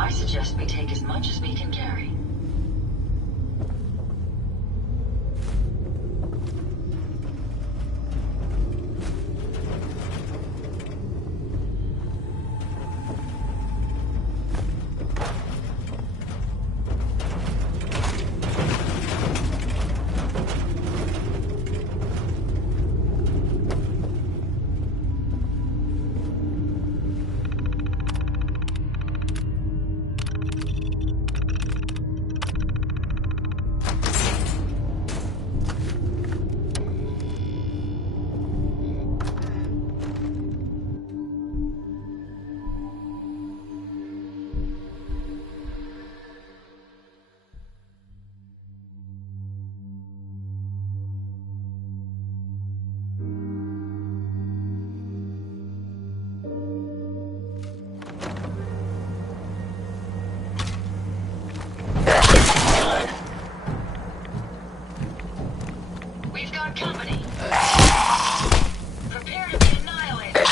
I suggest we take as much as we can carry. Company. Prepare to be annihilated.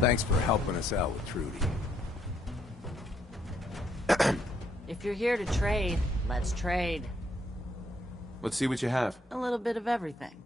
Thanks for helping us out with Trudy. If you're here to trade, let's trade. Let's see what you have. A little bit of everything.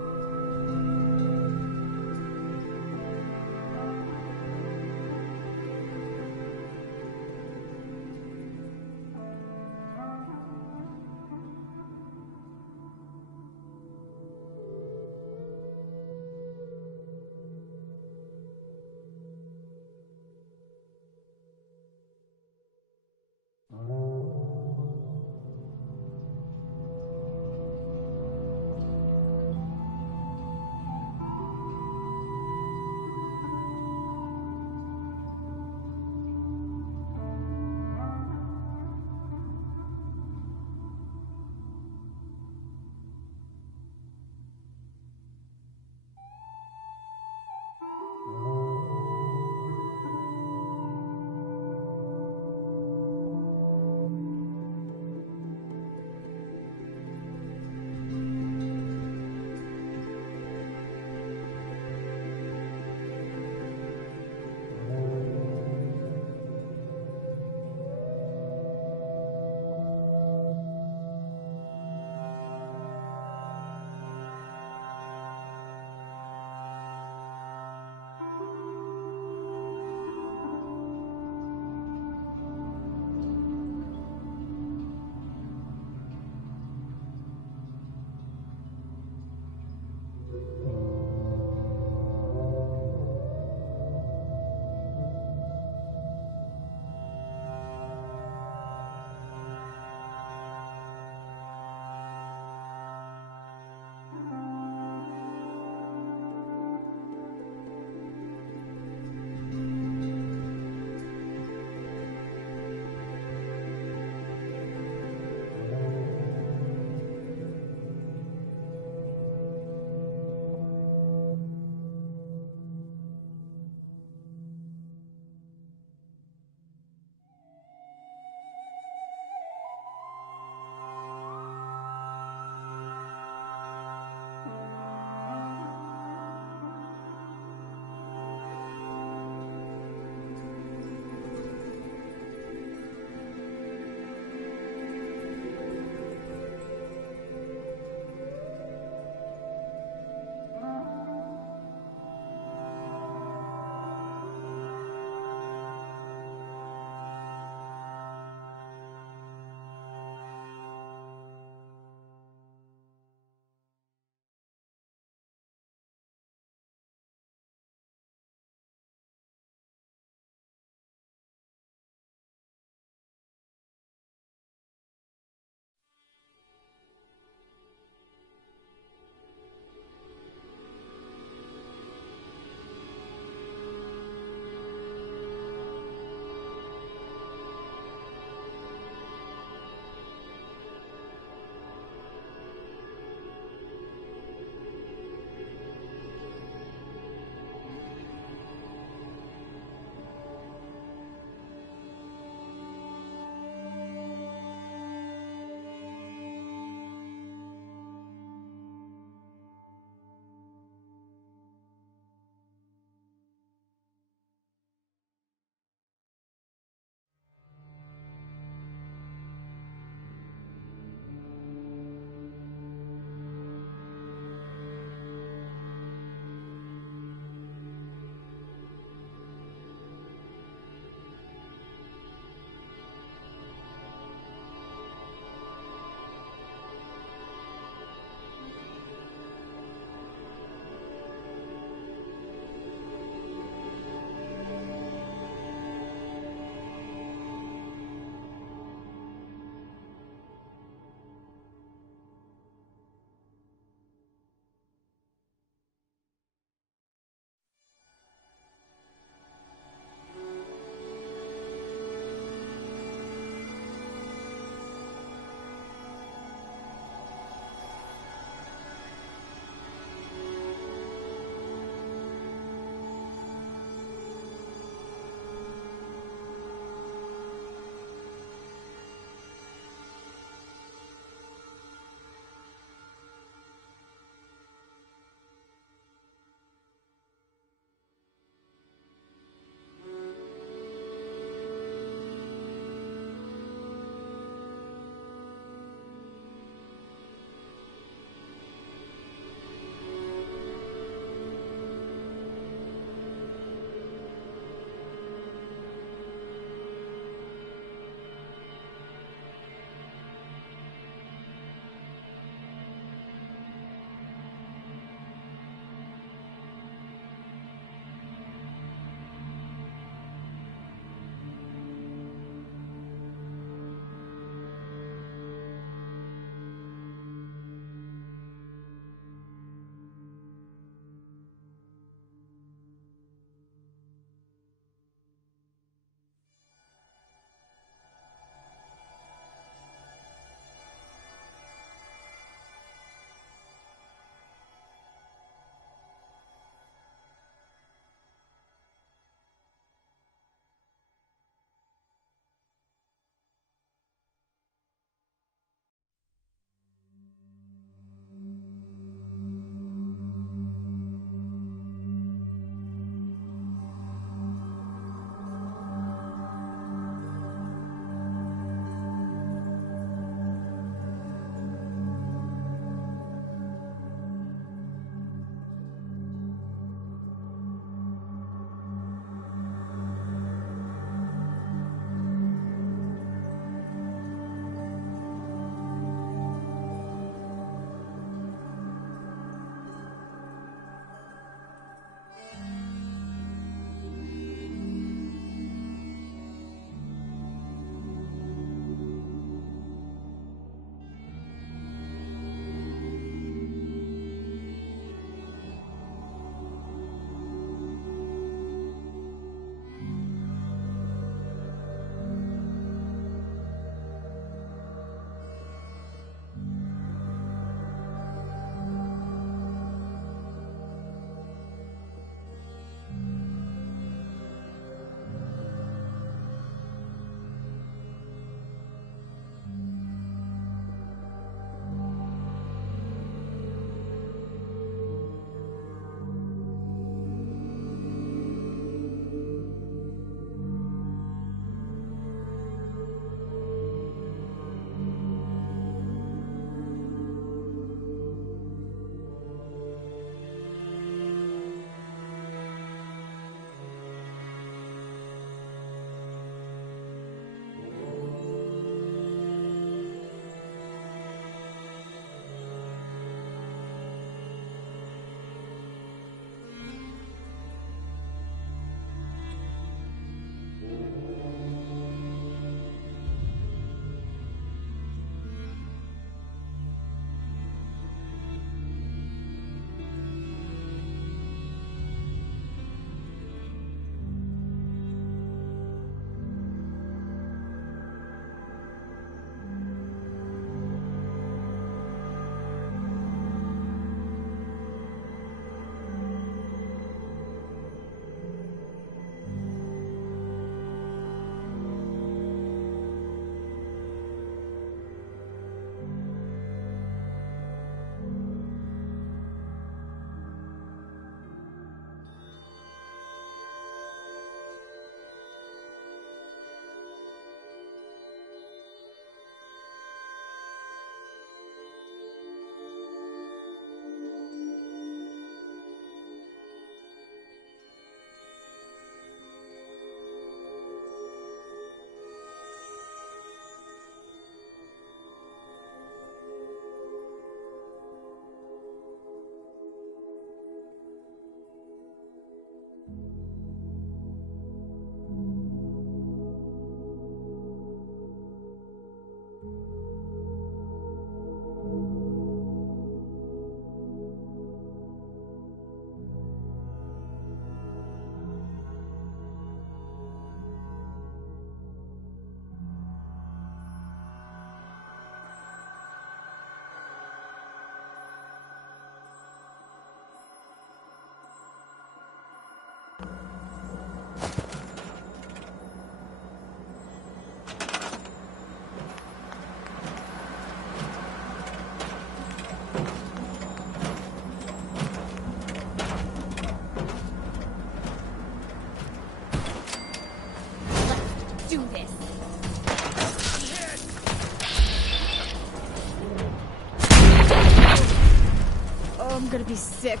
gonna be sick.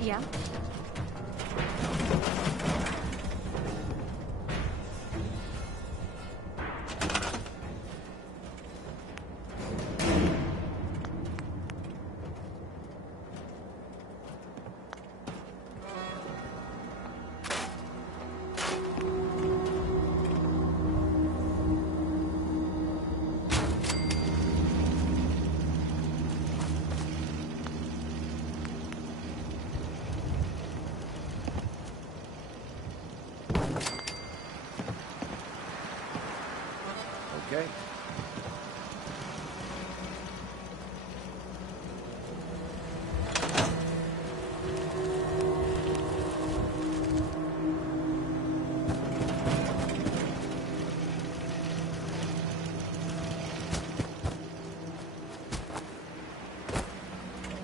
Yeah? Okay.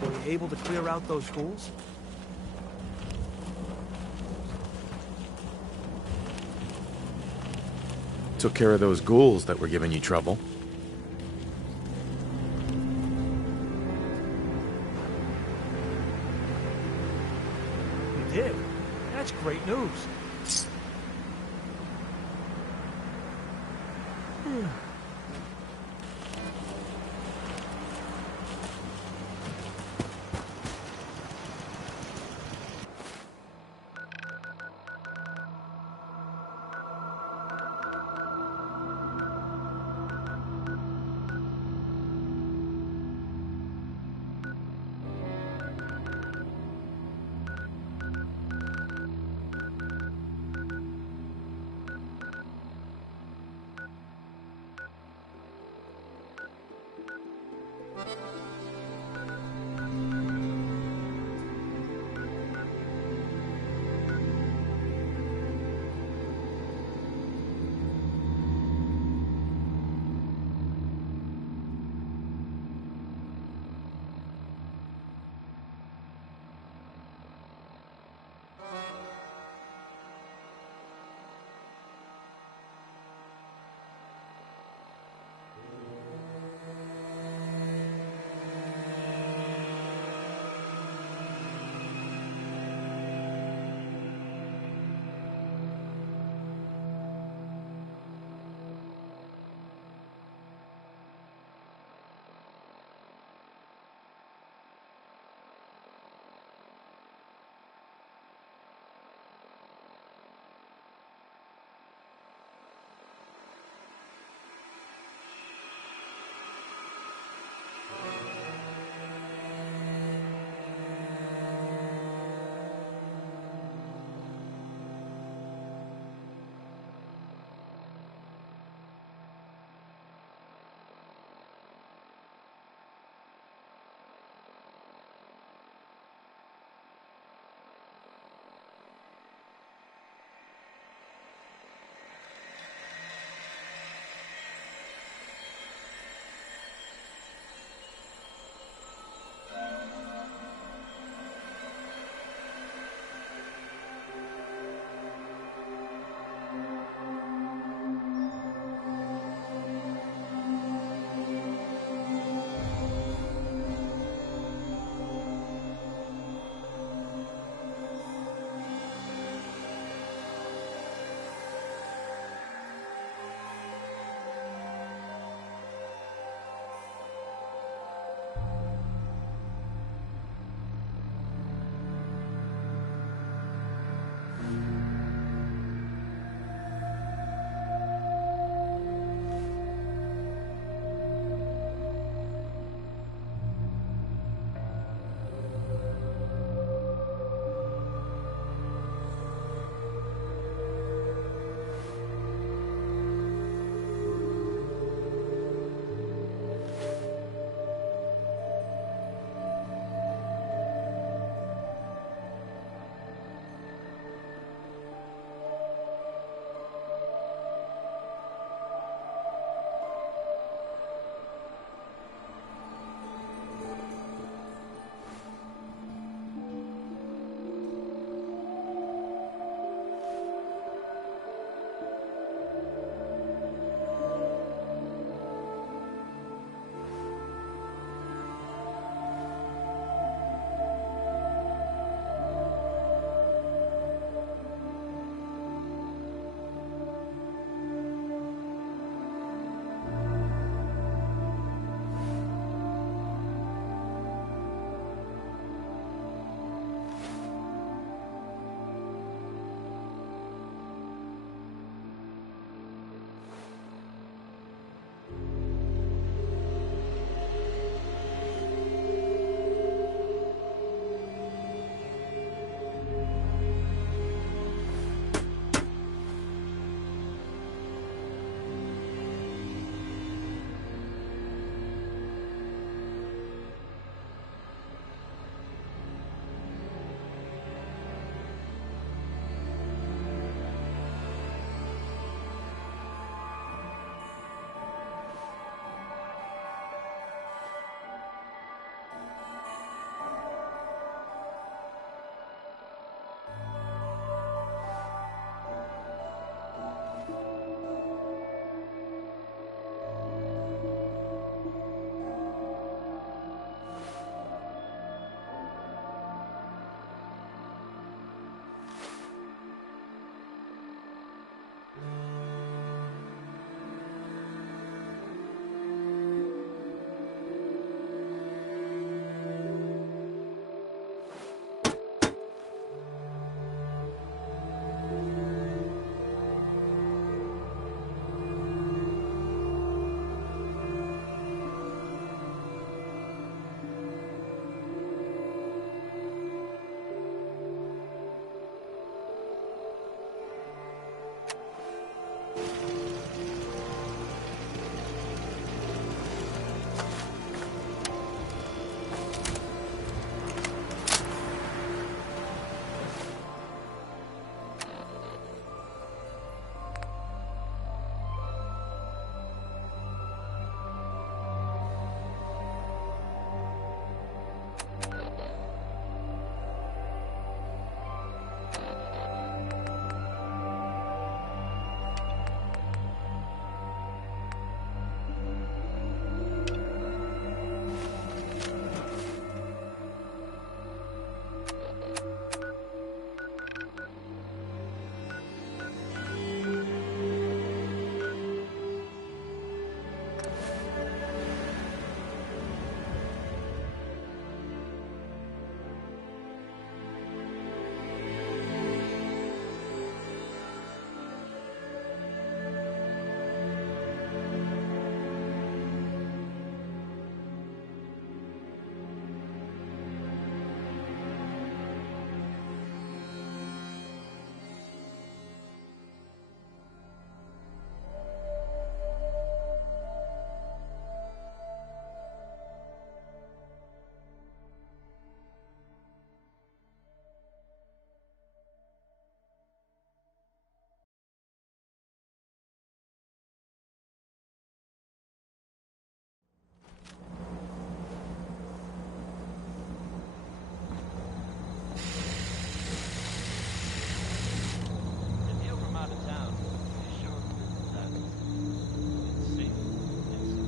Were you able to clear out those fools? Took care of those ghouls that were giving you trouble. You did? That's great news.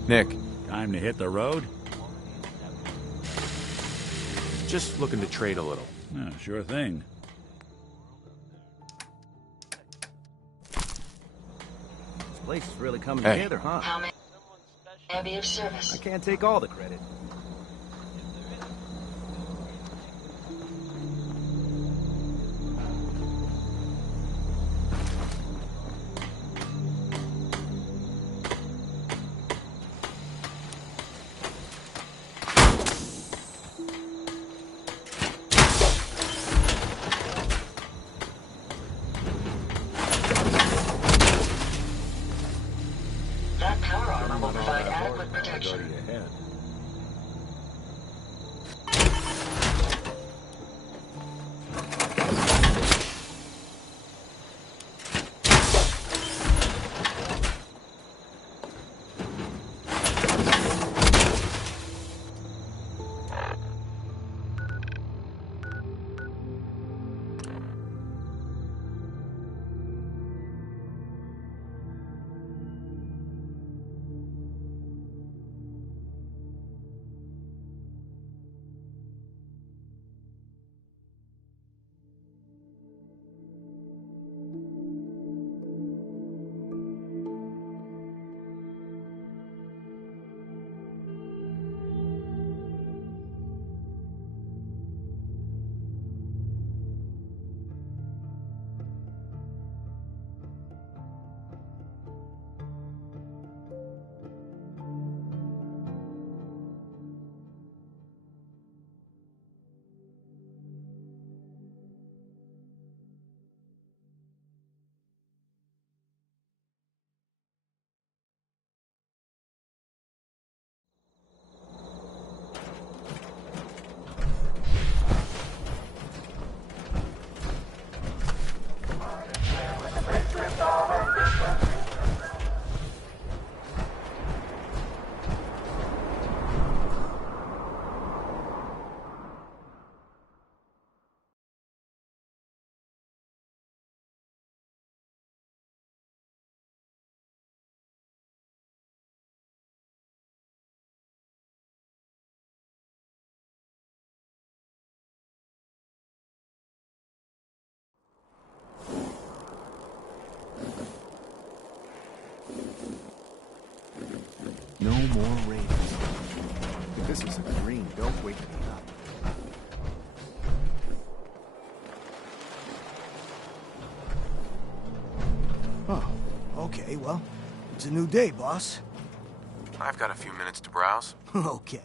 Nick, Time to hit the road? just looking to trade a little. Oh, sure thing. This place is really coming Hey. together, huh? How may I be of service? I can't take all the credit. That power armor will provide adequate protection. No more raiders. If this is a dream, don't wake me up. Oh, okay, well, it's a new day, boss. I've got a few minutes to browse. Okay.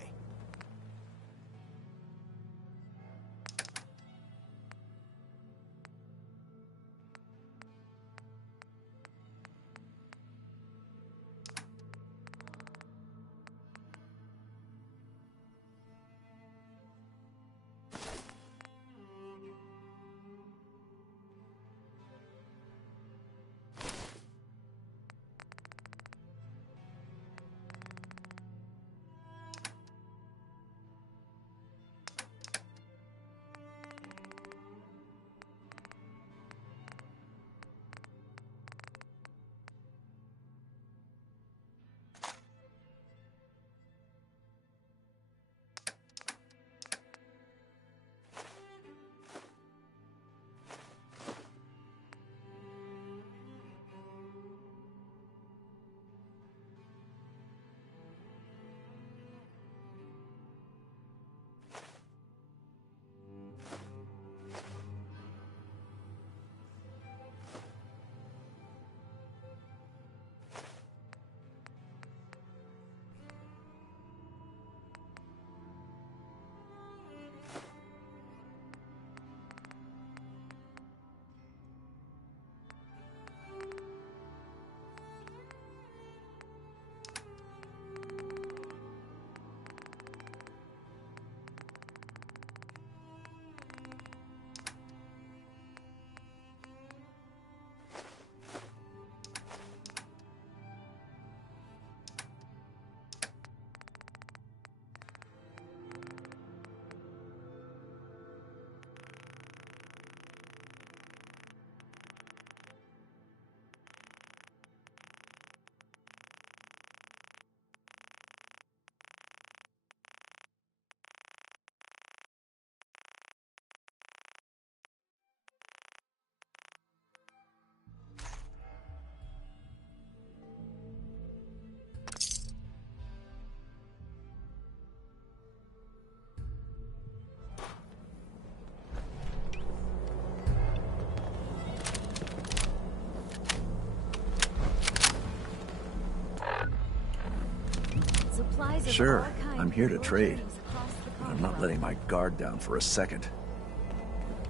supplies of Sure, all kinds I'm here to for trade. journeys across the But I'm not letting my guard down for a second.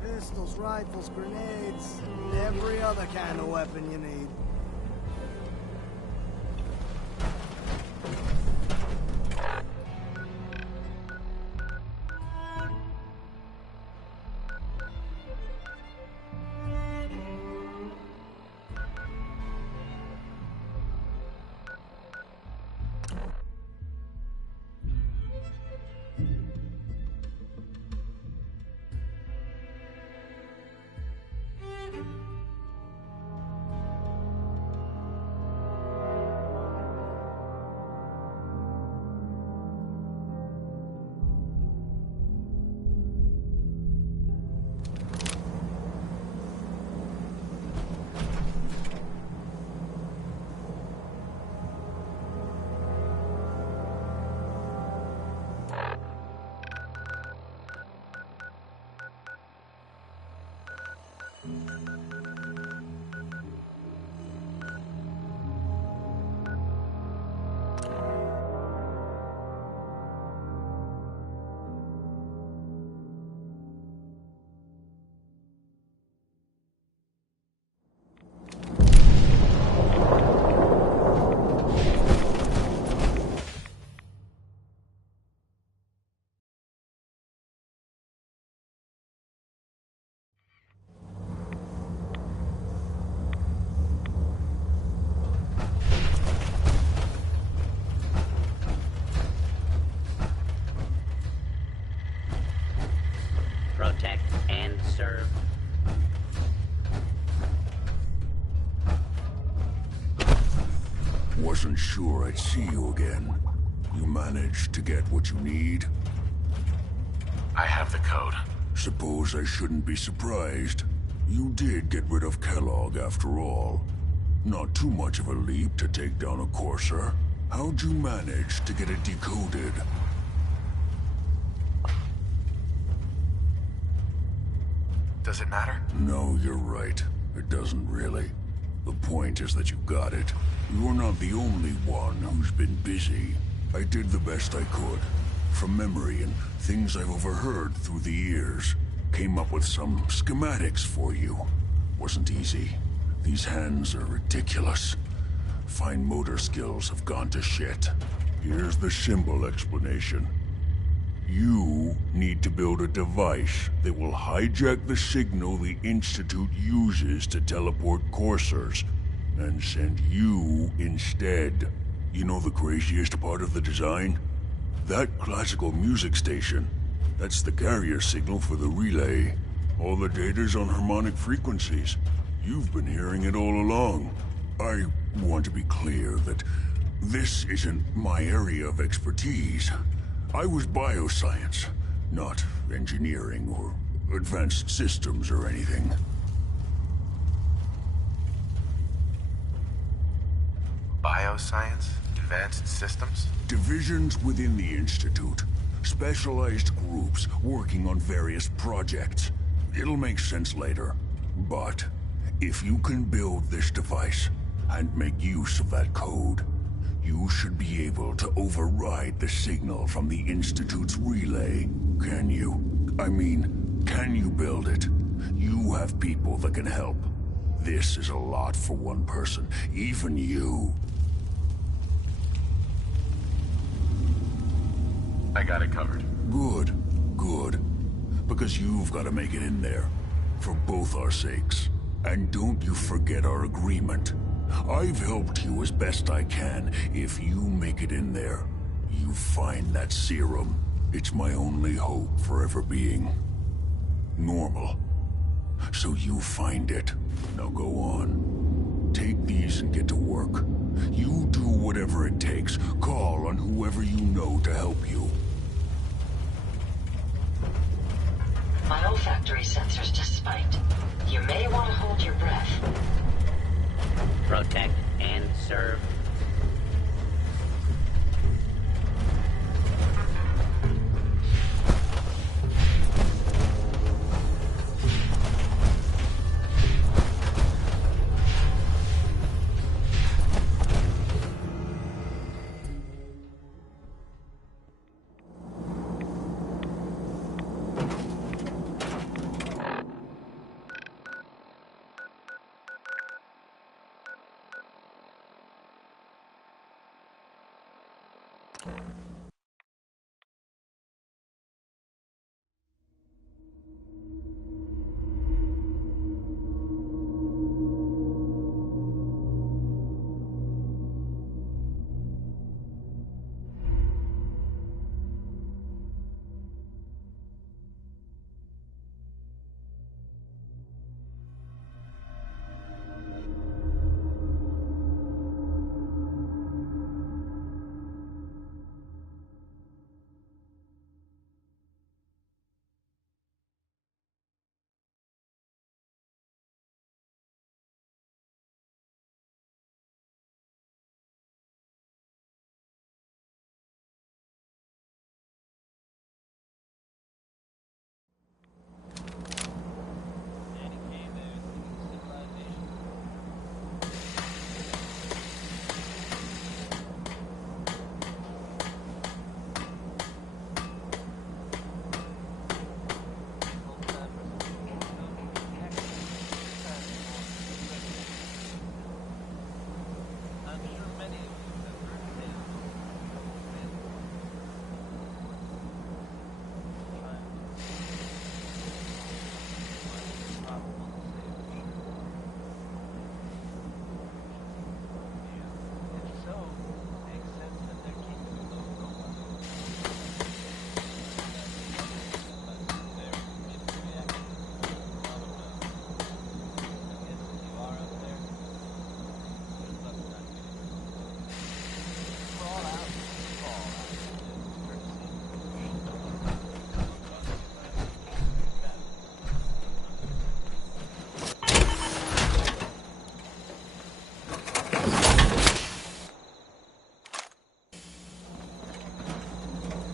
Pistols, rifles, grenades, and every other kind of weapon you need. Protect and serve. Wasn't sure I'd see you again. You managed to get what you need? I have the code. Suppose I shouldn't be surprised. You did get rid of Kellogg after all. Not too much of a leap to take down a Courser. How'd you manage to get it decoded? Does it matter? No, you're right. It doesn't really. The point is that you got it. You're not the only one who's been busy. I did the best I could. From memory and things I've overheard through the years. Came up with some schematics for you. Wasn't easy. These hands are ridiculous. Fine motor skills have gone to shit. Here's the symbol explanation. You need to build a device that will hijack the signal the Institute uses to teleport coursers, and send you instead. You know the craziest part of the design? That classical music station. That's the carrier signal for the relay. All the data's on harmonic frequencies. You've been hearing it all along. I want to be clear that this isn't my area of expertise. I was bioscience, not engineering or advanced systems or anything. Bioscience? Advanced systems? Divisions within the Institute. Specialized groups working on various projects. It'll make sense later. But if you can build this device and make use of that code, you should be able to override the signal from the Institute's relay. Can you? I mean, can you build it? You have people that can help. This is a lot for one person, even you. I got it covered. Good, good. Because you've got to make it in there. For both our sakes. And don't you forget our agreement. I've helped you as best I can. If you make it in there, you find that serum. It's my only hope for ever being normal. So you find it. Now go on. Take these and get to work. You do whatever it takes. Call on whoever you know to help you. My olfactory sensors just spiked. You may want to hold your breath. Protect and serve.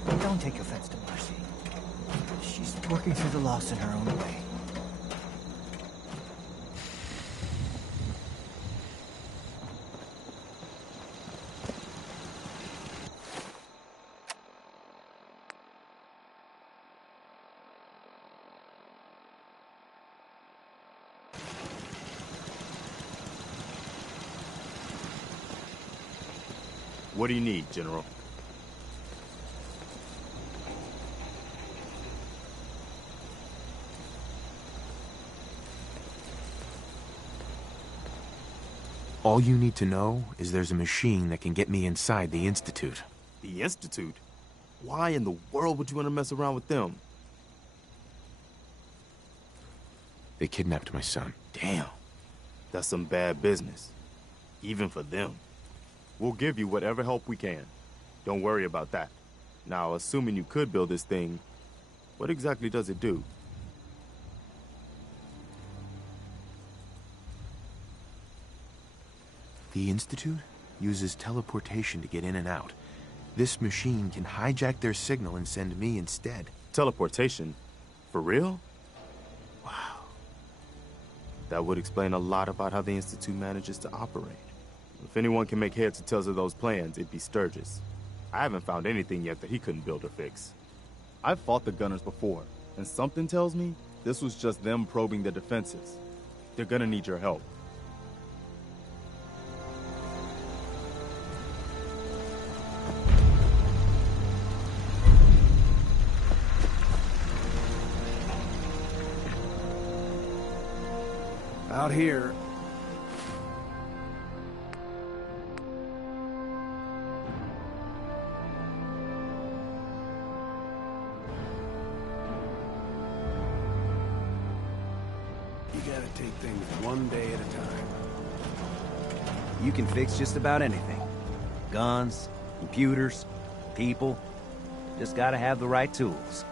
Don't take offense to Marcy. She's working through the loss in her own way. What do you need, General? All you need to know is there's a machine that can get me inside the Institute. The Institute? Why in the world would you want to mess around with them? They kidnapped my son. Damn. That's some bad business. Even for them. We'll give you whatever help we can. Don't worry about that. Now, assuming you could build this thing, what exactly does it do? The Institute uses teleportation to get in and out. This machine can hijack their signal and send me instead. Teleportation? For real? Wow. That would explain a lot about how the Institute manages to operate. If anyone can make heads or tails of those plans, it'd be Sturgis. I haven't found anything yet that he couldn't build or fix. I've fought the Gunners before, and something tells me this was just them probing their defenses. They're gonna need your help. Out here. You gotta take things one day at a time. You can fix just about anything. Guns, computers, people. Just gotta have the right tools.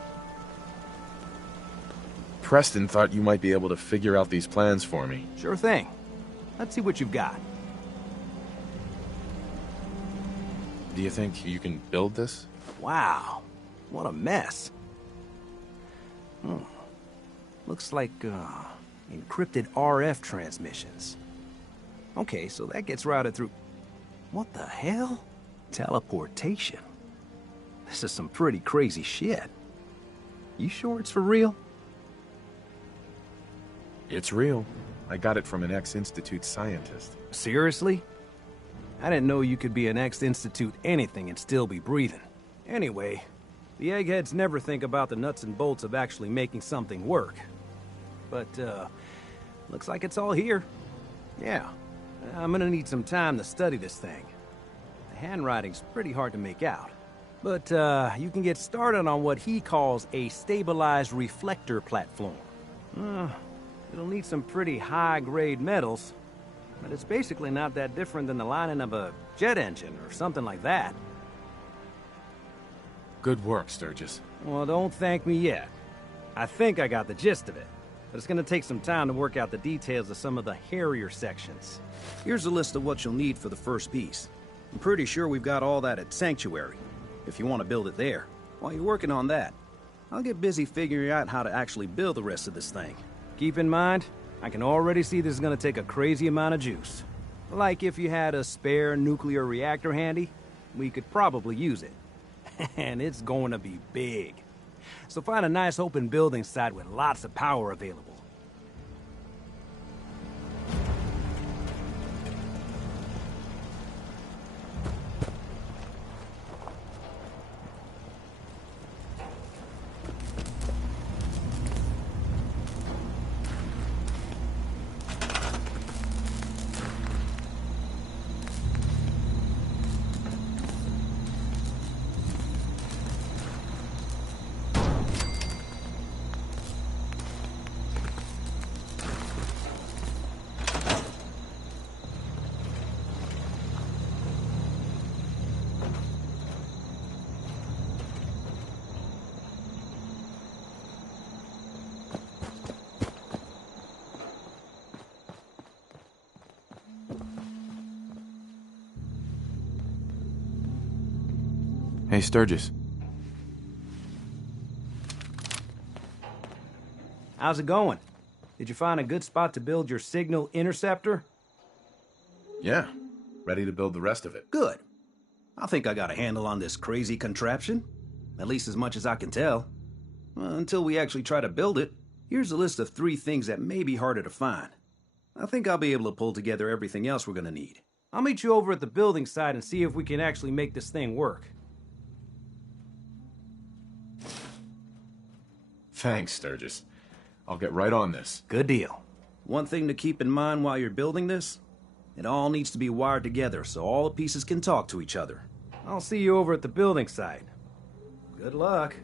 Preston thought you might be able to figure out these plans for me. Sure thing. Let's see what you've got. Do you think you can build this? Wow. What a mess. Looks like, encrypted RF transmissions. Okay, so that gets routed through... What the hell? Teleportation. This is some pretty crazy shit. You sure it's for real? It's real. I got it from an ex-Institute scientist. Seriously? I didn't know you could be an ex-Institute anything and still be breathing. Anyway, the eggheads never think about the nuts and bolts of actually making something work. But, looks like it's all here. Yeah, I'm gonna need some time to study this thing. The handwriting's pretty hard to make out. But, you can get started on what he calls a stabilized reflector platform. It'll need some pretty high-grade metals, but it's basically not that different than the lining of a jet engine or something like that. Good work, Sturgis. Well, don't thank me yet. I think I got the gist of it, but it's gonna take some time to work out the details of some of the hairier sections. Here's a list of what you'll need for the first piece. I'm pretty sure we've got all that at Sanctuary, if you want to build it there. While you're working on that, I'll get busy figuring out how to actually build the rest of this thing. Keep in mind, I can already see this is gonna take a crazy amount of juice. Like if you had a spare nuclear reactor handy, we could probably use it. And it's going to be big. So find a nice open building site with lots of power available. Hey, Sturgis. How's it going? Did you find a good spot to build your signal interceptor? Yeah. Ready to build the rest of it. Good. I think I got a handle on this crazy contraption. At least as much as I can tell. Until we actually try to build it, here's a list of 3 things that may be harder to find. I think I'll be able to pull together everything else we're gonna need. I'll meet you over at the building site and see if we can actually make this thing work. Thanks, Sturgis. I'll get right on this. Good deal. One thing to keep in mind while you're building this, it all needs to be wired together so all the pieces can talk to each other. I'll see you over at the building site. Good luck.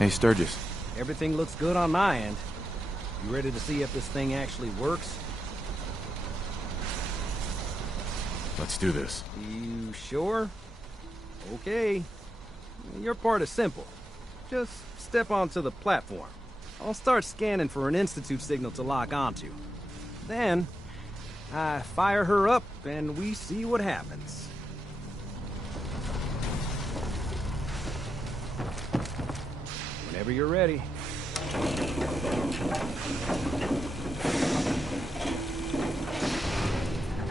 Hey, Sturgis. Everything looks good on my end. You ready to see if this thing actually works? Let's do this. You sure? Okay. Your part is simple. Just step onto the platform. I'll start scanning for an Institute signal to lock onto. Then, I fire her up and we see what happens. Whenever you're ready.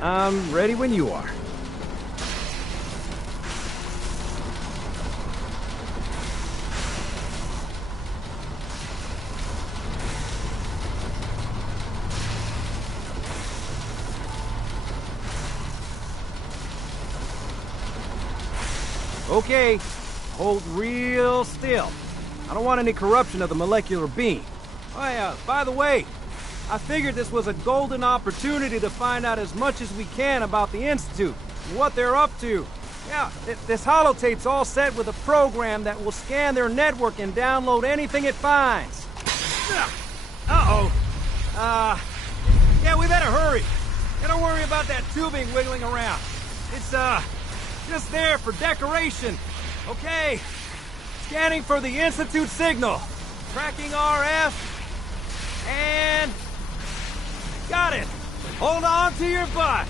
I'm ready when you are. Okay, hold real still. I don't want any corruption of the molecular beam. Oh yeah, by the way, I figured this was a golden opportunity to find out as much as we can about the Institute and what they're up to. Yeah, this holotape's all set with a program that will scan their network and download anything it finds. Uh-oh. Yeah, we better hurry. Yeah, don't worry about that tubing wiggling around. It's, just there for decoration. Okay. Scanning for the Institute signal. Tracking RF. And... got it. Hold on to your butt.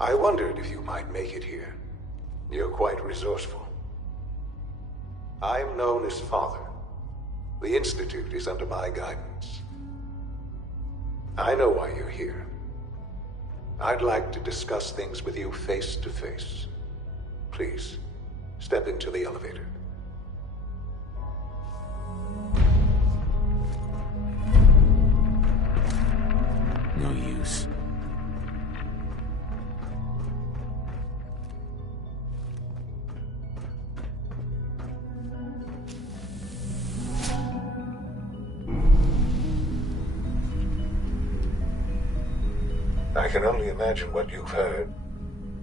I wondered if you might make it here. You're quite resourceful. I'm known as Father. The Institute is under my guidance. I know why you're here. I'd like to discuss things with you face to face. Please, step into the elevator. No use. I can only imagine what you've heard,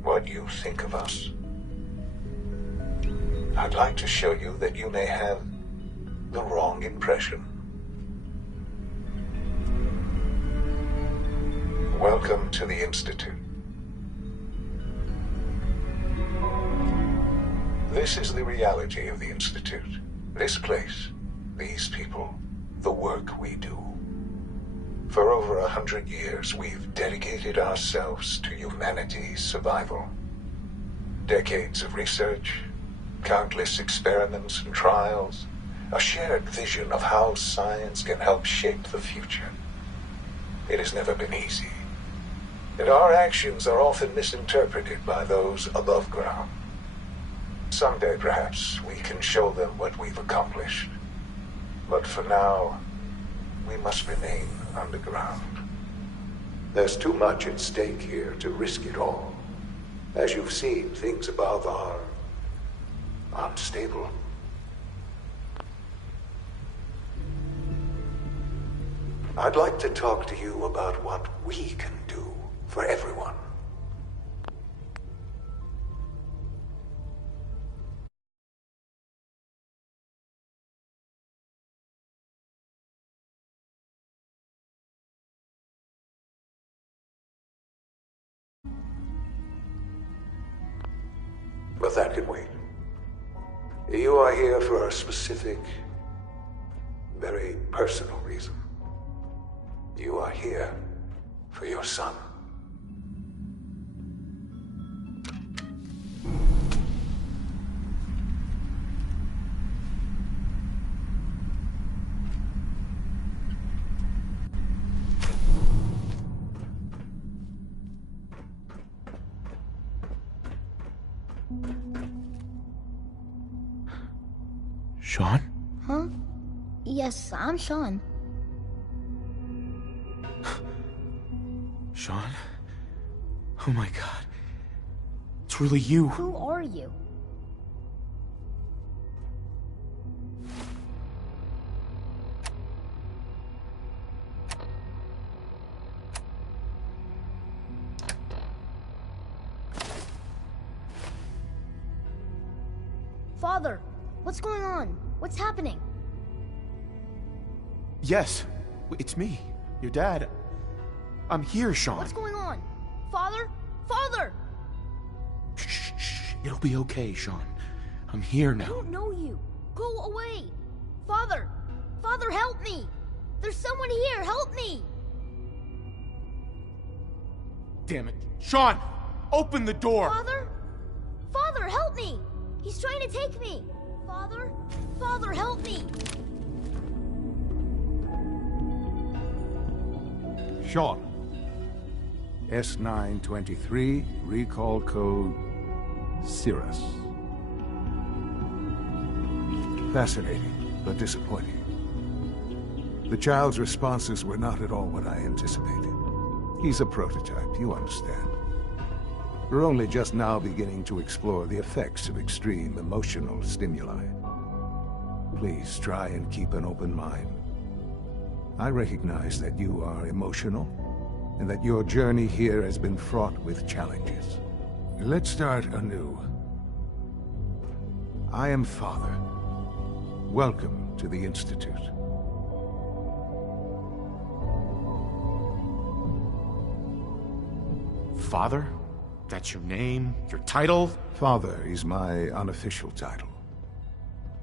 what you think of us. I'd like to show you that you may have the wrong impression. Welcome to the Institute. This is the reality of the Institute. This place, these people, the work we do. For over 100 years, we've dedicated ourselves to humanity's survival. Decades of research, countless experiments and trials, a shared vision of how science can help shape the future. It has never been easy, and our actions are often misinterpreted by those above ground. Someday, perhaps, we can show them what we've accomplished. But for now, we must remain underground. There's too much at stake here to risk it all. As you've seen, things above are unstable. I'd like to talk to you about what we can do for everyone. But that can wait. You are here for a specific, very personal reason. You are here for your son. Sean? Huh? Yes, I'm Sean. Sean? Oh my god. It's really you. Who are you? Father, what's going on? What's happening? Yes, it's me, your dad. I'm here, Sean. What's going on? Father? Father! Shh. It'll be okay, Sean. I'm here now. I don't know you. Go away. Father! Father, help me! There's someone here, help me! Damn it. Sean! Open the door! Father? Father, help me! He's trying to take me! Father? Father, help me! Sean. S923, recall code Cirrus. Fascinating, but disappointing. The child's responses were not at all what I anticipated. He's a prototype, you understand. We're only just now beginning to explore the effects of extreme emotional stimuli. Please try and keep an open mind. I recognize that you are emotional, and that your journey here has been fraught with challenges. Let's start anew. I am Father. Welcome to the Institute. Father? That's your name? Your title? Father is my unofficial title.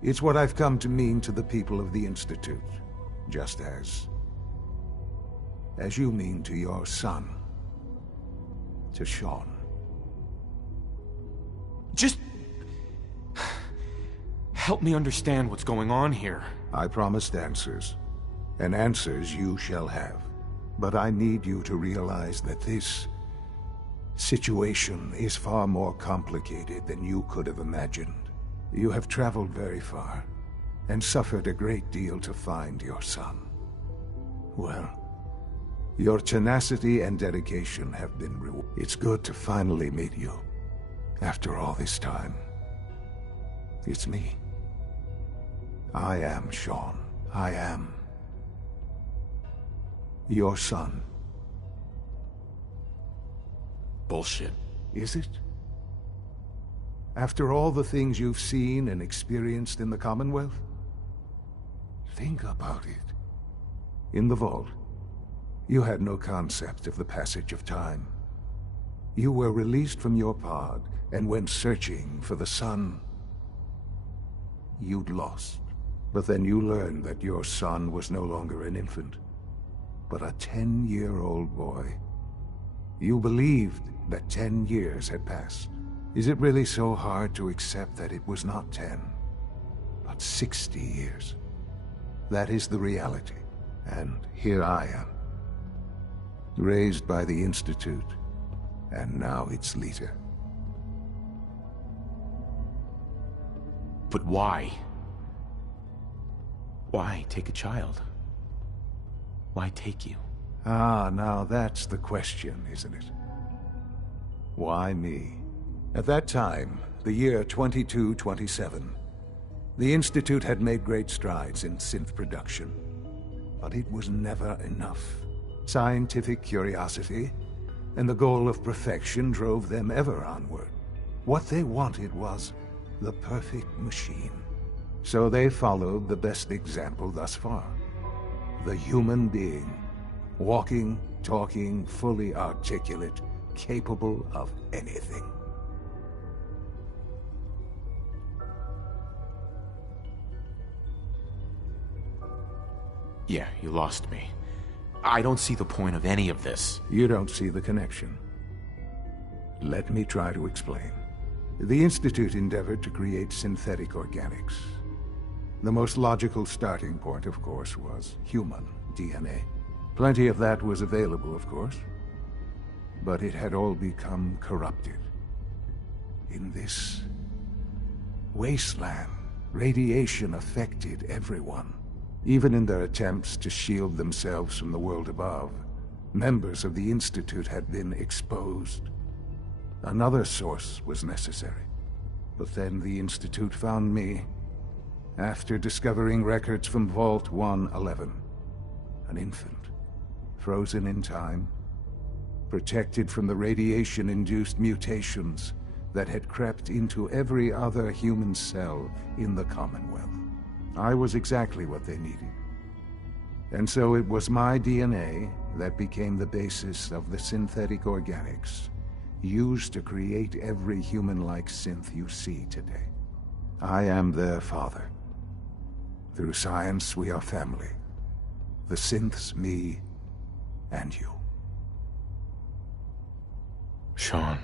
It's what I've come to mean to the people of the Institute, just as you mean to your son, to Sean. Just... help me understand what's going on here. I promised answers, and answers you shall have. But I need you to realize that this situation is far more complicated than you could have imagined. You have traveled very far, and suffered a great deal to find your son. Well, your tenacity and dedication have been rewarded. It's good to finally meet you. After all this time, it's me. I am Shaun. I am your son. Bullshit. Is it? After all the things you've seen and experienced in the Commonwealth? Think about it. In the vault, you had no concept of the passage of time. You were released from your pod and went searching for the son you'd lost. But then you learned that your son was no longer an infant, but a 10-year-old boy. You believed that 10 years had passed. Is it really so hard to accept that it was not 10, but 60 years? That is the reality. And here I am, raised by the Institute, and now its leader. But why? Why take a child? Why take you? Ah, now that's the question, isn't it? Why me? At that time, the year 2227, the Institute had made great strides in synth production. But it was never enough. Scientific curiosity and the goal of perfection drove them ever onward. What they wanted was the perfect machine. So they followed the best example thus far. The human being. Walking, talking, fully articulate, capable of anything. Yeah, you lost me. I don't see the point of any of this. You don't see the connection. Let me try to explain. The Institute endeavored to create synthetic organics. The most logical starting point, of course, was human DNA. Plenty of that was available, of course. But it had all become corrupted. In this wasteland, radiation affected everyone. Even in their attempts to shield themselves from the world above, members of the Institute had been exposed. Another source was necessary. But then the Institute found me, after discovering records from Vault 111. An infant, frozen in time, protected from the radiation-induced mutations that had crept into every other human cell in the Commonwealth. I was exactly what they needed. And so it was my DNA that became the basis of the synthetic organics used to create every human-like synth you see today. I am their father. Through science, we are family. The synths, me, and you. Shaun.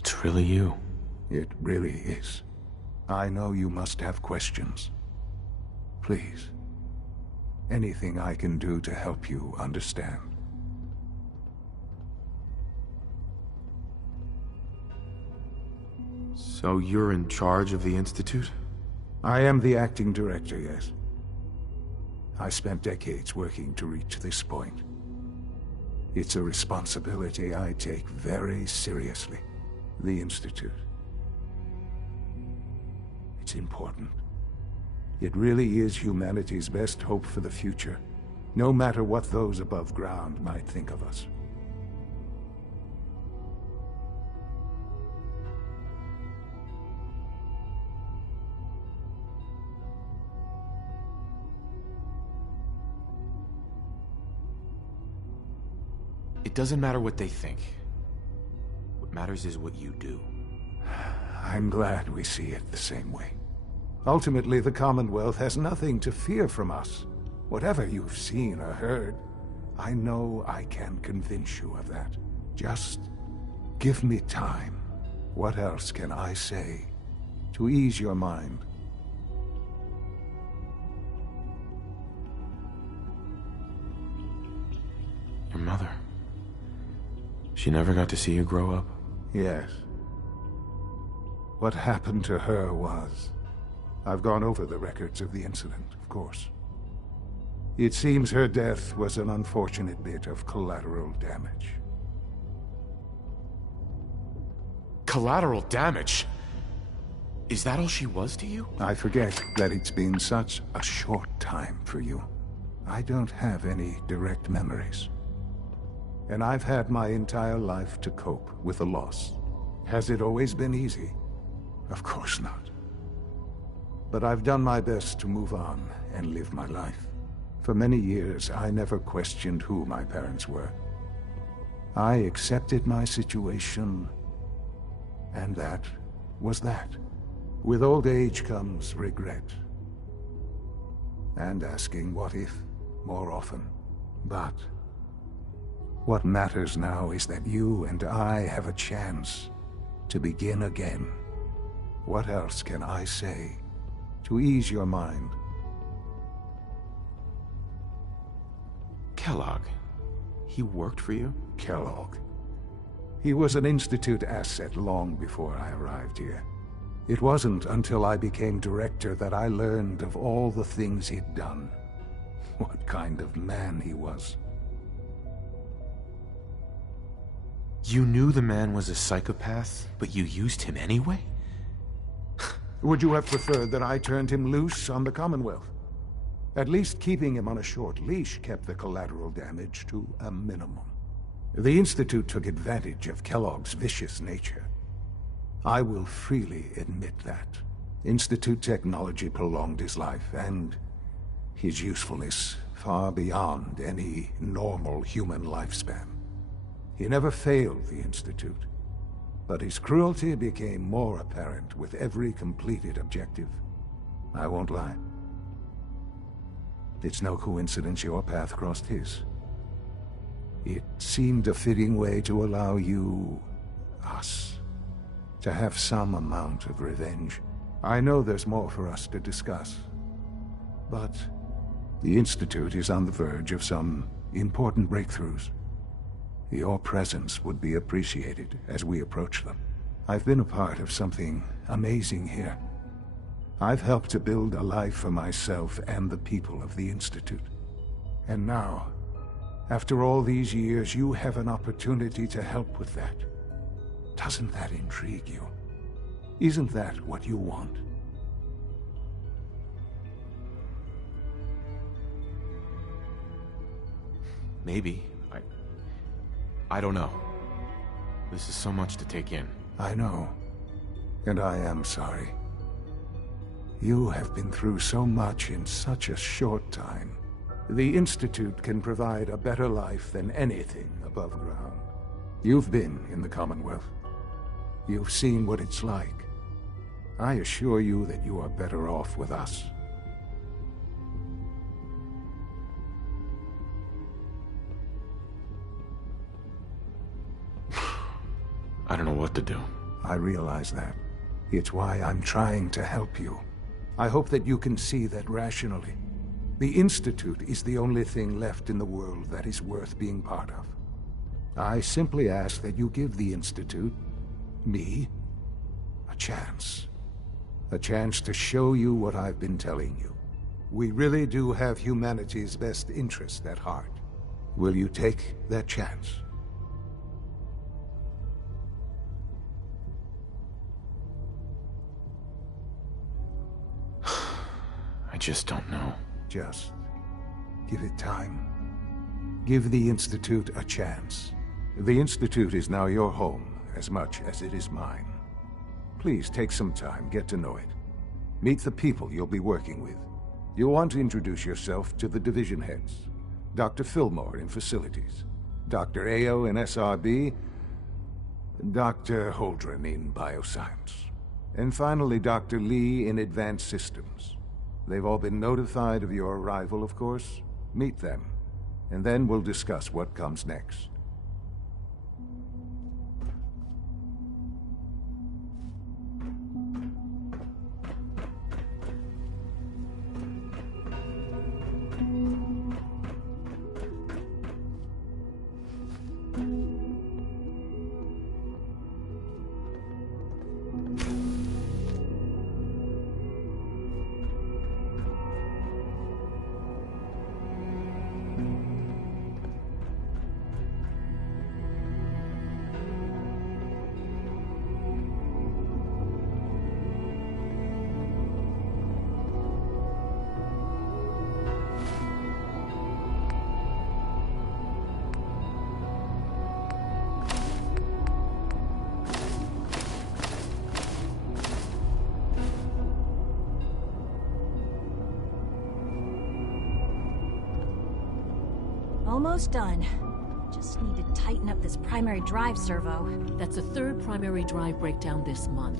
It's really you. It really is. I know you must have questions. Please. Anything I can do to help you understand. So you're in charge of the Institute? I am the acting director, yes. I spent decades working to reach this point. It's a responsibility I take very seriously. The Institute. It's important. It really is humanity's best hope for the future, no matter what those above ground might think of us. It doesn't matter what they think. What matters is what you do. I'm glad we see it the same way. Ultimately, the Commonwealth has nothing to fear from us. Whatever you've seen or heard, I know I can convince you of that. Just give me time. What else can I say to ease your mind? Your mother. She never got to see you grow up? Yes. What happened to her was... I've gone over the records of the incident, of course. It seems her death was an unfortunate bit of collateral damage. Collateral damage? Is that all she was to you? I forget that it's been such a short time for you. I don't have any direct memories. And I've had my entire life to cope with the loss. Has it always been easy? Of course not. But I've done my best to move on and live my life. For many years, I never questioned who my parents were. I accepted my situation, and that was that. With old age comes regret. And asking what if more often. But what matters now is that you and I have a chance to begin again. What else can I say to ease your mind? Kellogg. He worked for you? Kellogg. He was an Institute asset long before I arrived here. It wasn't until I became director that I learned of all the things he'd done. What kind of man he was. You knew the man was a psychopath, but you used him anyway? Would you have preferred that I turned him loose on the Commonwealth? At least keeping him on a short leash kept the collateral damage to a minimum. The Institute took advantage of Kellogg's vicious nature. I will freely admit that. Institute technology prolonged his life, and his usefulness far beyond any normal human lifespan. He never failed the Institute, but his cruelty became more apparent with every completed objective. I won't lie. It's no coincidence your path crossed his. It seemed a fitting way to allow you, us, to have some amount of revenge. I know there's more for us to discuss, but the Institute is on the verge of some important breakthroughs. Your presence would be appreciated as we approach them. I've been a part of something amazing here. I've helped to build a life for myself and the people of the Institute. And now, after all these years, you have an opportunity to help with that. Doesn't that intrigue you? Isn't that what you want? Maybe. I don't know. This is so much to take in. I know. And I am sorry. You have been through so much in such a short time. The Institute can provide a better life than anything above ground. You've been in the Commonwealth. You've seen what it's like. I assure you that you are better off with us. I don't know what to do. I realize that. It's why I'm trying to help you. I hope that you can see that rationally. The Institute is the only thing left in the world that is worth being part of. I simply ask that you give the Institute, me, a chance. A chance to show you what I've been telling you. We really do have humanity's best interest at heart. Will you take that chance? I just don't know. Just give it time. Give the Institute a chance. The Institute is now your home as much as it is mine. Please take some time, get to know it. Meet the people you'll be working with. You'll want to introduce yourself to the division heads. Dr. Fillmore in Facilities, Dr. Ayo in SRB, Dr. Holdren in Bioscience, and finally Dr. Lee in Advanced Systems. They've all been notified of your arrival, of course. Meet them, and then we'll discuss what comes next. Almost done. Just need to tighten up this primary drive servo. That's the third primary drive breakdown this month.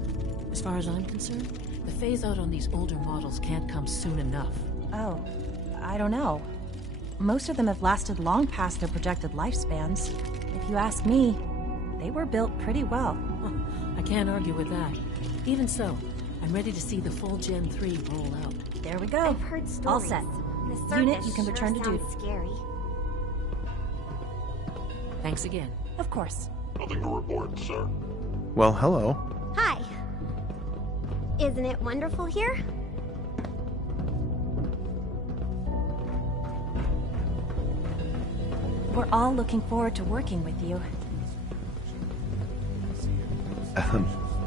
As far as I'm concerned, the phase-out on these older models can't come soon enough. Oh, I don't know. Most of them have lasted long past their projected lifespans. If you ask me, they were built pretty well. I can't argue with that. Even so, I'm ready to see the full Gen 3 roll out. There we go. I've heard stories. All set. The Unit, you can sure return to duty. Scary. Thanks again. Of course. Nothing to report, sir. Well, hello. Hi. Isn't it wonderful here? We're all looking forward to working with you.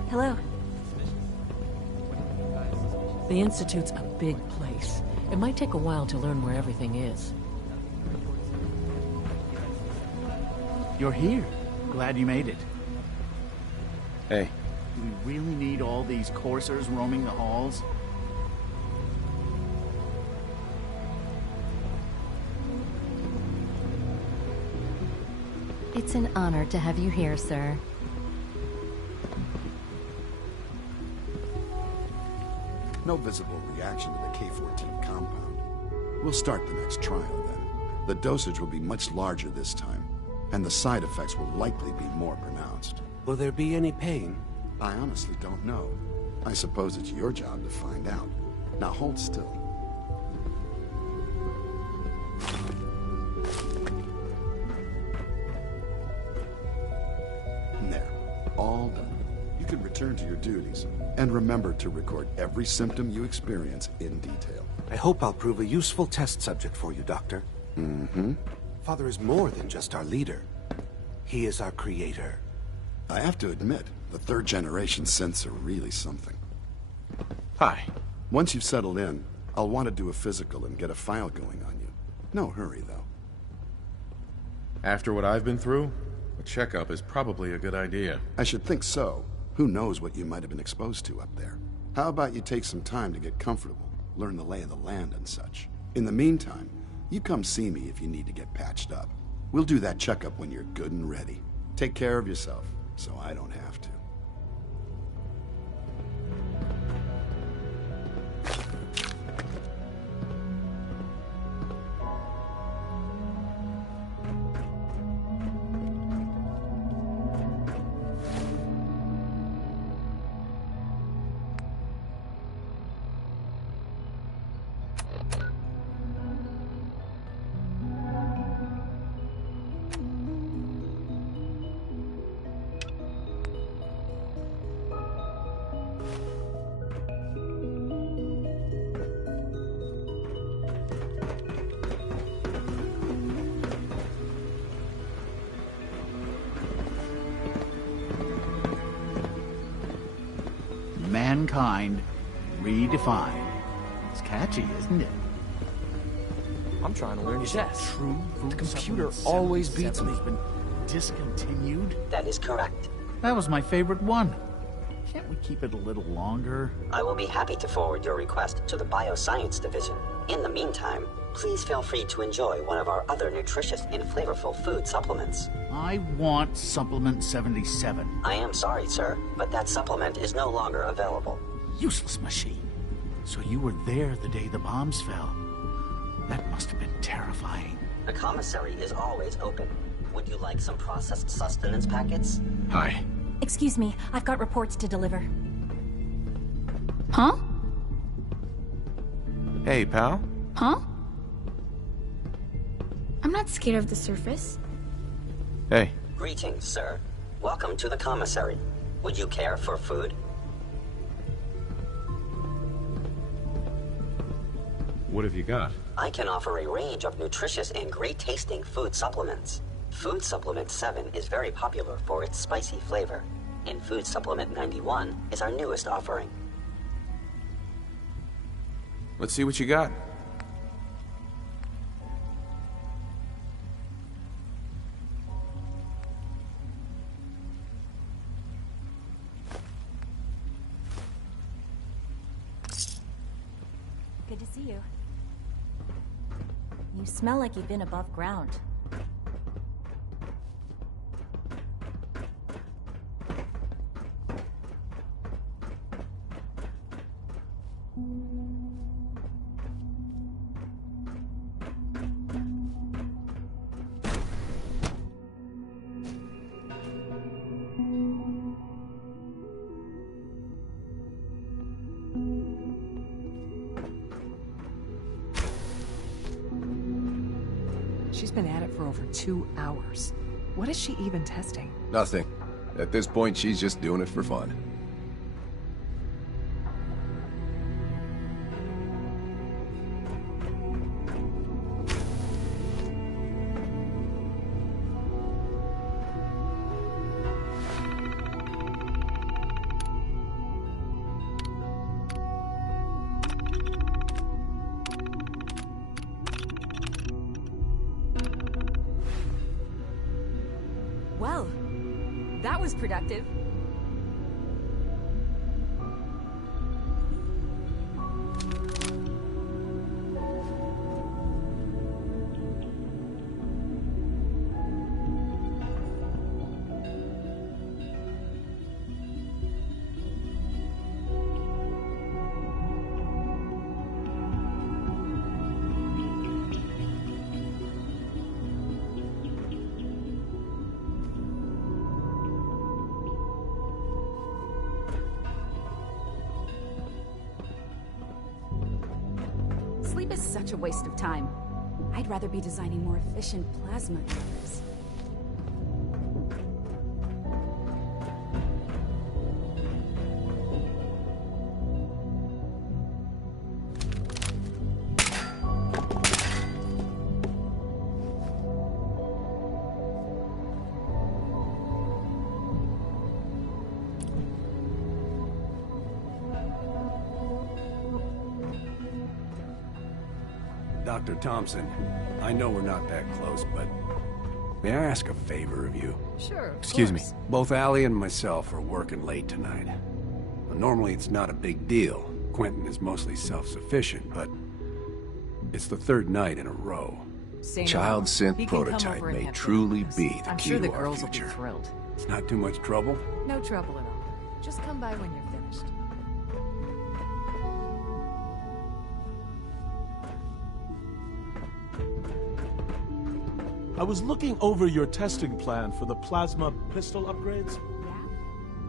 Hello. The Institute's a big place. It might take a while to learn where everything is. You're here. Glad you made it. Hey. Do we really need all these coursers roaming the halls? It's an honor to have you here, sir. No visible reaction to the K-14 compound. We'll start the next trial then. The dosage will be much larger this time, and the side effects will likely be more pronounced. Will there be any pain? I honestly don't know. I suppose it's your job to find out. Now hold still. There. All done. You can return to your duties. And remember to record every symptom you experience in detail. I hope I'll prove a useful test subject for you, Doctor. Mm-hmm. Father is more than just our leader. He is our creator. I have to admit, the third-generation synths are really something. Hi. Once you've settled in, I'll want to do a physical and get a file going on you. No hurry, though. After what I've been through, a checkup is probably a good idea. I should think so. Who knows what you might have been exposed to up there? How about you take some time to get comfortable, learn the lay of the land and such? In the meantime, you come see me if you need to get patched up. We'll do that checkup when you're good and ready. Take care of yourself, so I don't have to. Mankind redefined. It's catchy, isn't it? I'm trying to learn chess. True food The computer supplement always 77 beats me. has been discontinued? That is correct. That was my favorite one. Can't we keep it a little longer? I will be happy to forward your request to the Bioscience Division. In the meantime, please feel free to enjoy one of our other nutritious and flavorful food supplements. I want Supplement 77. I am sorry, sir, but that supplement is no longer available. Useless machine. So you were there the day the bombs fell. That must have been terrifying. The commissary is always open. Would you like some processed sustenance packets? Hi. Excuse me, I've got reports to deliver. Huh? Hey, pal. Huh? I'm not scared of the surface. Hey. Greetings, sir. Welcome to the commissary. Would you care for food? What have you got? I can offer a range of nutritious and great-tasting food supplements. Food Supplement 7 is very popular for its spicy flavor, and Food Supplement 91 is our newest offering. Let's see what you got. Good to see you. You smell like you've been above ground. She's been at it for over 2 hours. What is she even testing? Nothing. At this point, she's just doing it for fun. Well, that was productive. Sleep is such a waste of time. I'd rather be designing more efficient plasma drives. Dr. Thompson, I know we're not that close, but may I ask a favor of you? Sure, of Excuse me. course. Both Allie and myself are working late tonight. Well, normally it's not a big deal. Quentin is mostly self-sufficient, but it's the third night in a row. Say no Child more. synth He can come prototype over and may have truly dinner with be us. the I'm key sure the to our girls will be future. thrilled. It's not too much trouble? No trouble at all. Just come by when you're finished. I was looking over your testing plan for the plasma pistol upgrades.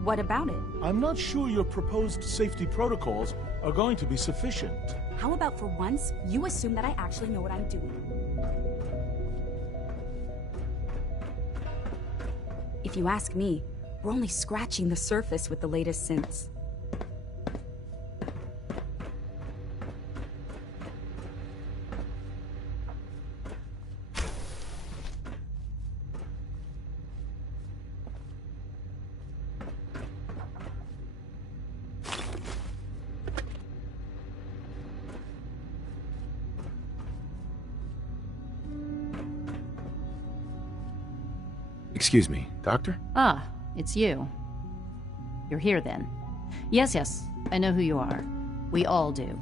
What about it? I'm not sure your proposed safety protocols are going to be sufficient. How about for once, you assume that I actually know what I'm doing? If you ask me, we're only scratching the surface with the latest synths. Excuse me, Doctor? Ah, it's you. You're here then. Yes, I know who you are. We all do.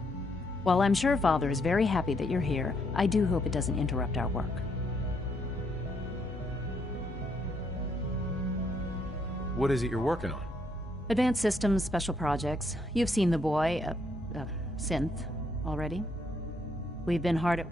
While I'm sure Father is very happy that you're here, I do hope it doesn't interrupt our work. What is it you're working on? Advanced systems, special projects. You've seen the boy, Synth, already. We've been hard at...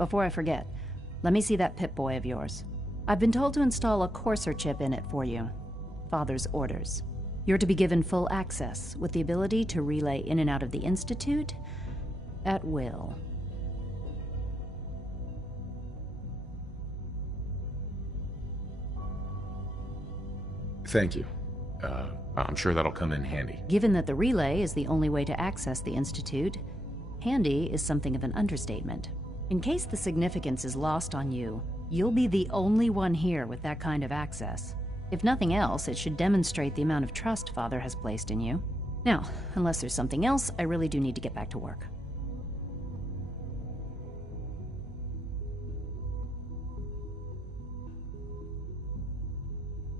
before I forget, let me see that Pip-Boy of yours. I've been told to install a Courser chip in it for you. Father's orders. You're to be given full access, with the ability to relay in and out of the Institute at will. Thank you. I'm sure that'll come in handy. Given that the relay is the only way to access the Institute, handy is something of an understatement. In case the significance is lost on you, you'll be the only one here with that kind of access. If nothing else, it should demonstrate the amount of trust Father has placed in you. Now, unless there's something else, I really do need to get back to work.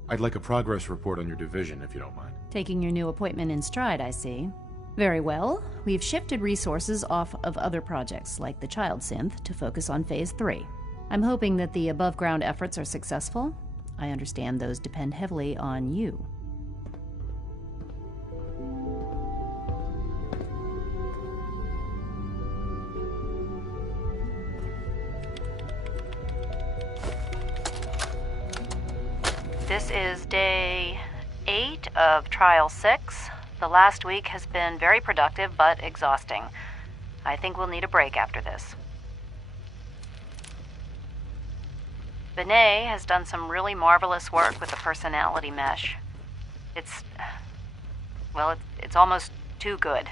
I'd like a progress report on your division, if you don't mind. Taking your new appointment in stride, I see. Very well. We've shifted resources off of other projects, like the Child Synth, to focus on Phase 3. I'm hoping that the above-ground efforts are successful. I understand those depend heavily on you. This is day 8 of Trial 6. The last week has been very productive, but exhausting. I think we'll need a break after this. Benet has done some really marvelous work with the personality mesh. It's almost too good.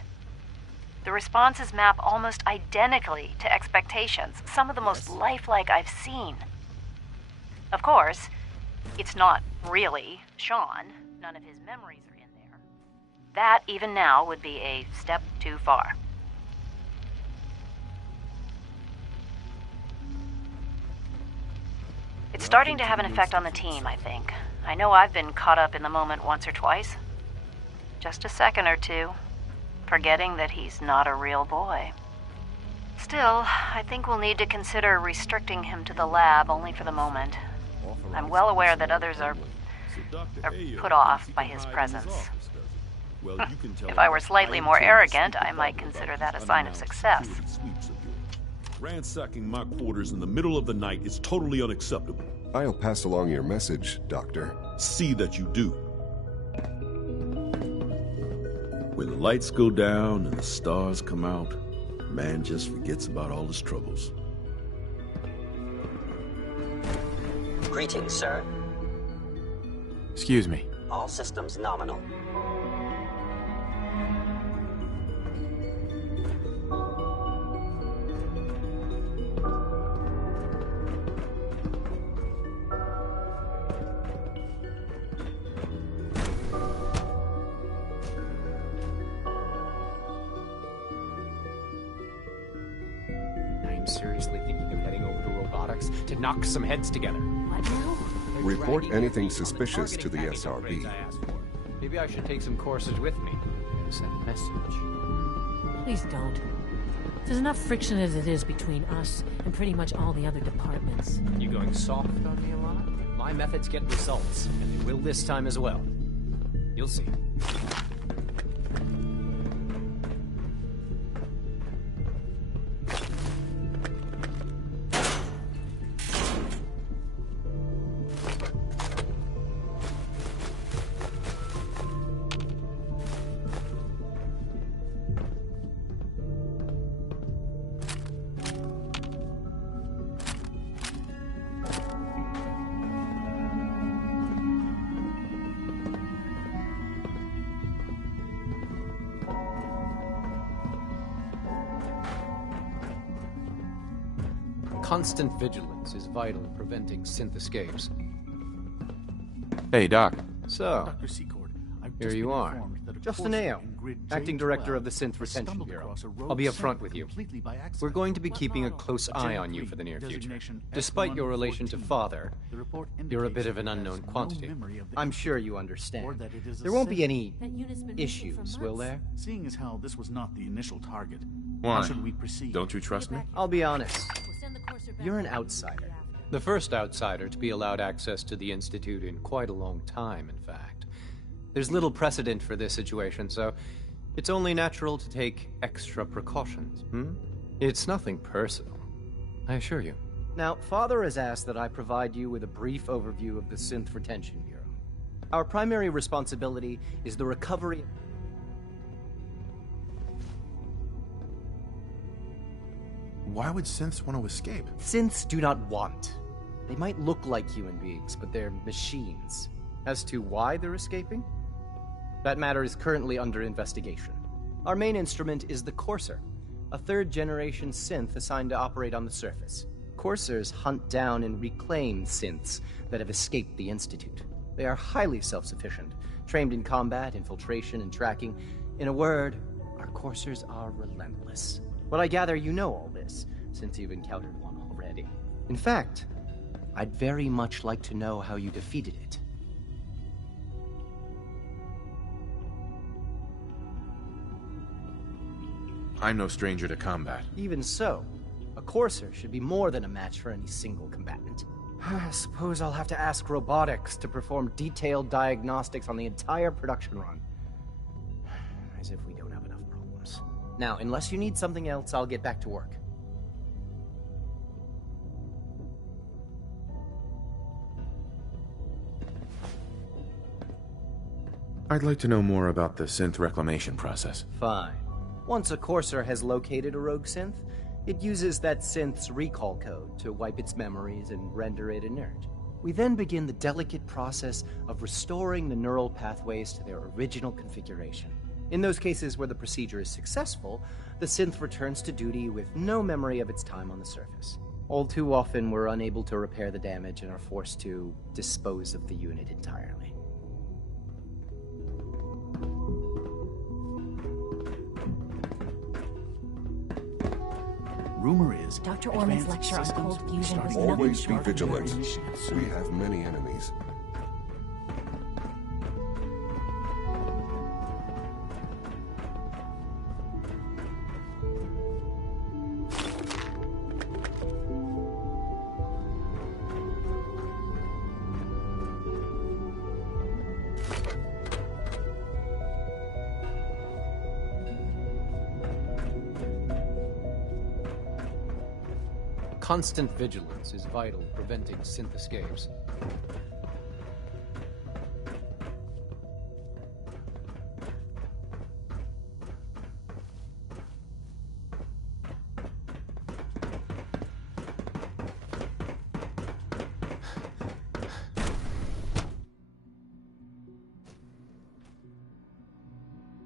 The responses map almost identically to expectations, some of the most lifelike I've seen. Of course, it's not really Sean. None of his memories are in there. That, even now, would be a step too far. It's starting to have an effect on the team, I think. I know I've been caught up in the moment once or twice. Just a second or two, forgetting that he's not a real boy. Still, I think we'll need to consider restricting him to the lab only for the moment. I'm well aware that others are put off by his presence. If I were slightly more arrogant, I might consider that a sign of success. Ransacking my quarters in the middle of the night is totally unacceptable. I'll pass along your message, Doctor. See that you do. When the lights go down and the stars come out, man just forgets about all his troubles. Greetings, sir. Excuse me. All systems nominal. I'm seriously thinking of heading over to robotics to knock some heads together. What now? Report anything suspicious to the SRB. Maybe I should take some courses with me. Send a message. Please don't. There's enough friction as it is between us and pretty much all the other departments. You going soft on me, Alana? My methods get results, and they will this time as well. You'll see. Constant vigilance is vital in preventing synth escapes. Hey, Doc. So, Dr. Secord, here you are. Justin Ao, Acting Director of the Synth Retention Bureau. I'll be upfront with you. We're going to be keeping a close eye on you for the near future. Despite your relation to Father, you're a bit of an unknown quantity. I'm sure you understand. There won't be any issues, will there? Seeing as how this was not the initial target, Why? how should we proceed? Don't you trust me? I'll be honest. You're an outsider. The first outsider to be allowed access to the Institute in quite a long time, in fact. There's little precedent for this situation, so it's only natural to take extra precautions, It's nothing personal. I assure you. Now, Father has asked that I provide you with a brief overview of the Synth Retention Bureau. Our primary responsibility is the recovery... Why would synths want to escape? Synths do not want. They might look like human beings, but they're machines. As to why they're escaping? That matter is currently under investigation. Our main instrument is the Courser, a third-generation synth assigned to operate on the surface. Coursers hunt down and reclaim synths that have escaped the Institute. They are highly self-sufficient, trained in combat, infiltration, and tracking. In a word, our Coursers are relentless. But I gather you know all this, since you've encountered one already. In fact, I'd very much like to know how you defeated it. I'm no stranger to combat. Even so, a Courser should be more than a match for any single combatant. I suppose I'll have to ask robotics to perform detailed diagnostics on the entire production run. As if we don't have enough problems. Now, unless you need something else, I'll get back to work. I'd like to know more about the synth reclamation process. Fine. Once a Courser has located a rogue synth, it uses that synth's recall code to wipe its memories and render it inert. We then begin the delicate process of restoring the neural pathways to their original configuration. In those cases where the procedure is successful, the synth returns to duty with no memory of its time on the surface. All too often, we're unable to repair the damage and are forced to dispose of the unit entirely. Rumor is Dr. Orman's lecture on cold fusion was nothing Always be short of vigilant. amazing. We have many enemies. Constant vigilance is vital, preventing synth escapes.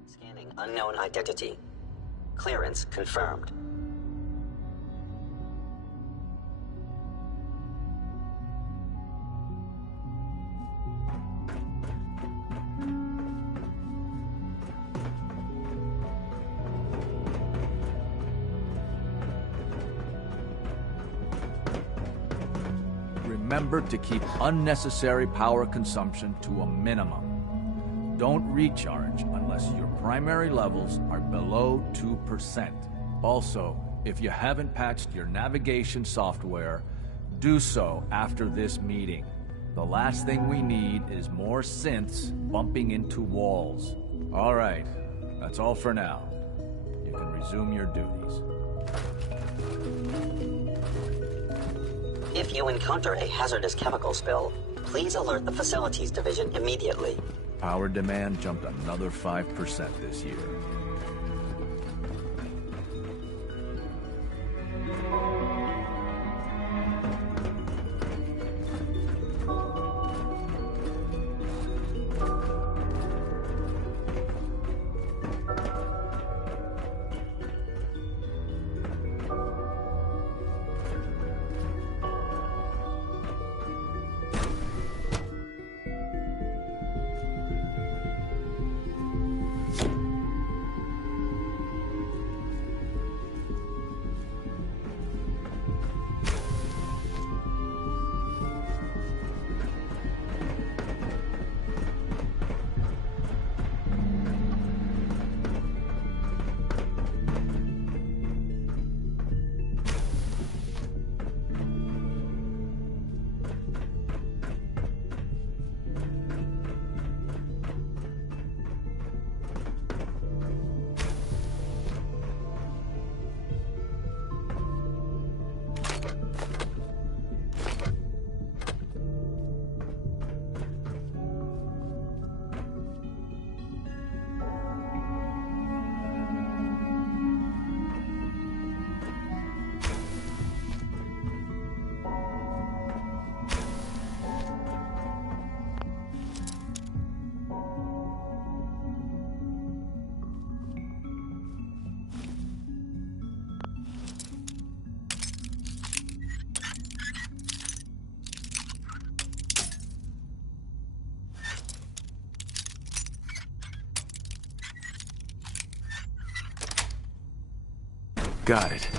Scanning unknown identity. Clearance confirmed. Remember to keep unnecessary power consumption to a minimum. Don't recharge unless your primary levels are below 2%. Also, if you haven't patched your navigation software, do so after this meeting. The last thing we need is more synths bumping into walls. All right, that's all for now. You can resume your duties. If you encounter a hazardous chemical spill, please alert the Facilities Division immediately. Power demand jumped another 5% this year. Got it.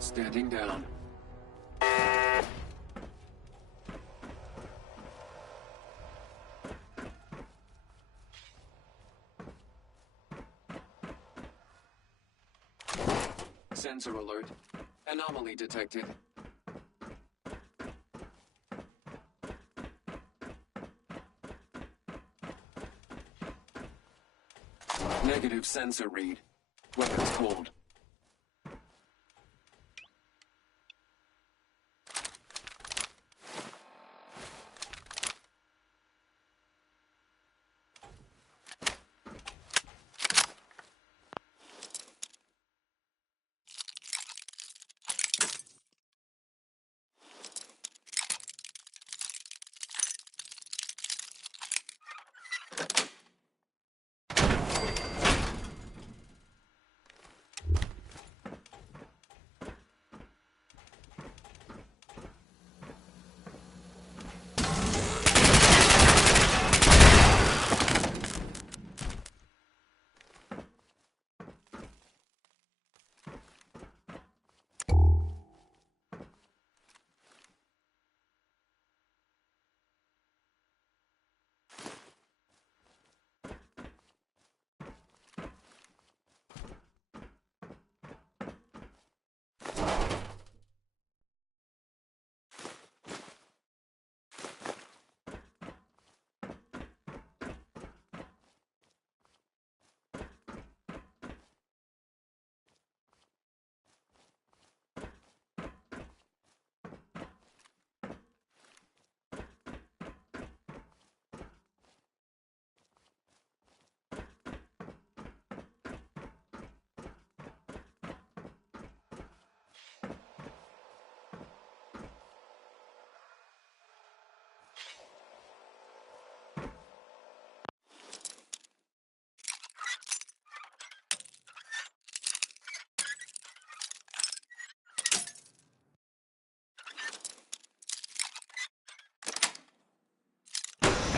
Standing down. Sensor alert. Anomaly detected. Negative sensor read. Weapons cold.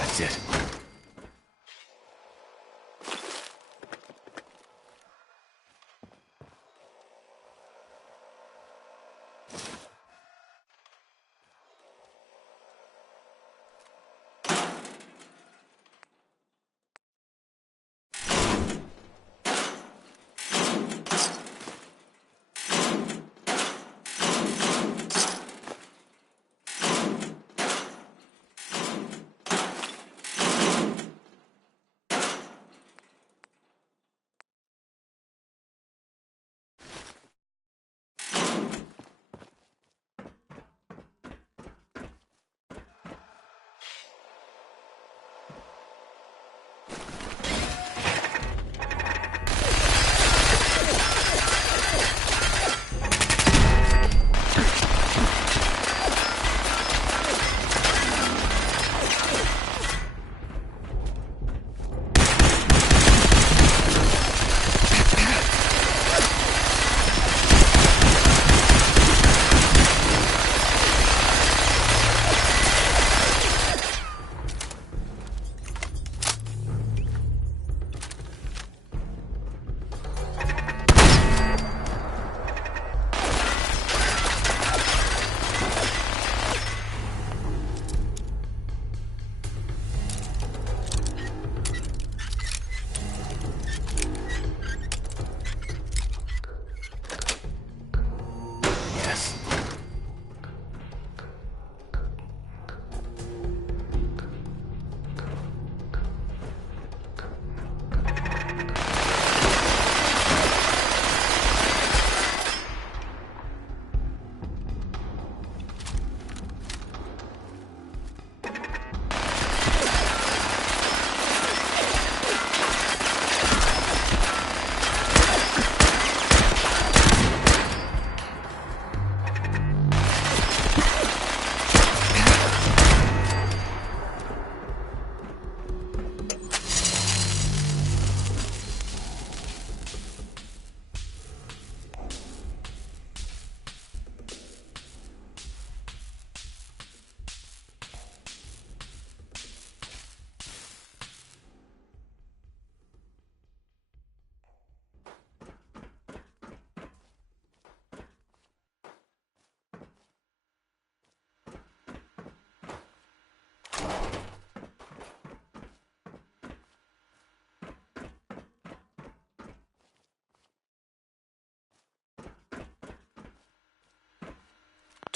That's it.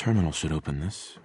terminal should open this.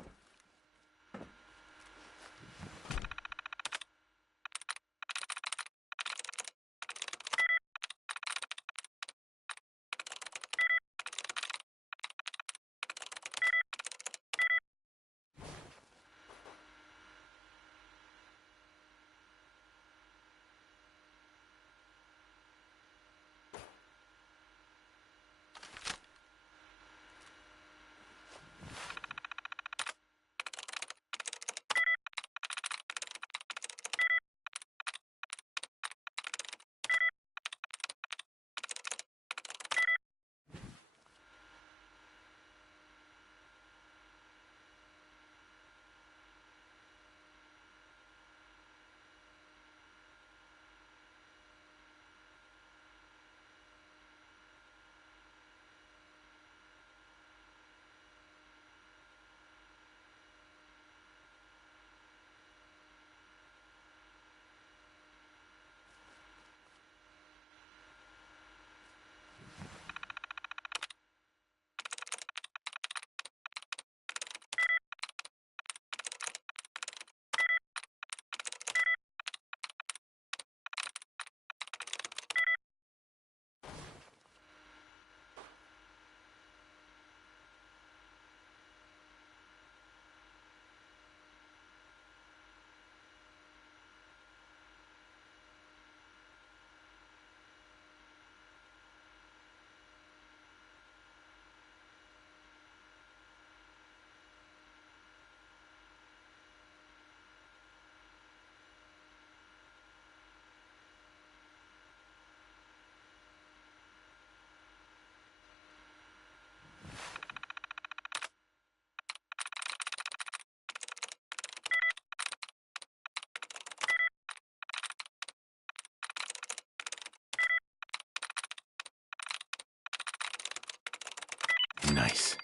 Nice.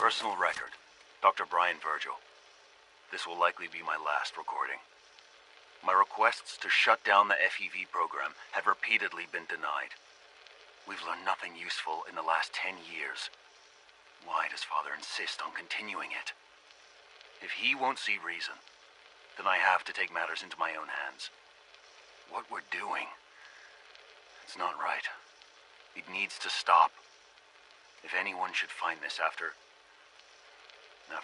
Personal record, Dr. Brian Virgil. This will likely be my last recording. My requests to shut down the FEV program have repeatedly been denied. We've learned nothing useful in the last 10 years. Why does Father insist on continuing it? If he won't see reason, then I have to take matters into my own hands. What we're doing, it's not right. It needs to stop. If anyone should find this after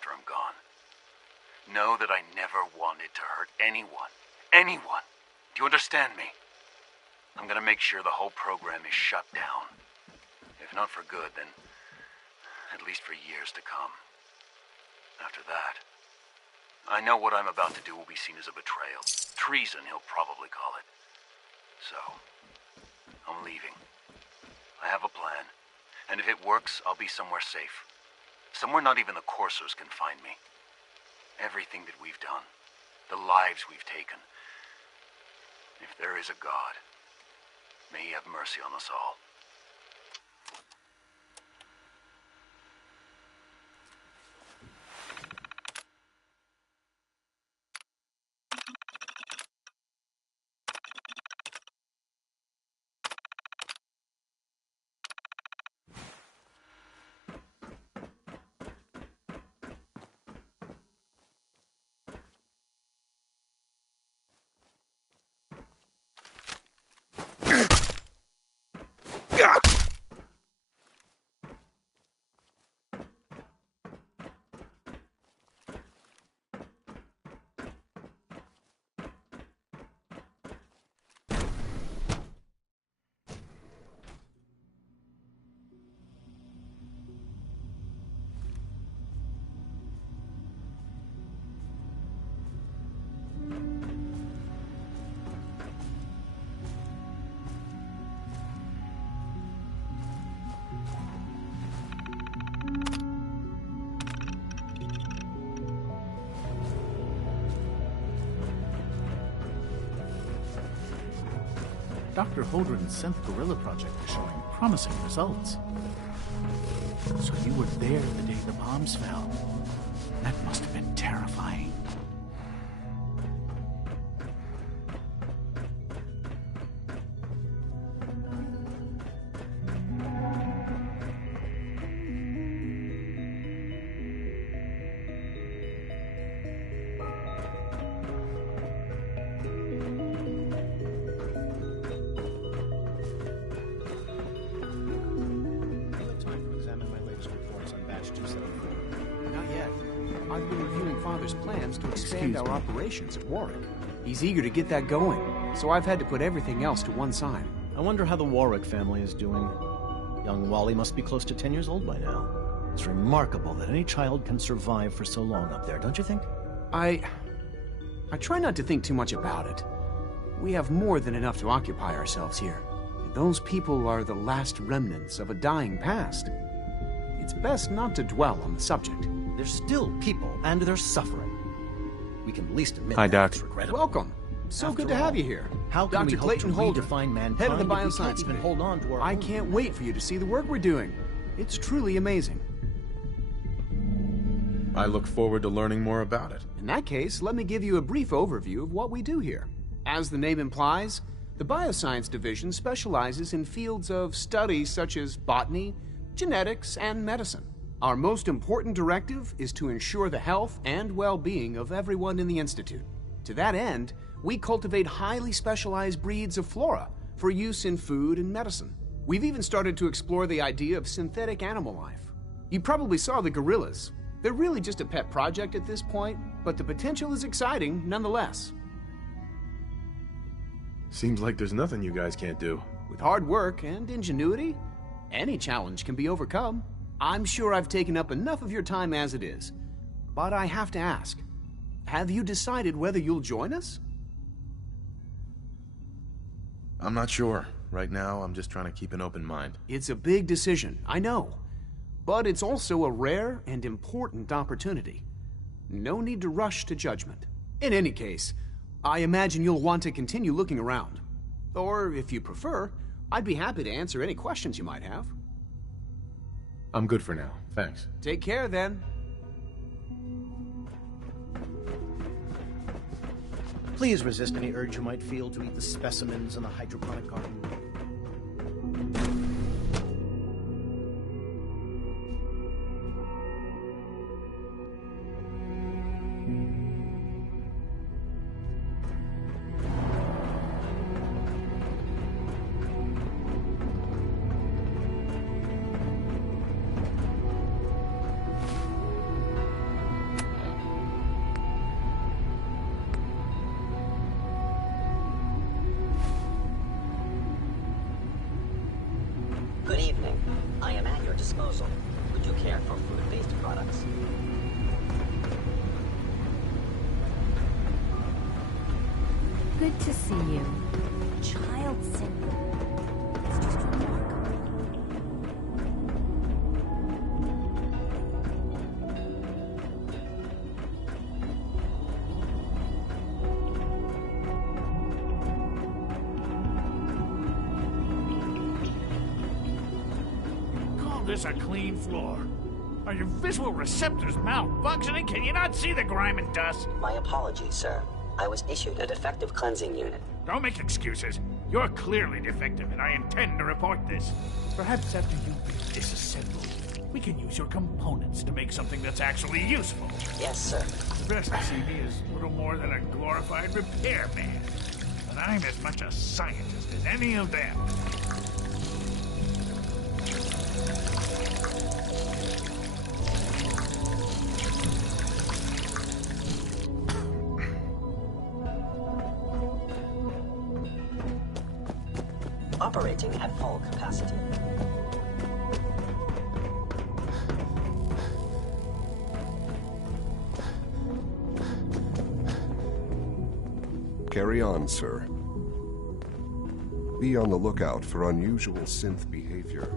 I'm gone, know that I never wanted to hurt anyone. Anyone! Do you understand me? I'm gonna make sure the whole program is shut down. If not for good, then at least for years to come. After that, I know what I'm about to do will be seen as a betrayal. Treason, he'll probably call it. So, I'm leaving. I have a plan, and if it works, I'll be somewhere safe. Somewhere not even the Coursers can find me. Everything that we've done, the lives we've taken. If there is a God, may he have mercy on us all. Dr. Holdren's synth gorilla project is showing promising results. So you were there the day the bombs fell. That must have been terrifying. I've been reviewing Father's plans to expand our operations at Warwick. He's eager to get that going, so I've had to put everything else to one side. I wonder how the Warwick family is doing. Young Wally must be close to 10 years old by now. It's remarkable that any child can survive for so long up there, don't you think? I try not to think too much about it. We have more than enough to occupy ourselves here. And those people are the last remnants of a dying past. It's best not to dwell on the subject. They're still people, and they're suffering. We can at least admit Hi, Doc. it's regrettable. Welcome. So After good to all, have you here. How can Dr. we hope Clayton to Holder, redefine mankind head of the if we can't Bioscience even Wing? hold on to our I own? can't wait for you to see the work we're doing. It's truly amazing. I look forward to learning more about it. In that case, let me give you a brief overview of what we do here. As the name implies, the Bioscience Division specializes in fields of study such as botany, genetics, and medicine. Our most important directive is to ensure the health and well-being of everyone in the Institute. To that end, we cultivate highly specialized breeds of flora for use in food and medicine. We've even started to explore the idea of synthetic animal life. You probably saw the gorillas. They're really just a pet project at this point, but the potential is exciting nonetheless. Seems like there's nothing you guys can't do. With hard work and ingenuity, any challenge can be overcome. I'm sure I've taken up enough of your time as it is, but I have to ask, have you decided whether you'll join us? I'm not sure. Right now, I'm just trying to keep an open mind. It's a big decision, I know, but it's also a rare and important opportunity. No need to rush to judgment. In any case, I imagine you'll want to continue looking around. Or, if you prefer, I'd be happy to answer any questions you might have. I'm good for now. Thanks. Take care, then. Please resist any urge you might feel to eat the specimens in the hydroponic garden. Good evening. I am at your disposal. Would you care for food-based products? Good to see you. Child syndrome. It's just remarkable. This a clean floor. Are your visual receptors malfunctioning? Can you not see the grime and dust? My apologies, sir. I was issued a defective cleansing unit. Don't make excuses. You're clearly defective, and I intend to report this. Perhaps after you've been disassembled, we can use your components to make something that's actually useful. Yes, sir. The rest of CD is little more than a glorified repairman. But I'm as much a scientist as any of them. Operating at full capacity. Carry on, sir. Be on the lookout for unusual synth behavior.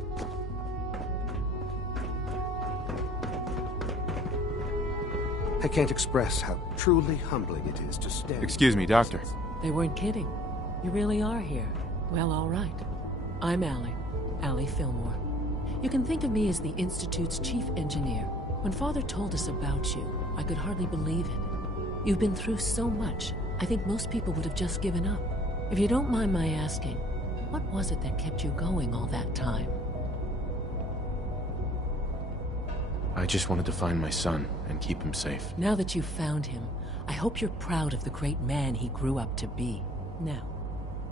I can't express how truly humbling it is to stand. Excuse me, Doctor. They weren't kidding. You really are here. Well, all right. I'm Allie Fillmore. You can think of me as the Institute's chief engineer. When Father told us about you, I could hardly believe it. You've been through so much, I think most people would have just given up. If you don't mind my asking, what was it that kept you going all that time? I just wanted to find my son and keep him safe. Now that you've found him, I hope you're proud of the great man he grew up to be. Now,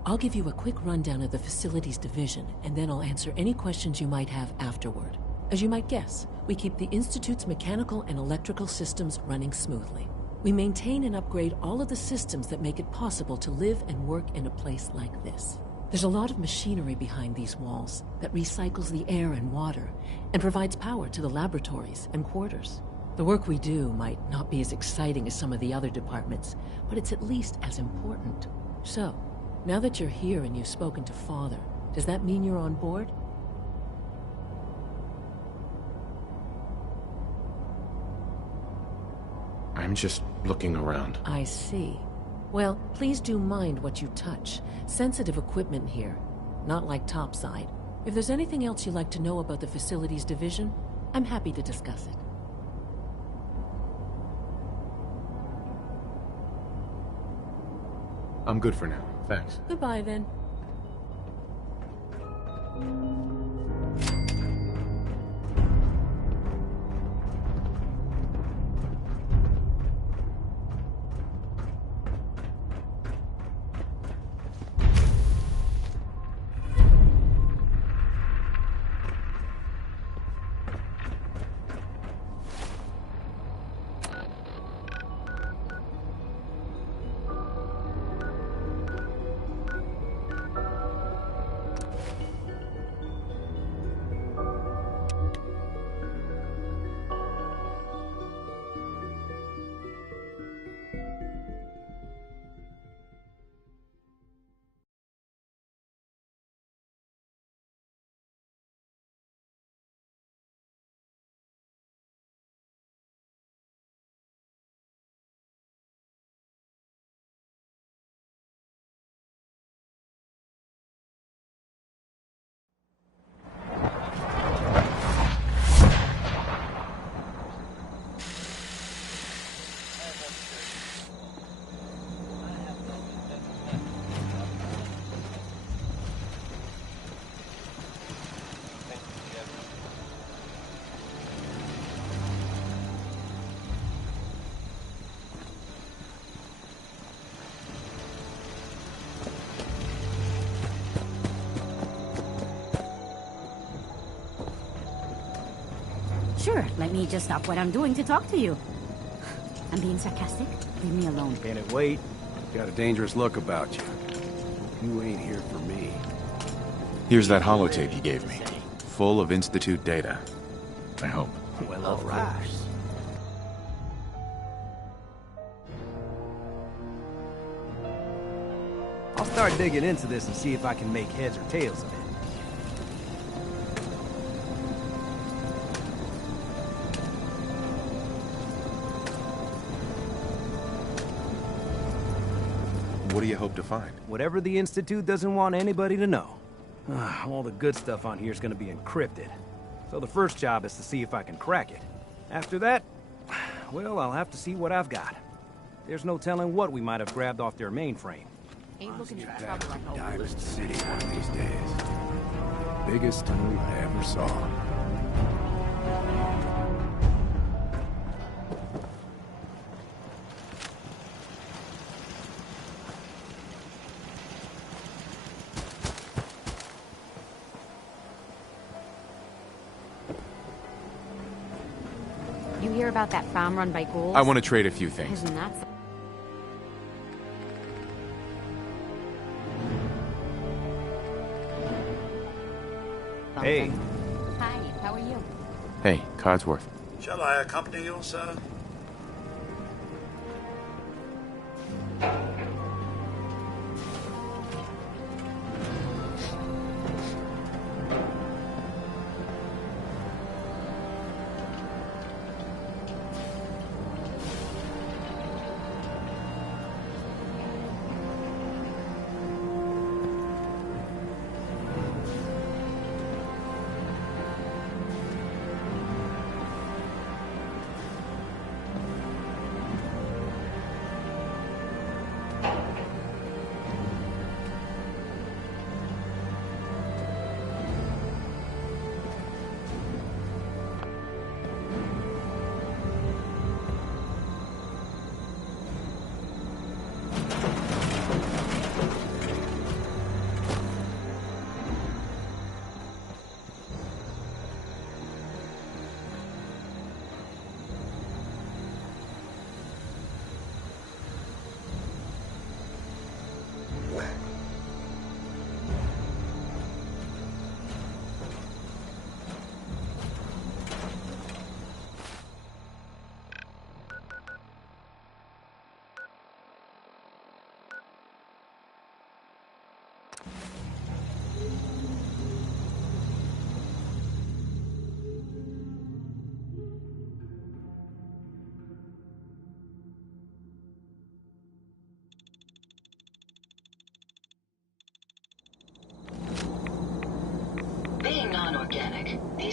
I'll give you a quick rundown of the Facilities Division, and then I'll answer any questions you might have afterward. As you might guess, we keep the Institute's mechanical and electrical systems running smoothly. We maintain and upgrade all of the systems that make it possible to live and work in a place like this. There's a lot of machinery behind these walls that recycles the air and water and provides power to the laboratories and quarters. The work we do might not be as exciting as some of the other departments, but it's at least as important. So, now that you're here and you've spoken to Father, does that mean you're on board? I'm just looking around. I see. Well, please do mind what you touch. Sensitive equipment here, not like topside. If there's anything else you'd like to know about the Facilities Division, I'm happy to discuss it. I'm good for now, thanks. Goodbye, then. Sure, let me just stop what I'm doing to talk to you. I'm being sarcastic. Leave me alone. Can it wait? Got a dangerous look about you. You ain't here for me. Here's that holotape you gave me. Full of Institute data. I hope. Well, all right. I'll start digging into this and see if I can make heads or tails of it. What do you hope to find? Whatever the Institute doesn't want anybody to know. All the good stuff on here is going to be encrypted. So the first job is to see if I can crack it. After that, well, I'll have to see what I've got. There's no telling what we might have grabbed off their mainframe. Ain't looking at trouble like Diamond City one of these days. Biggest town I ever saw. You hear about that farm run by ghouls? I want to trade a few things. Isn't that Hey. Hi, how are you? Hey, Codsworth. Shall I accompany you, sir?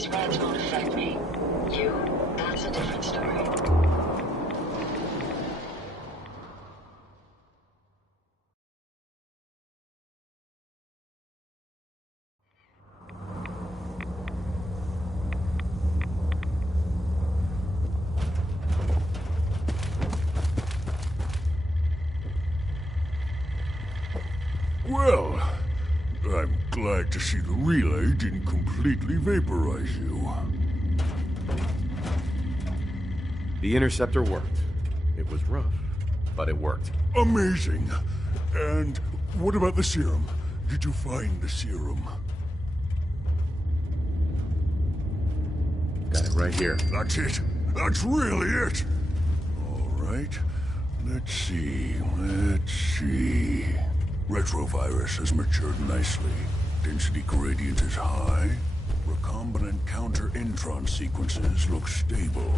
These rats won't affect me. You, that's a different story. Well, I'm glad to see the relay didn't completely vaporize you. The interceptor worked. It was rough, but it worked. Amazing. And what about the serum? Did you find the serum? Got it right here. That's it. That's really it. All right. Let's see. Retrovirus has matured nicely. Density gradient is high. Recombinant counter-intron sequences look stable.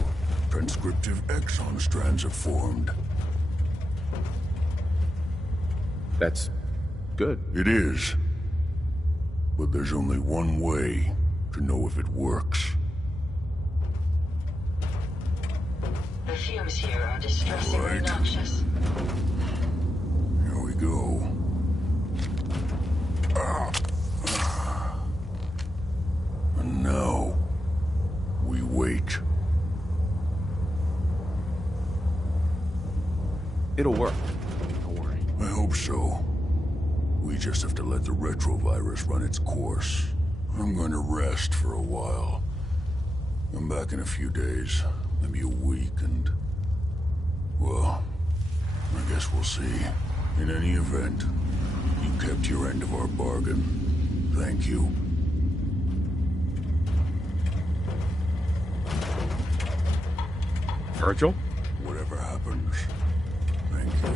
Transcriptive exon strands have formed. That's good. It is. But there's only one way to know if it works. The fumes here are distressingly noxious. Here we go. And now, we wait. It'll work. Don't worry. I hope so. We just have to let the retrovirus run its course. I'm going to rest for a while. I'm back in a few days, maybe a week, and... well, I guess we'll see. In any event, you kept your end of our bargain. Thank you. Virgil? Whatever happens, thank you.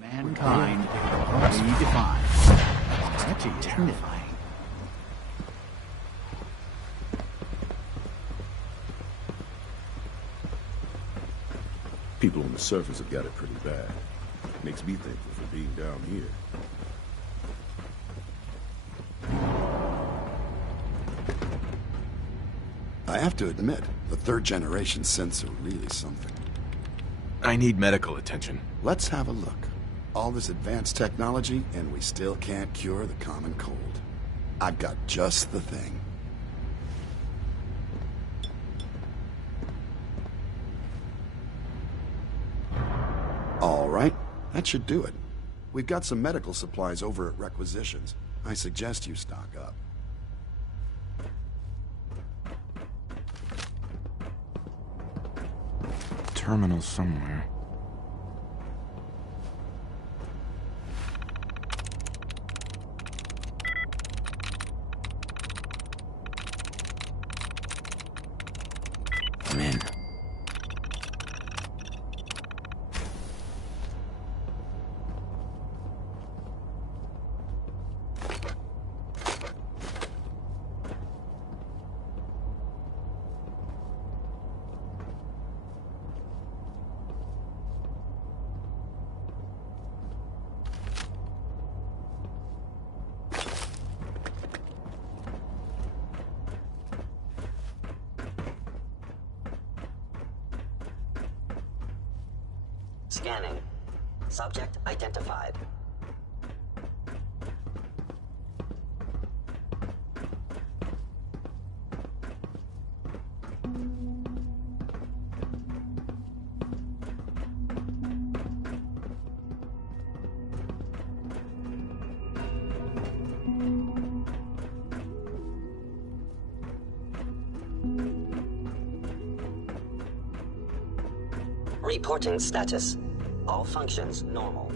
Mankind redefined. Pretty terrifying. People on the surface have got it pretty bad. Makes me thankful for being down here. I have to admit, the third-generation synths are really something. I need medical attention. Let's have a look. All this advanced technology, and we still can't cure the common cold. I've got just the thing. All right, that should do it. We've got some medical supplies over at Requisitions. I suggest you stock up. Terminal somewhere. I'm in. Scanning. Subject identified. Reporting status. All functions normal.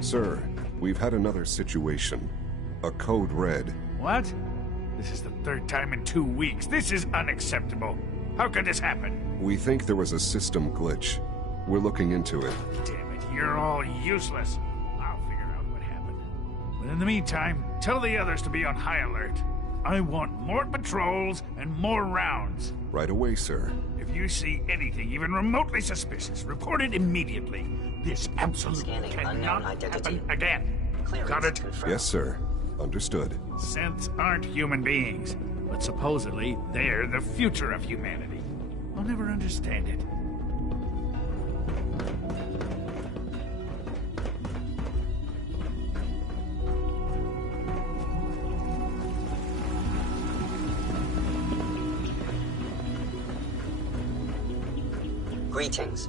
Sir, we've had another situation. A code red. What? This is the third time in 2 weeks. This is unacceptable. How could this happen? We think there was a system glitch. We're looking into it. Damn it, you're all useless. I'll figure out what happened. But in the meantime, tell the others to be on high alert. I want more patrols and more rounds. Right away, sir. If you see anything even remotely suspicious, report it immediately. This absolutely cannot happen again. Got it? Yes, sir. Understood. Synths aren't human beings, but supposedly they're the future of humanity. I'll never understand it. Greetings.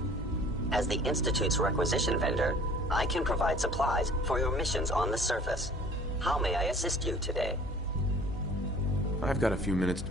As the Institute's requisition vendor, I can provide supplies for your missions on the surface. How may I assist you today? I've got a few minutes.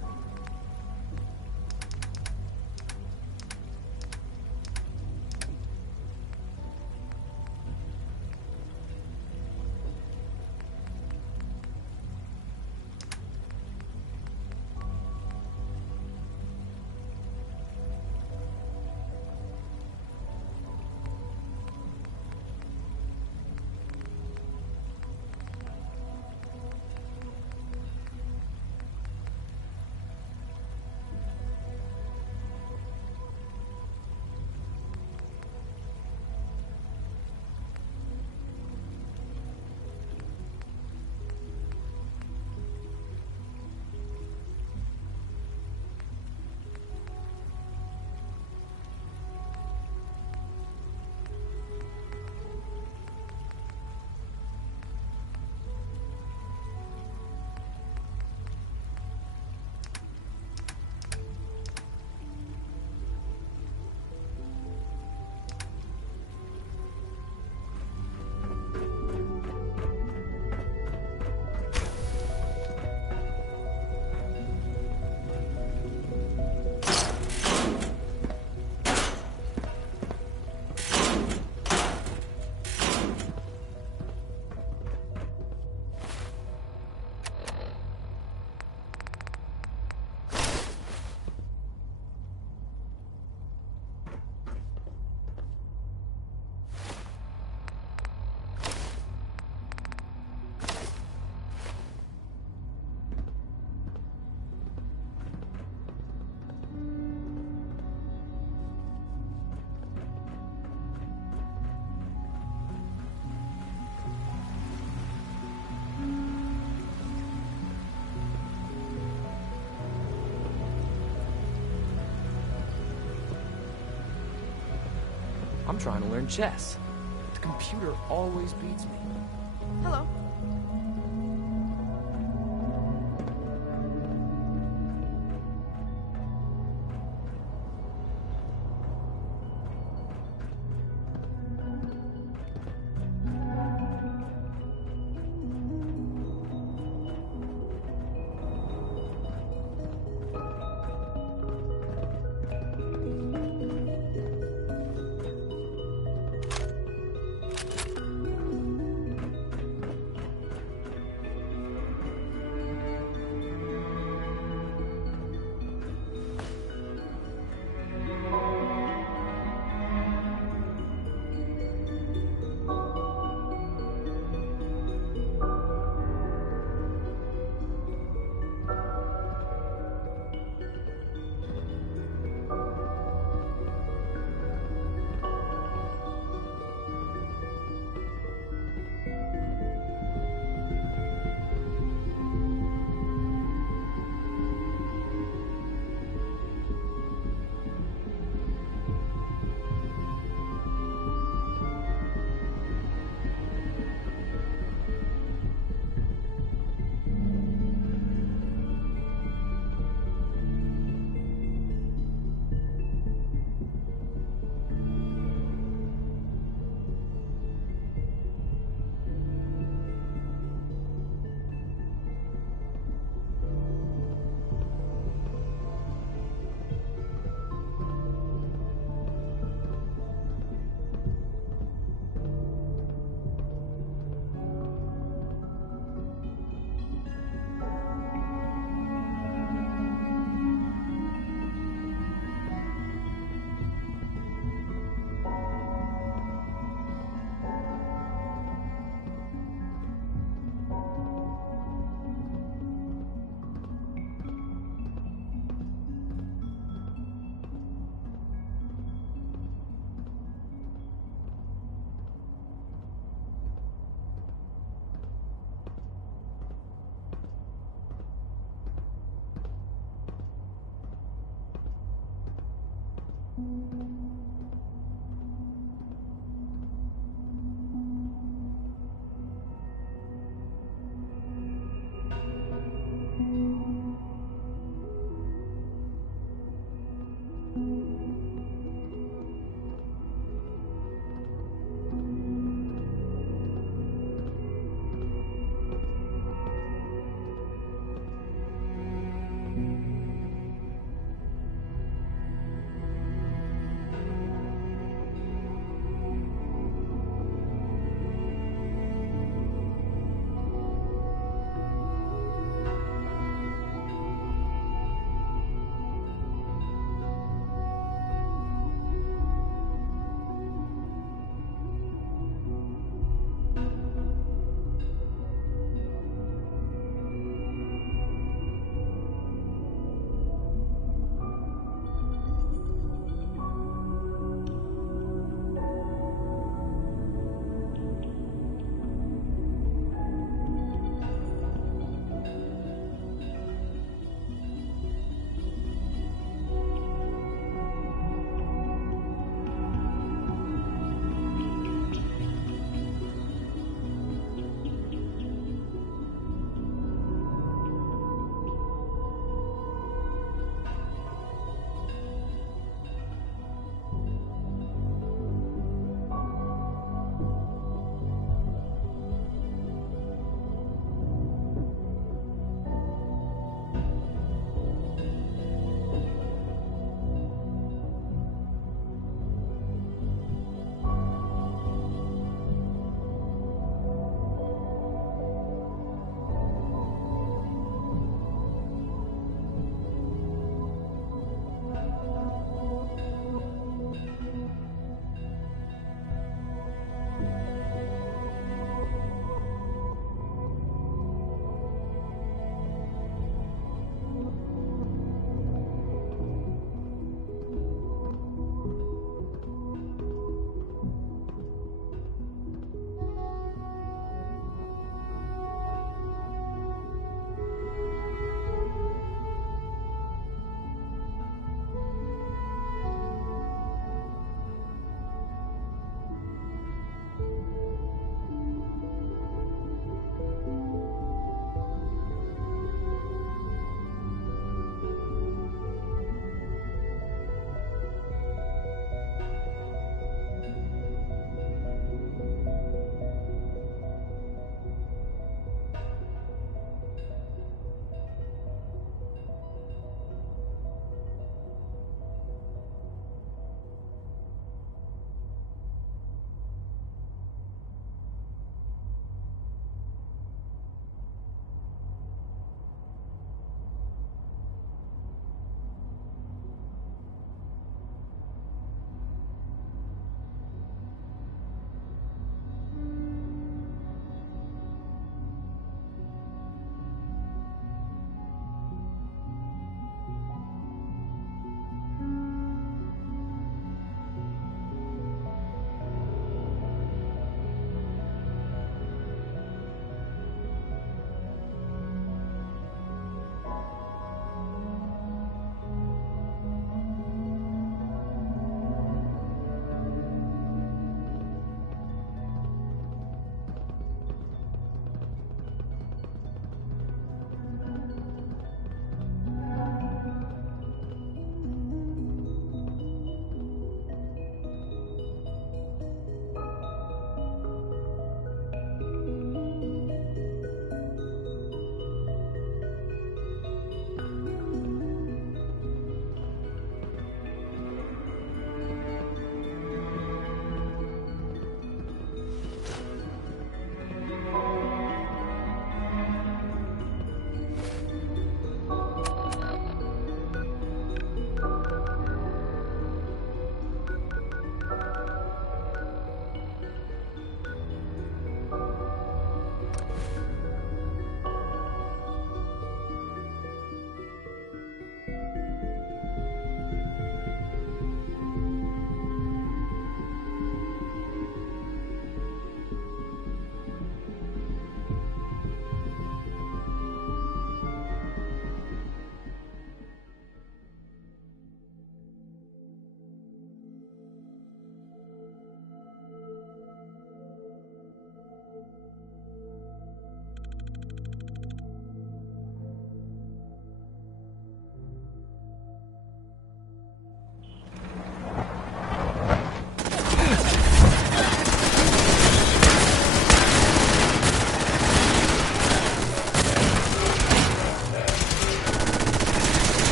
I'm trying to learn chess. The computer always beats me. Hello.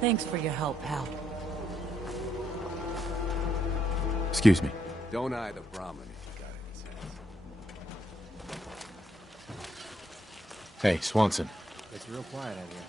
Thanks for your help, pal. Excuse me. Don't eye the Brahmin if you got any sense. Hey, Swanson. It's real quiet out here.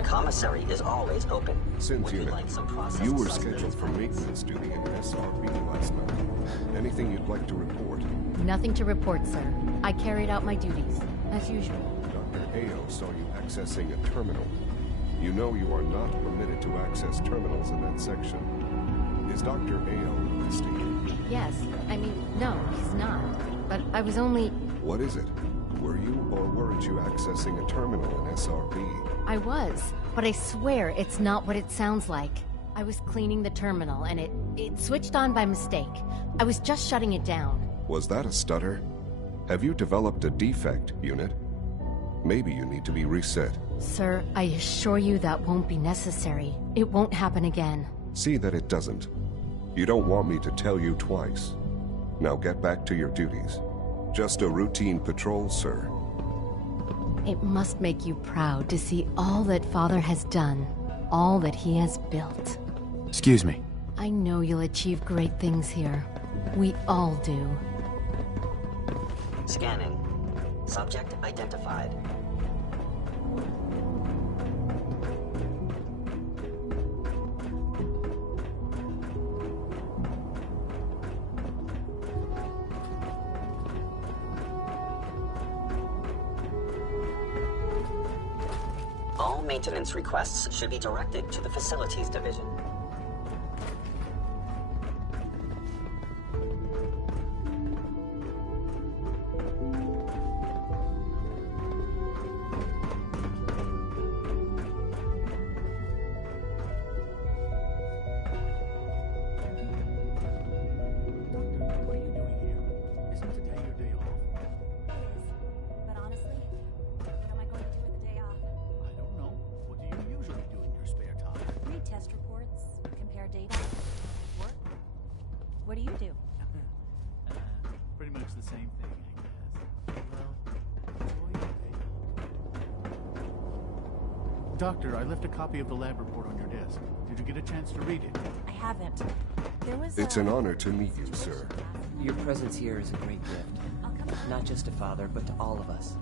The commissary is always open. Since Would you like some processed you were sustenance scheduled for packets? maintenance duty in SRB last night. Anything you'd like to report? Nothing to report, sir. I carried out my duties, as usual. Dr. Ao saw you accessing a terminal. You know you are not permitted to access terminals in that section. Is Dr. Ao investigating? Yes. I mean, no, he's not. But I was only... What is it? Were you or weren't you accessing a terminal in SRB? I was, but I swear it's not what it sounds like. I was cleaning the terminal, and it switched on by mistake. I was just shutting it down. Was that a stutter? Have you developed a defect, Unit? Maybe you need to be reset. Sir, I assure you that won't be necessary. It won't happen again. See that it doesn't. You don't want me to tell you twice. Now get back to your duties. Just a routine patrol, sir. It must make you proud to see all that Father has done, all that he has built. Excuse me. I know you'll achieve great things here. We all do. Scanning. Subject identified. All maintenance requests should be directed to the Facilities Division. What do you do? Pretty much the same thing, I guess. Well, Doctor, I left a copy of the lab report on your desk. Did you get a chance to read it? I haven't. There was It's an honor to meet you, sir. Your presence here is a great gift. Not just to Father, but to all of us.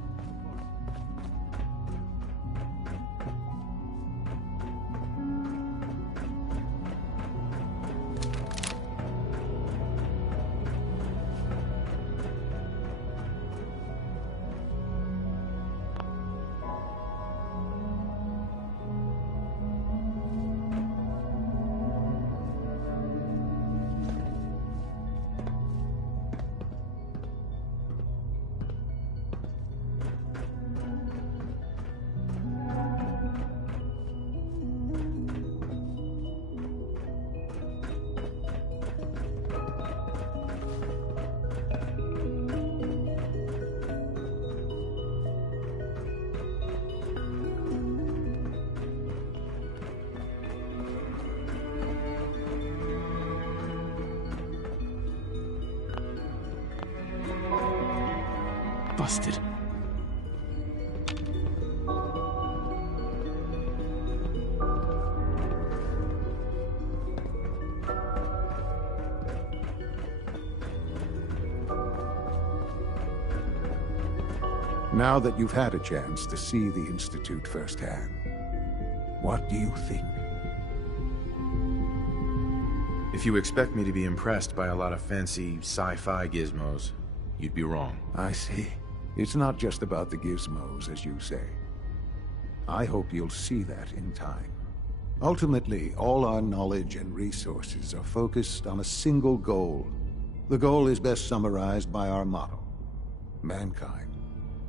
Busted. Now that you've had a chance to see the Institute firsthand, what do you think? If you expect me to be impressed by a lot of fancy sci-fi gizmos, you'd be wrong. I see. It's not just about the gizmos, as you say. I hope you'll see that in time. Ultimately, all our knowledge and resources are focused on a single goal. The goal is best summarized by our motto: mankind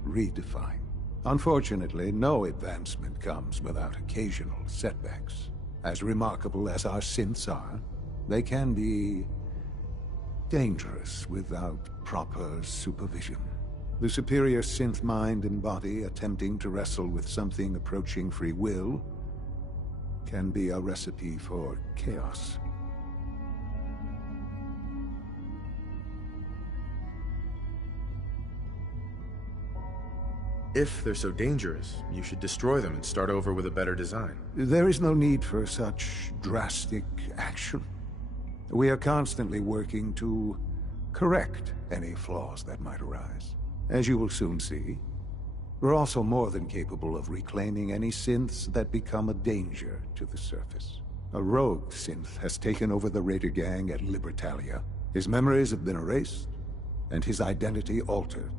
redefined. Unfortunately, no advancement comes without occasional setbacks. As remarkable as our synths are, they can be dangerous without proper supervision. The superior synth mind and body attempting to wrestle with something approaching free will can be a recipe for chaos. If they're so dangerous, you should destroy them and start over with a better design. There is no need for such drastic action. We are constantly working to correct any flaws that might arise. As you will soon see, we're also more than capable of reclaiming any synths that become a danger to the surface. A rogue synth has taken over the Raider gang at Libertalia. His memories have been erased, and his identity altered.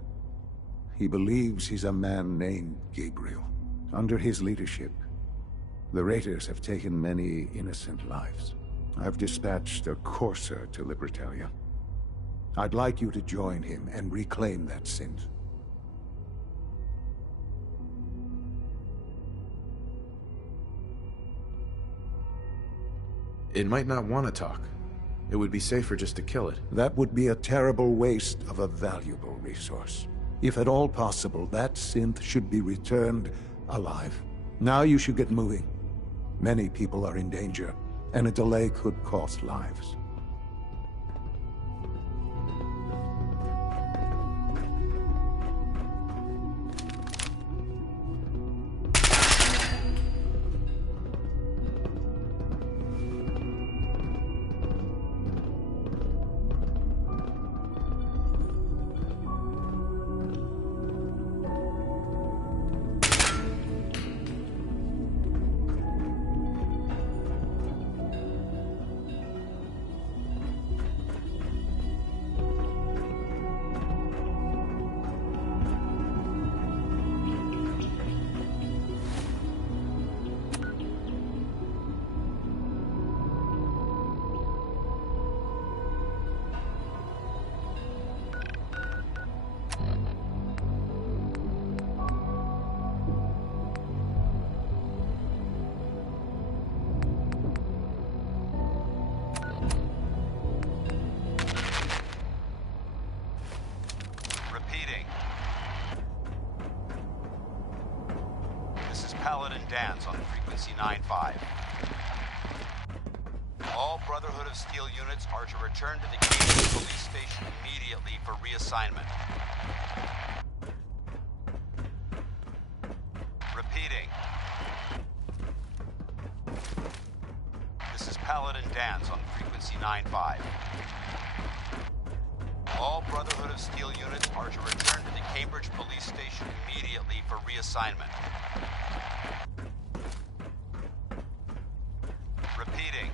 He believes he's a man named Gabriel. Under his leadership, the Raiders have taken many innocent lives. I've dispatched a courser to Libertalia. I'd like you to join him and reclaim that synth. It might not want to talk. It would be safer just to kill it. That would be a terrible waste of a valuable resource. If at all possible, that synth should be returned alive. Now you should get moving. Many people are in danger, and a delay could cost lives. Paladin Dance on frequency 9-5. All Brotherhood of Steel units are to return to the Cambridge police station immediately for reassignment. Repeating. This is Paladin Dance on frequency 9-5. All Brotherhood of Steel units are to return to the Cambridge police station immediately for reassignment. Repeating.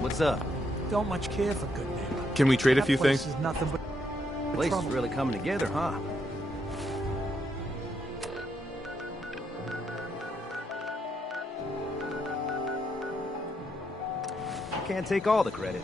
What's up? Don't much care for good neighbor. Can we trade a That few place things? is nothing but Place is trouble. really coming together, huh? Can't take all the credit.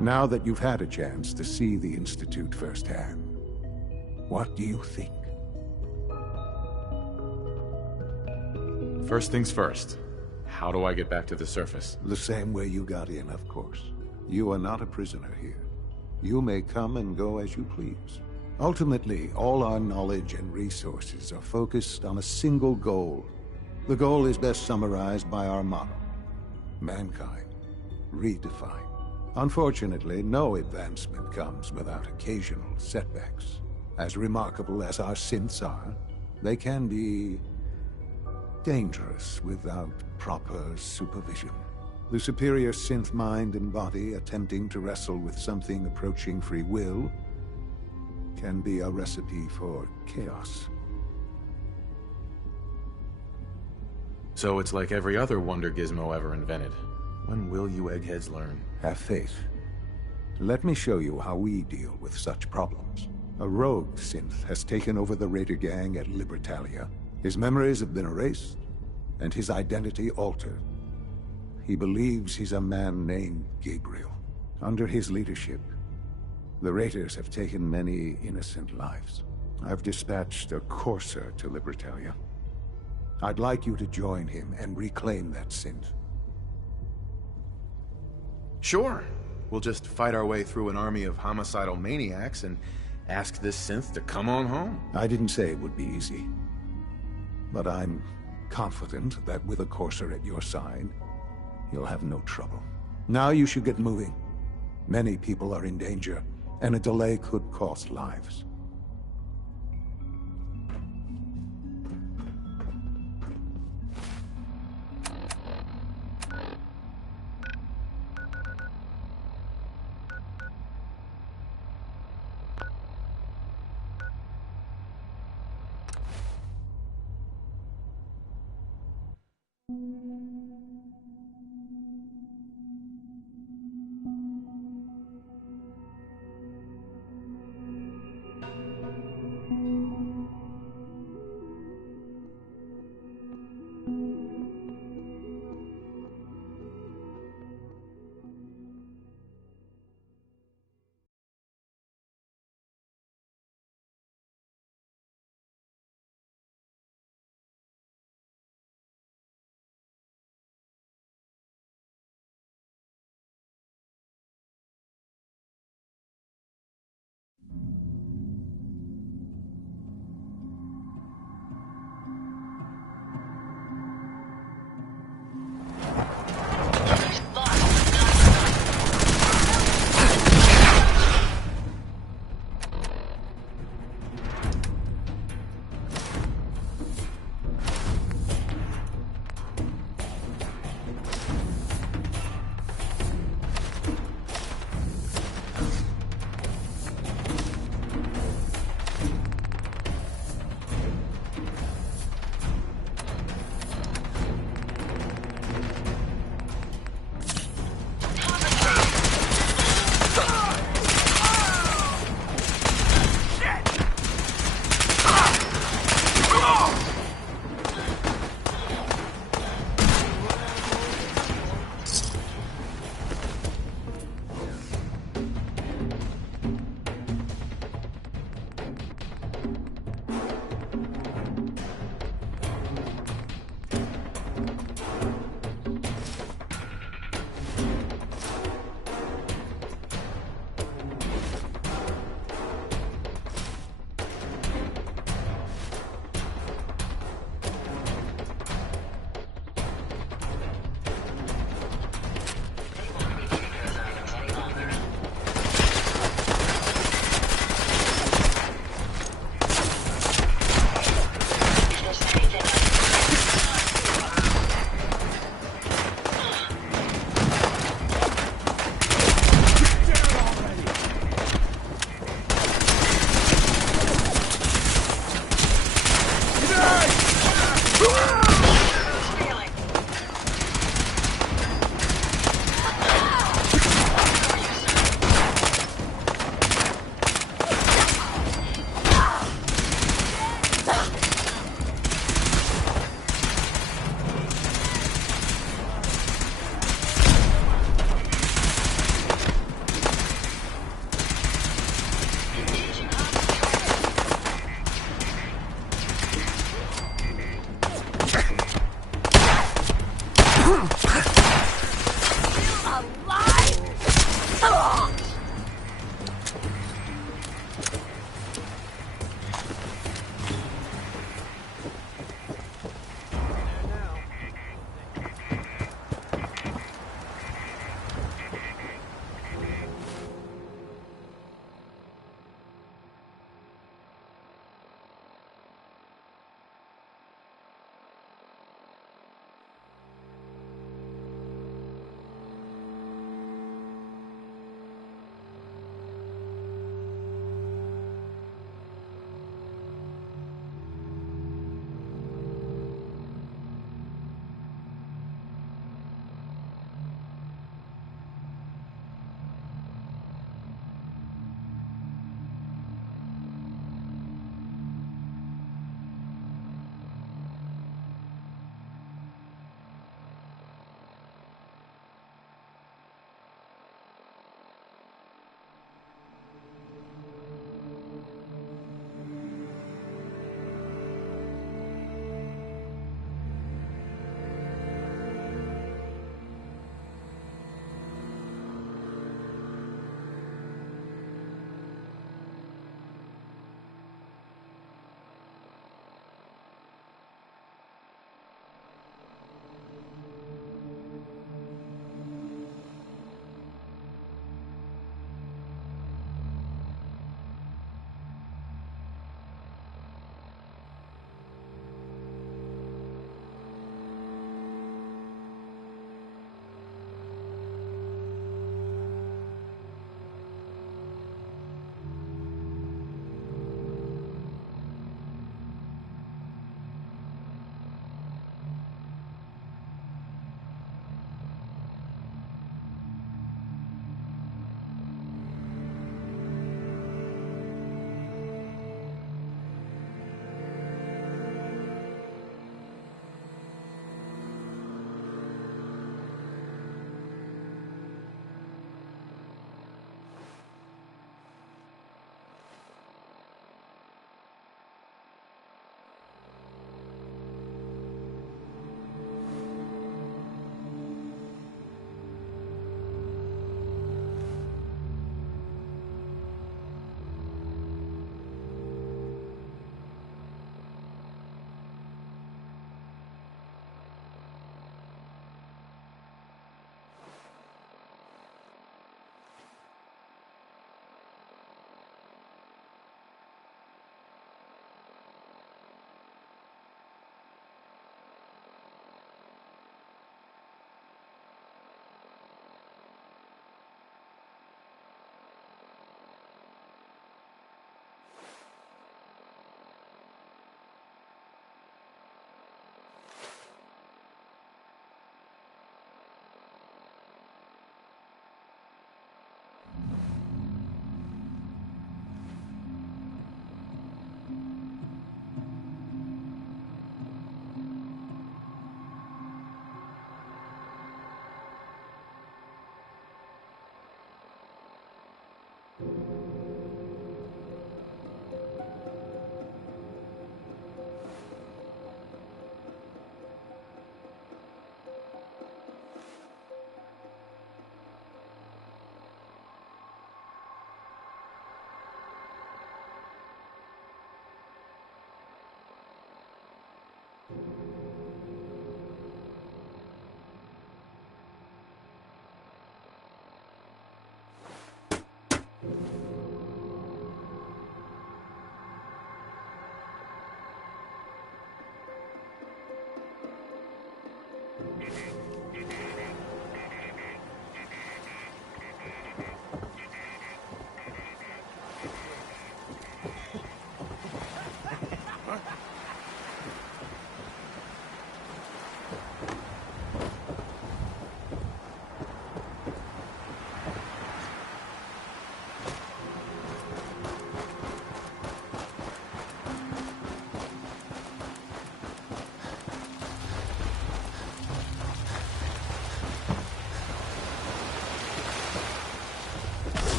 Now that you've had a chance to see the Institute firsthand, what do you think? First things first. How do I get back to the surface? The same way you got in, of course. You are not a prisoner here. You may come and go as you please. Ultimately, all our knowledge and resources are focused on a single goal. The goal is best summarized by our motto: mankind, redefined. Unfortunately, no advancement comes without occasional setbacks. As remarkable as our synths are, they can be dangerous without proper supervision. The superior synth mind and body attempting to wrestle with something approaching free will can be a recipe for chaos. So it's like every other wonder gizmo ever invented. When will you eggheads learn? Have faith. Let me show you how we deal with such problems. A rogue synth has taken over the Raider gang at Libertalia. His memories have been erased, and his identity altered. He believes he's a man named Gabriel. Under his leadership, the Raiders have taken many innocent lives. I've dispatched a courser to Libertalia. I'd like you to join him and reclaim that synth. Sure. We'll just fight our way through an army of homicidal maniacs and ask this synth to come on home. I didn't say it would be easy. But I'm confident that with a courser at your side, you'll have no trouble. Now you should get moving. Many people are in danger, and a delay could cost lives.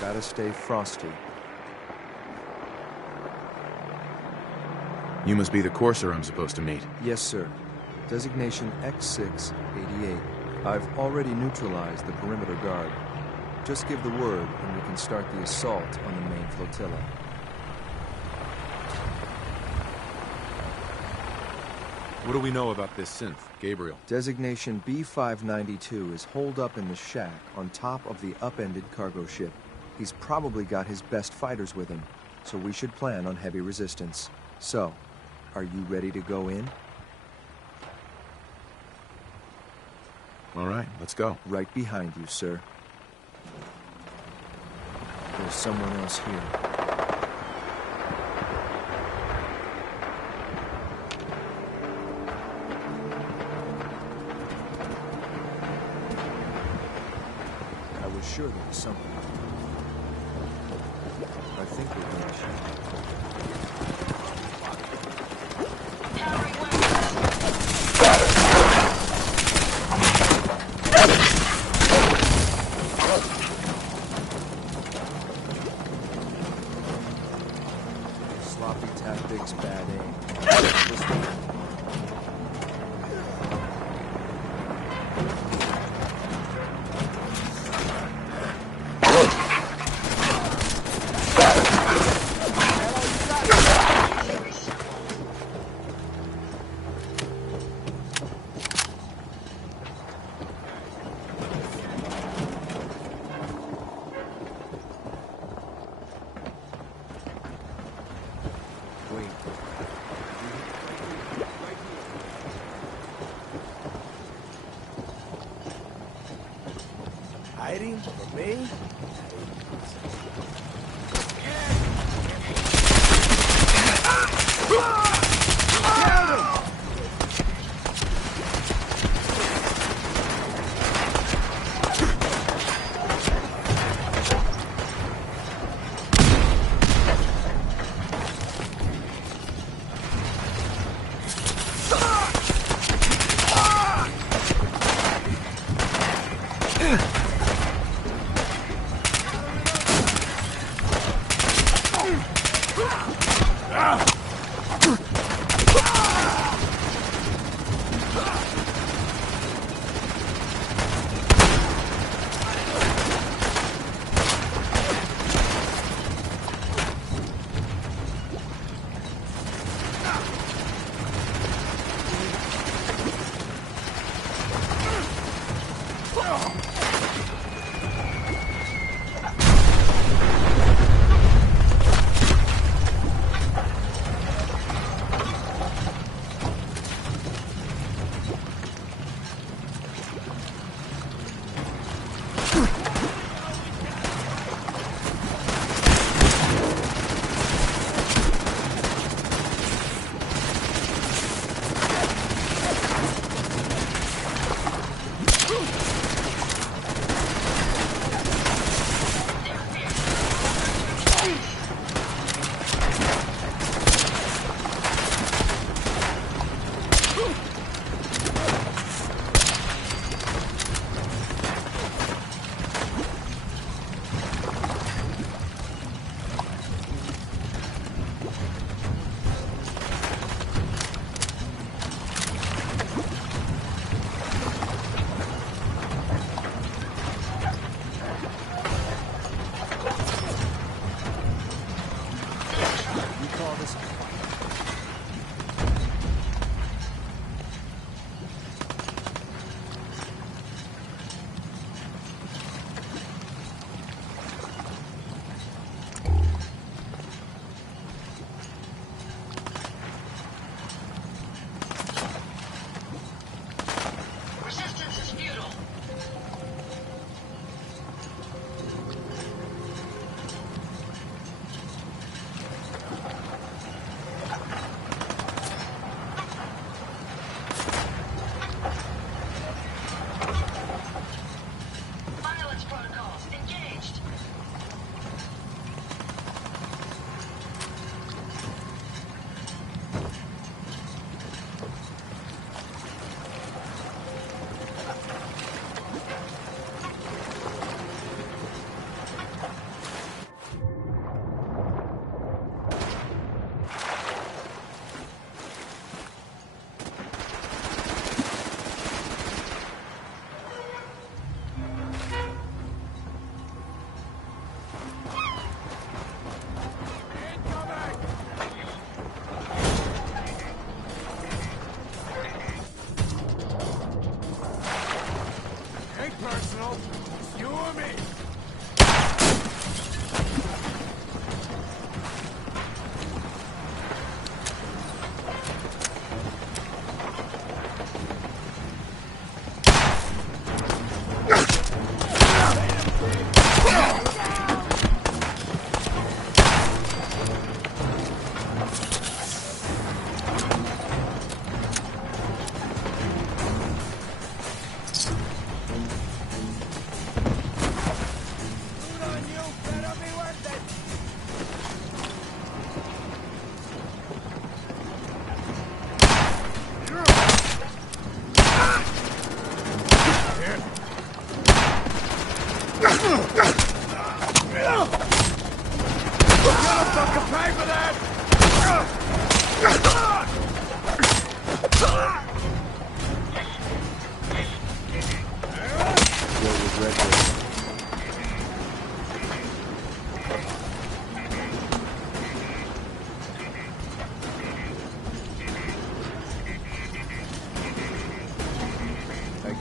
Gotta stay frosty. You must be the courser I'm supposed to meet. Yes, sir. Designation X688. I've already neutralized the perimeter guard. Just give the word and we can start the assault on the main flotilla. What do we know about this synth, Gabriel? Designation B592 is holed up in the shack on top of the upended cargo ship. He's probably got his best fighters with him, so we should plan on heavy resistance. So, are you ready to go in? All right, let's go. Right behind you, sir. There's someone else here. I was sure there was something. I think we're going to shoot. Sloppy tactics, bad aim. Hiding from me?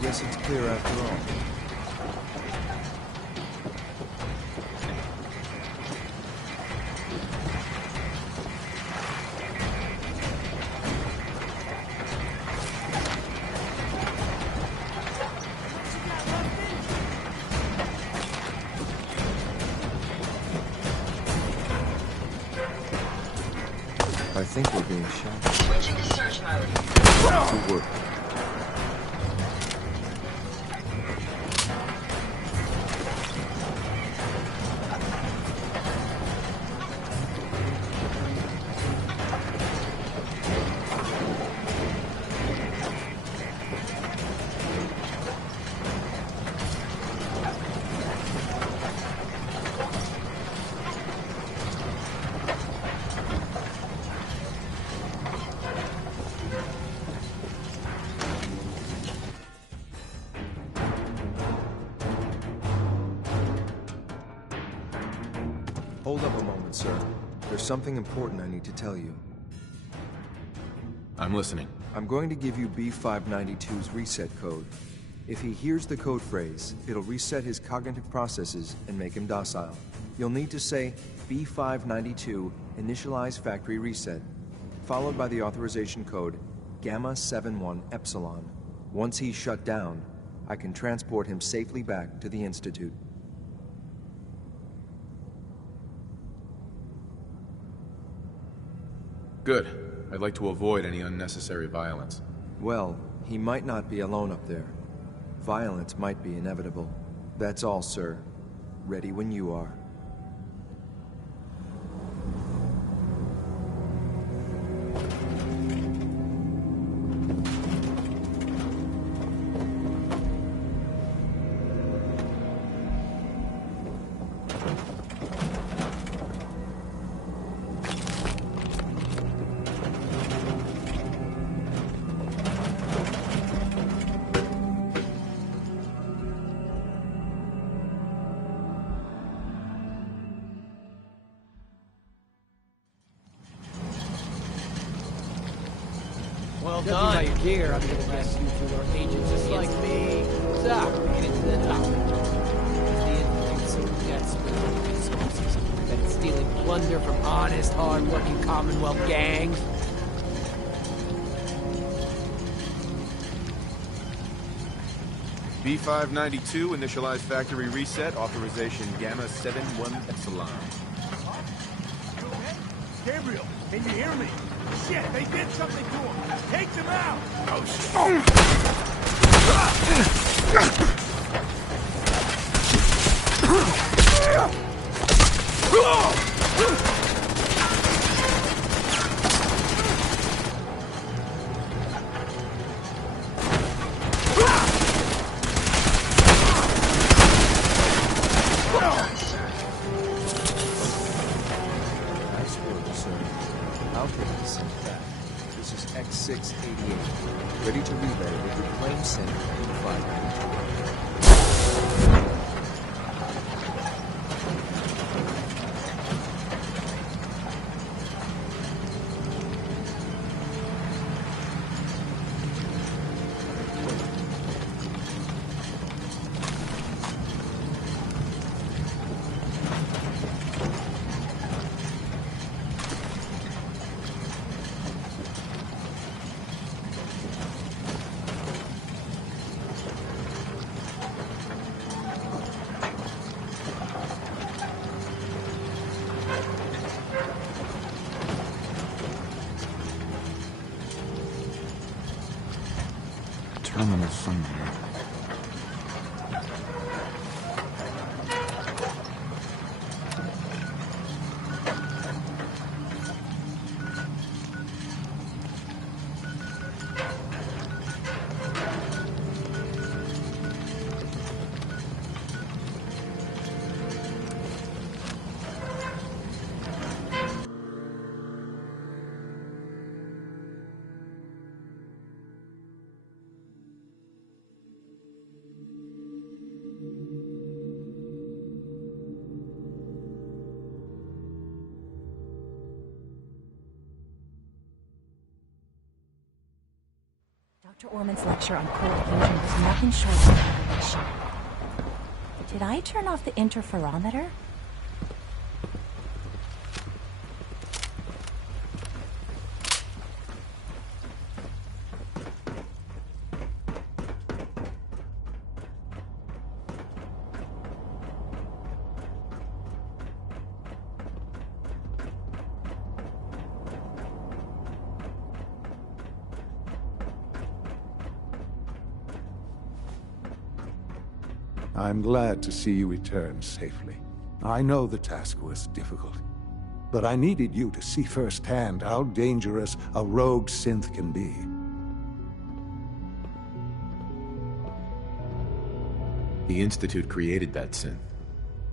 Guess it's clear after all. I think we're being shot. Switching to search mode. Good work. Hold up a moment, sir. There's something important I need to tell you. I'm listening. I'm going to give you B592's reset code. If he hears the code phrase, it'll reset his cognitive processes and make him docile. You'll need to say B592 initialize factory reset, followed by the authorization code Gamma 71 Epsilon. Once he's shut down, I can transport him safely back to the Institute. Good. I'd like to avoid any unnecessary violence. Well, he might not be alone up there. Violence might be inevitable. That's all, sir. Ready when you are. Well done. How you gear, I'm gonna rescue through our agents just like me. Stop, get into the top. The infantry so desperate for resources that it's stealing plunder from honest, hard-working Commonwealth gangs. B592, initialize factory reset, authorization Gamma 71 Epsilon. Gabriel, can you hear me? Shit, they did something to him. Take them out. Oh, Nice work, sir. I'll take this synth back. This is X688, ready to relay with the claim synth B592. Terminal somewhere. Dr. Orman's lecture on cold fusion was nothing short of a revelation. Did I turn off the interferometer? I'm glad to see you return safely. I know the task was difficult, but I needed you to see firsthand how dangerous a rogue synth can be. The Institute created that synth,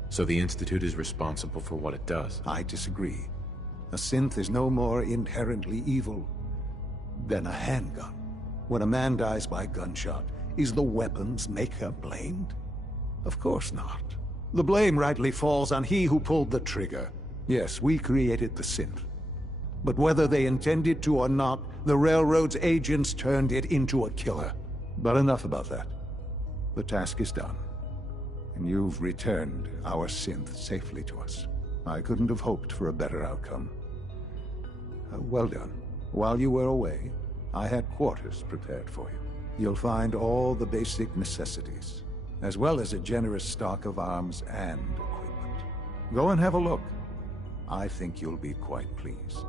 so the Institute is responsible for what it does. I disagree. A synth is no more inherently evil than a handgun. When a man dies by gunshot, is the weapon's maker blamed? Of course not. The blame rightly falls on he who pulled the trigger. Yes, we created the synth. But whether they intended to or not, the Railroad's agents turned it into a killer. But enough about that. The task is done. And you've returned our synth safely to us. I couldn't have hoped for a better outcome. Well done. While you were away, I had quarters prepared for you. You'll find all the basic necessities, as well as a generous stock of arms and equipment. Go and have a look. I think you'll be quite pleased.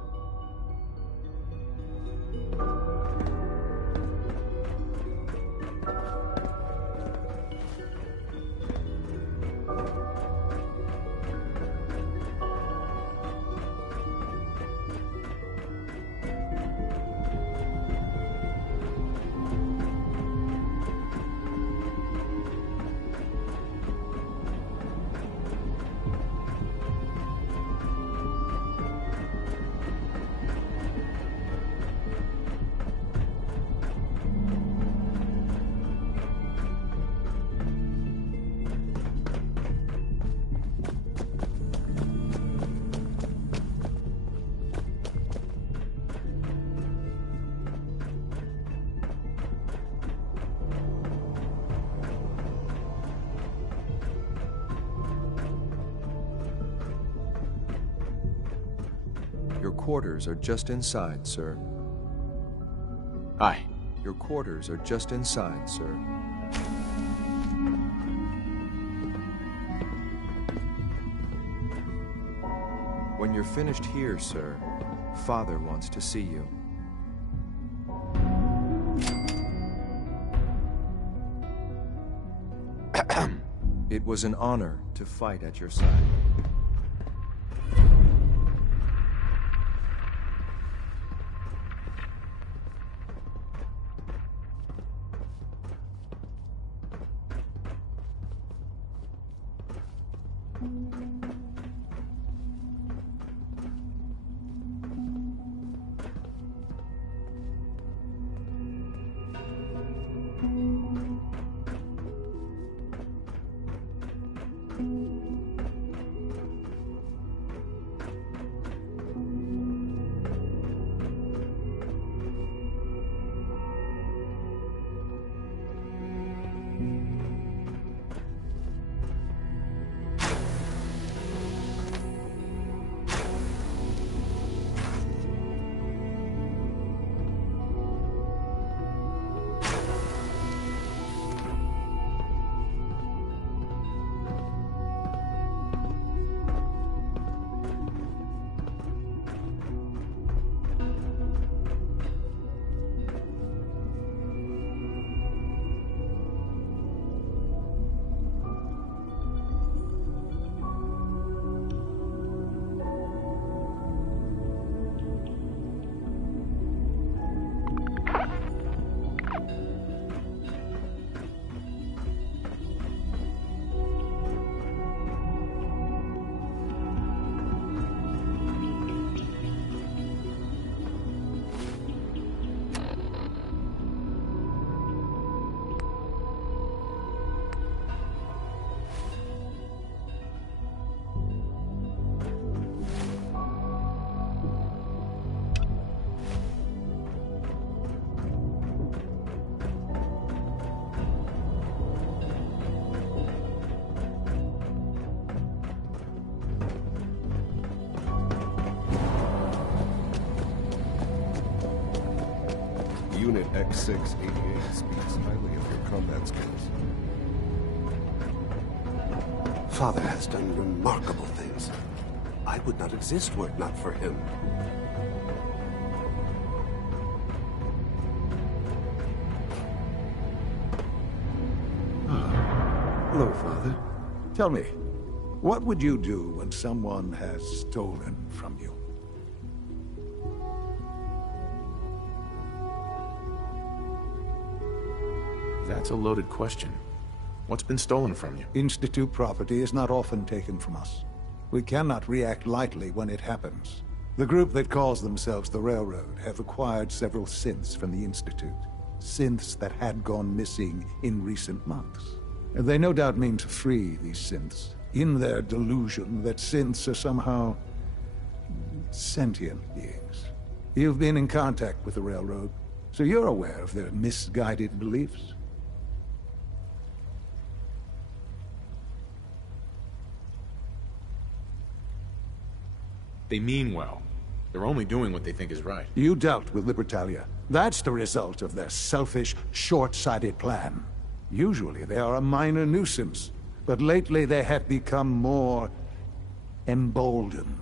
Your quarters are just inside, sir. Hi. Your quarters are just inside, sir. When you're finished here, sir, Father wants to see you. It was an honor to fight at your side. Unit X688 speaks highly of your combat skills. Father has done remarkable things. I would not exist were it not for him. Hello, Father. Tell me, what would you do when someone has stolen from you? That's a loaded question. What's been stolen from you? Institute property is not often taken from us. We cannot react lightly when it happens. The group that calls themselves the Railroad have acquired several synths from the Institute. Synths that had gone missing in recent months. They no doubt mean to free these synths, in their delusion that synths are somehow sentient beings. You've been in contact with the Railroad, so you're aware of their misguided beliefs. They mean well. They're only doing what they think is right. You dealt with Libertalia. That's the result of their selfish, short-sighted plan. Usually they are a minor nuisance, but lately they have become more emboldened.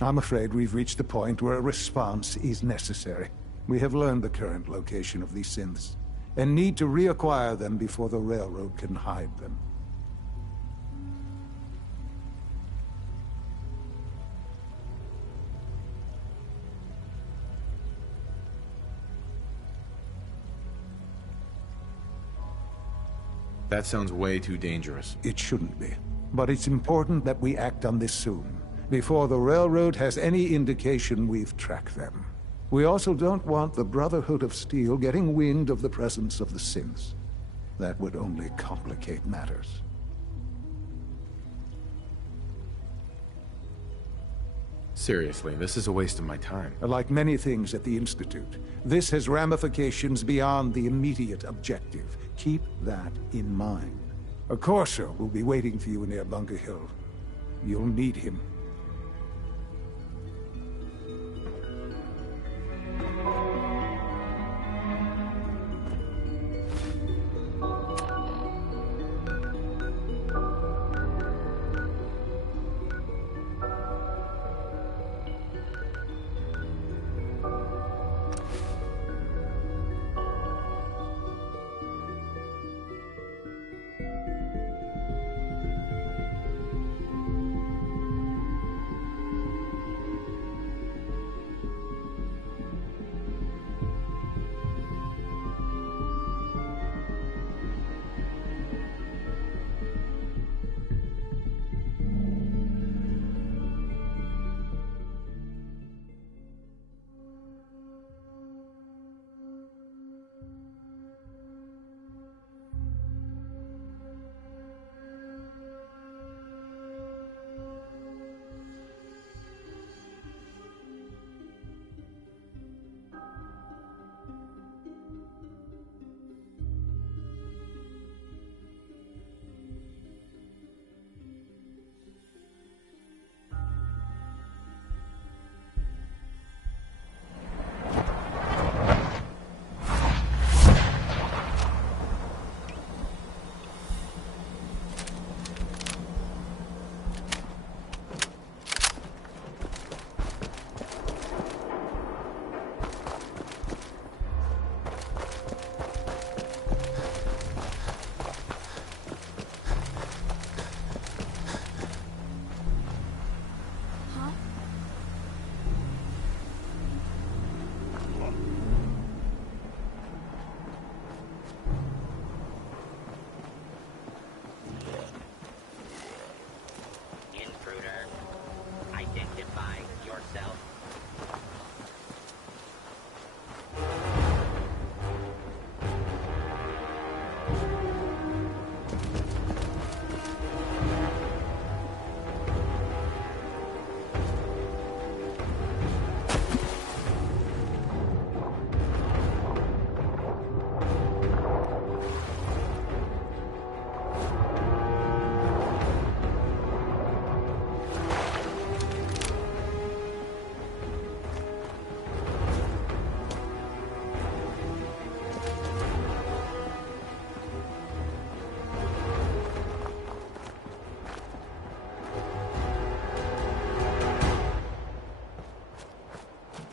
I'm afraid we've reached the point where a response is necessary. We have learned the current location of these synths, and need to reacquire them before the Railroad can hide them. That sounds way too dangerous. It shouldn't be. But it's important that we act on this soon, before the Railroad has any indication we've tracked them. We also don't want the Brotherhood of Steel getting wind of the presence of the synths. That would only complicate matters. Seriously, this is a waste of my time. Like many things at the Institute, this has ramifications beyond the immediate objective. Keep that in mind. A Corso will be waiting for you near Bunker Hill. You'll need him.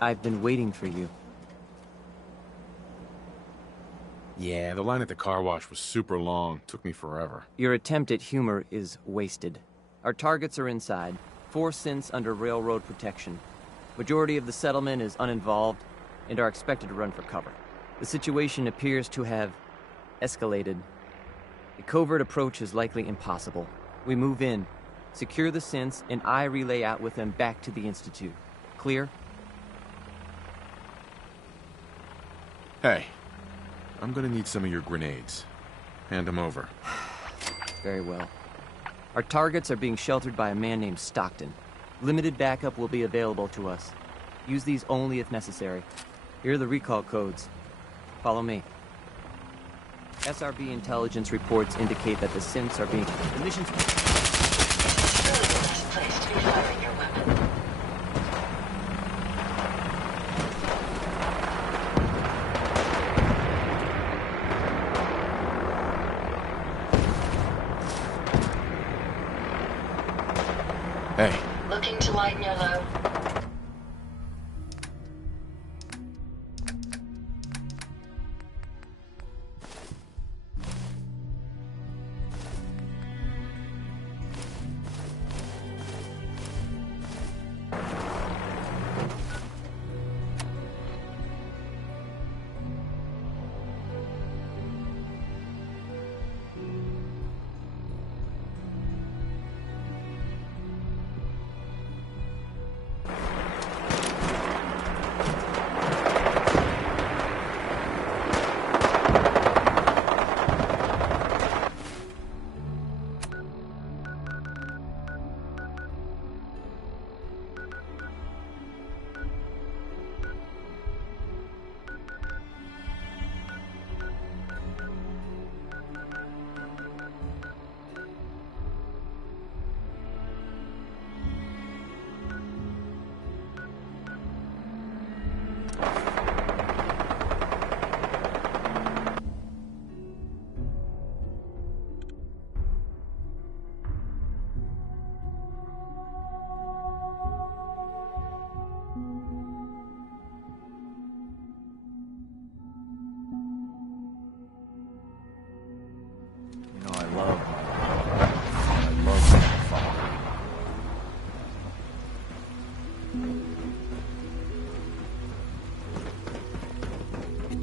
I've been waiting for you. Yeah, the line at the car wash was super long. Took me forever. Your attempt at humor is wasted. Our targets are inside. 4 synths under railroad protection. Majority of the settlement is uninvolved and are expected to run for cover. The situation appears to have escalated. A covert approach is likely impossible. We move in, secure the synths, and I relay out with them back to the Institute. Clear? Hey, I'm gonna need some of your grenades. Hand them over. Very well. Our targets are being sheltered by a man named Stockton. Limited backup will be available to us. Use these only if necessary. Here are the recall codes. Follow me. SRB intelligence reports indicate that the synths are being... The mission's... Placed. You're firing your weapon. Hey. Looking to lighten your load?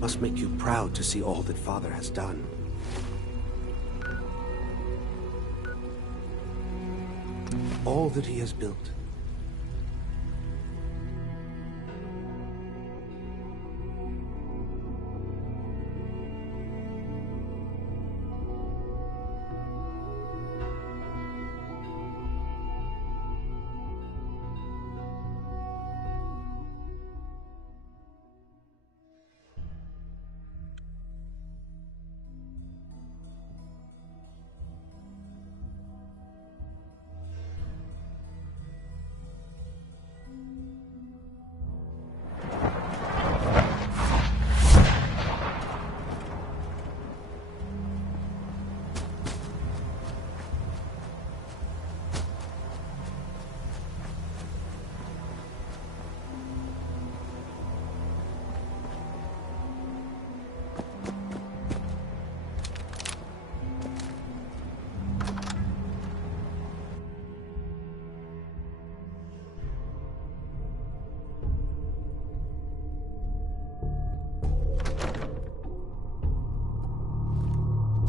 Must make you proud to see all that Father has done. All that he has built.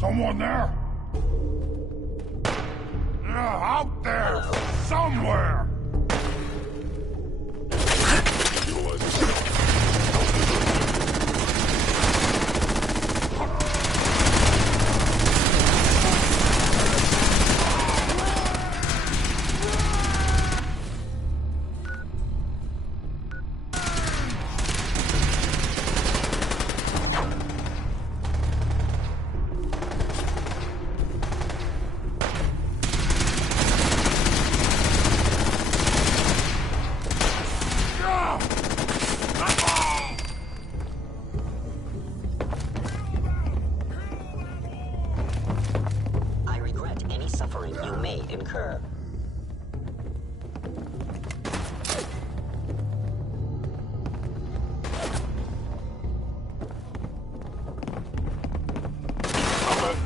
Someone there? Out there! Somewhere!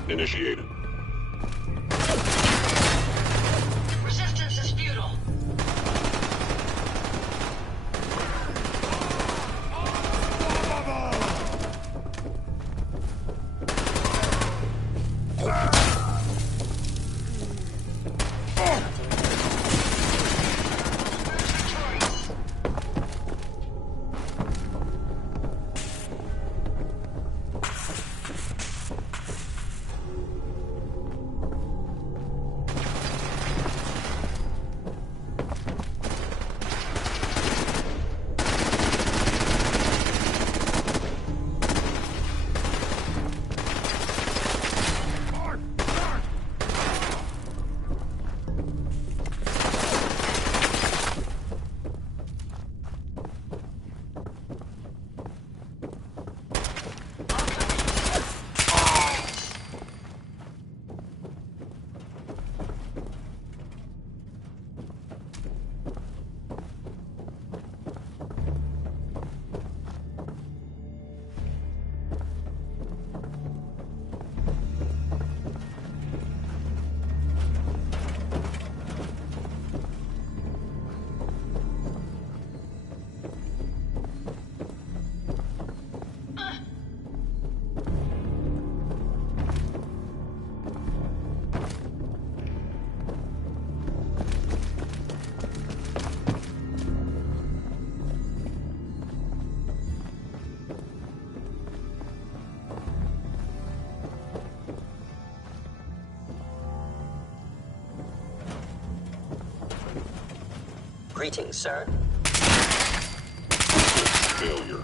Initiated. Resistance is futile. Greetings, sir. Failure.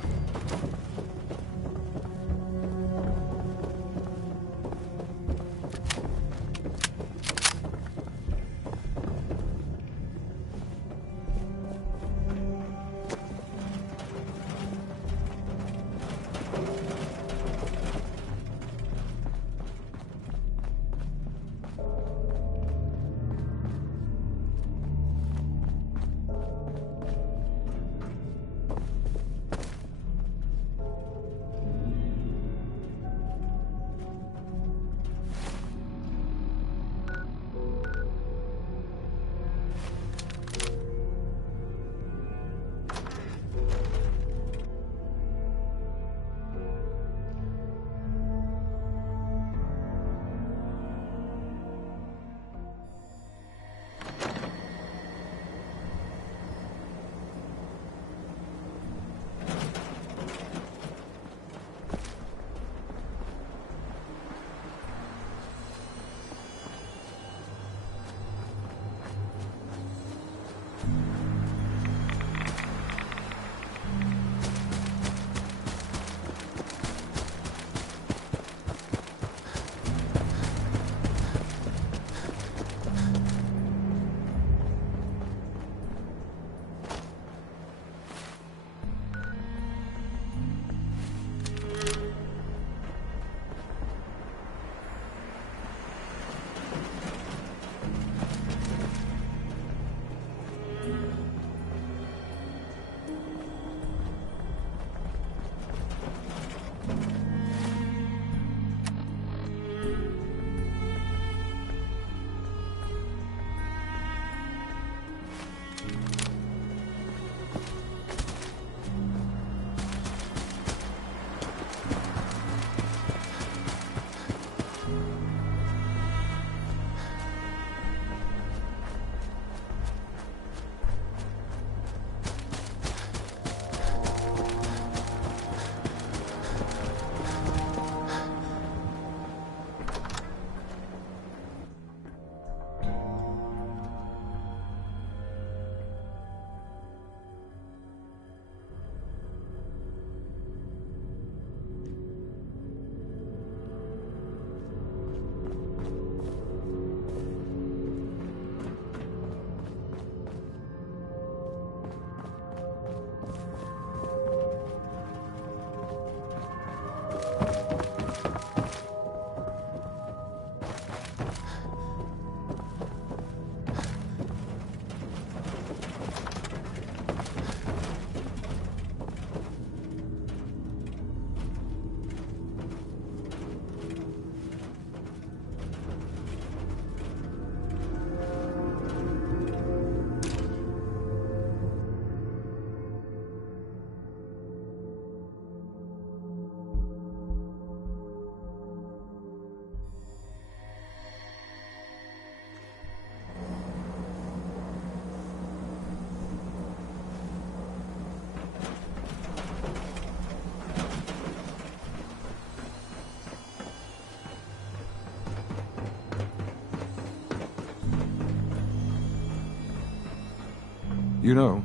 You know,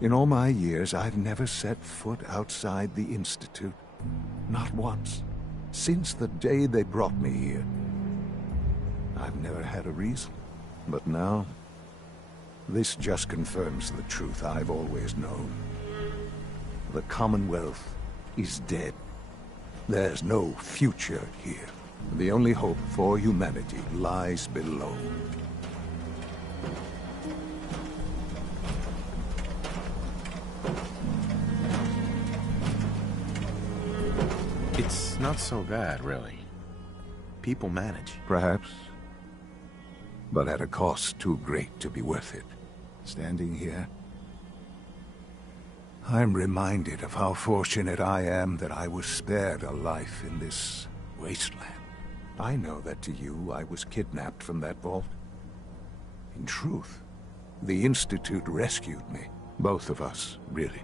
in all my years, I've never set foot outside the Institute. Not once. Since the day they brought me here. I've never had a reason. But now, this just confirms the truth I've always known. The Commonwealth is dead. There's no future here. The only hope for humanity lies below. It's not so bad, really. People manage. Perhaps. But at a cost too great to be worth it. Standing here, I'm reminded of how fortunate I am that I was spared a life in this wasteland. I know that to you, I was kidnapped from that vault. In truth, the Institute rescued me. Both of us, really.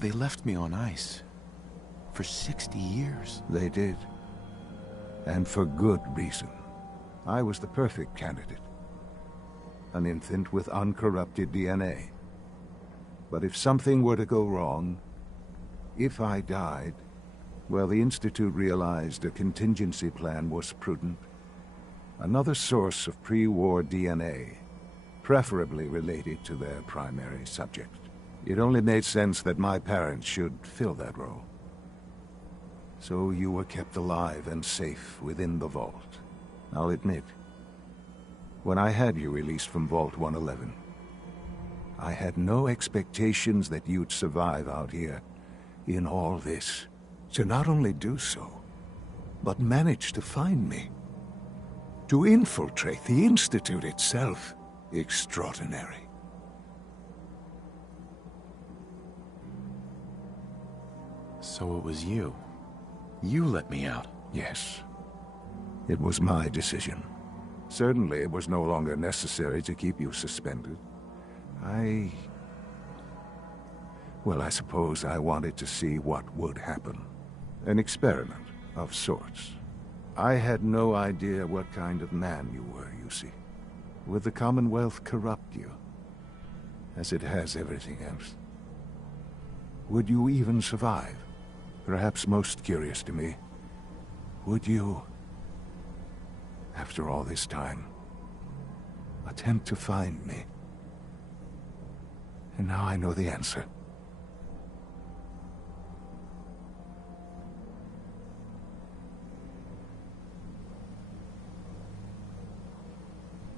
They left me on ice. For 60 years. They did. And for good reason. I was the perfect candidate. an infant with uncorrupted DNA. But if something were to go wrong, if I died, well, the Institute realized a contingency plan was prudent. Another source of pre-war DNA, preferably related to their primary subject. It only made sense that my parents should fill that role. So you were kept alive and safe within the vault. I'll admit, when I had you released from Vault 111, I had no expectations that you'd survive out here in all this. To not only do so, but manage to find me. To infiltrate the Institute itself. Extraordinary. So it was you. You let me out. Yes. It was my decision. Certainly it was no longer necessary to keep you suspended. Well, I suppose I wanted to see what would happen. An experiment of sorts. I had no idea what kind of man you were, you see. Would the Commonwealth corrupt you, as it has everything else? Would you even survive? Perhaps most curious to me, would you, after all this time, attempt to find me? And now I know the answer.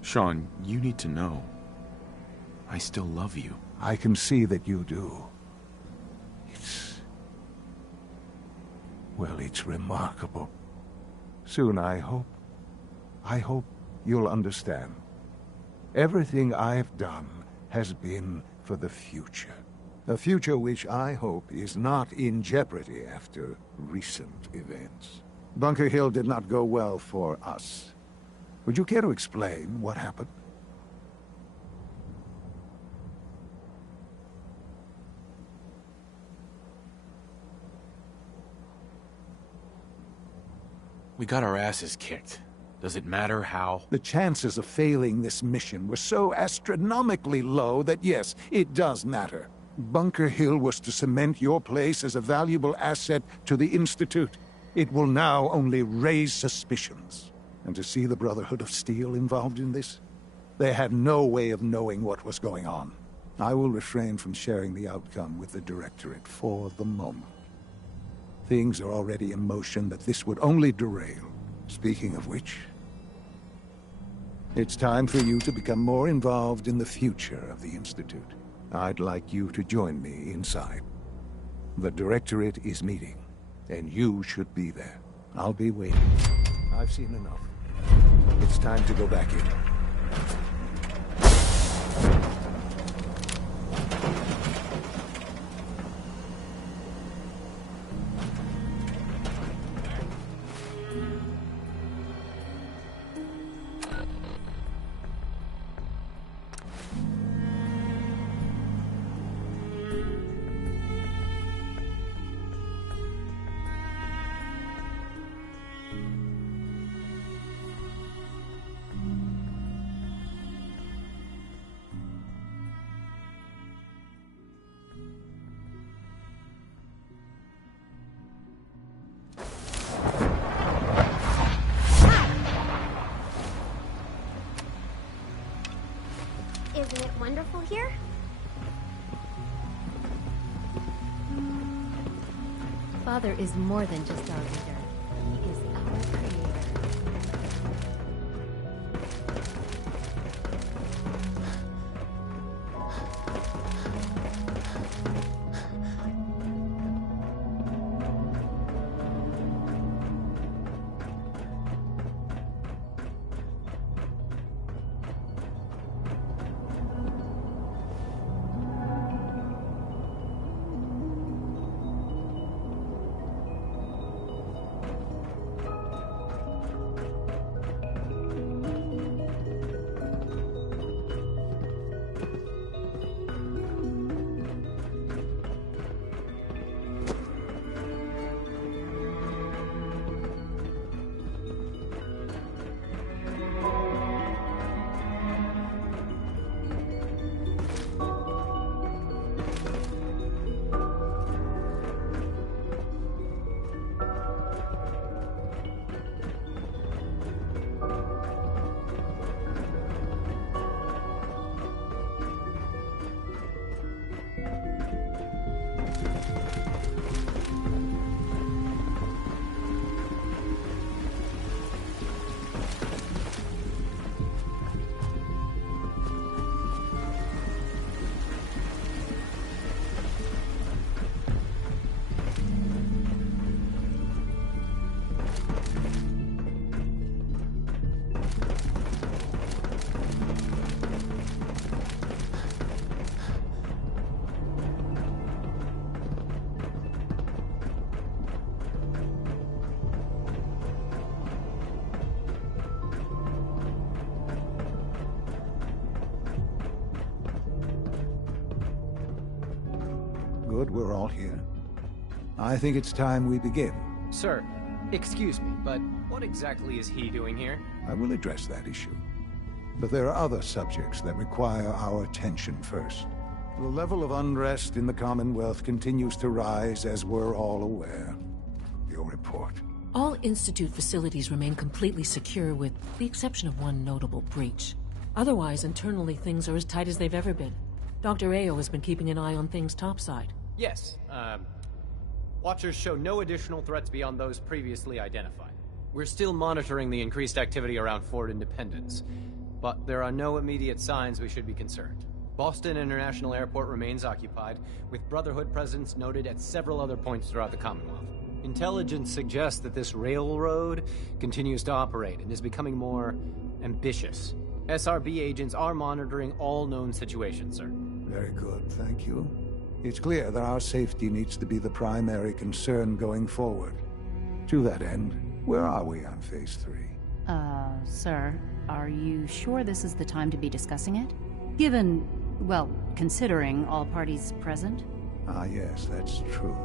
Sean, you need to know. I still love you. I can see that you do. Well, it's remarkable. Soon, I hope you'll understand. Everything I've done has been for the future. A future which I hope is not in jeopardy after recent events. Bunker Hill did not go well for us. Would you care to explain what happened? We got our asses kicked. Does it matter how? The chances of failing this mission were so astronomically low that yes, it does matter. Bunker Hill was to cement your place as a valuable asset to the Institute. It will now only raise suspicions. And to see the Brotherhood of Steel involved in this? They had no way of knowing what was going on. I will refrain from sharing the outcome with the Directorate for the moment. Things are already in motion that this would only derail. Speaking of which, it's time for you to become more involved in the future of the Institute. I'd like you to join me inside. The Directorate is meeting, and you should be there. I'll be waiting. I've seen enough. It's time to go back in. Isn't it wonderful here? Father is more than just our leader. He is our creator. good we're all here. I think it's time we begin. Sir, excuse me, but what exactly is he doing here? I will address that issue. But there are other subjects that require our attention first. The level of unrest in the Commonwealth continues to rise, as we're all aware. Your report. All Institute facilities remain completely secure with the exception of one notable breach. Otherwise, internally, things are as tight as they've ever been. Dr. Ao has been keeping an eye on things topside. Yes, Watchers show no additional threats beyond those previously identified. We're still monitoring the increased activity around Fort Independence, but there are no immediate signs we should be concerned. Boston International Airport remains occupied, with Brotherhood presence noted at several other points throughout the Commonwealth. Intelligence suggests that this railroad continues to operate and is becoming more ambitious. SRB agents are monitoring all known situations, sir. Very good, thank you. It's clear that our safety needs to be the primary concern going forward. To that end, where are we on Phase 3? Sir, are you sure this is the time to be discussing it? Given, well, considering all parties present? Ah, yes, that's true.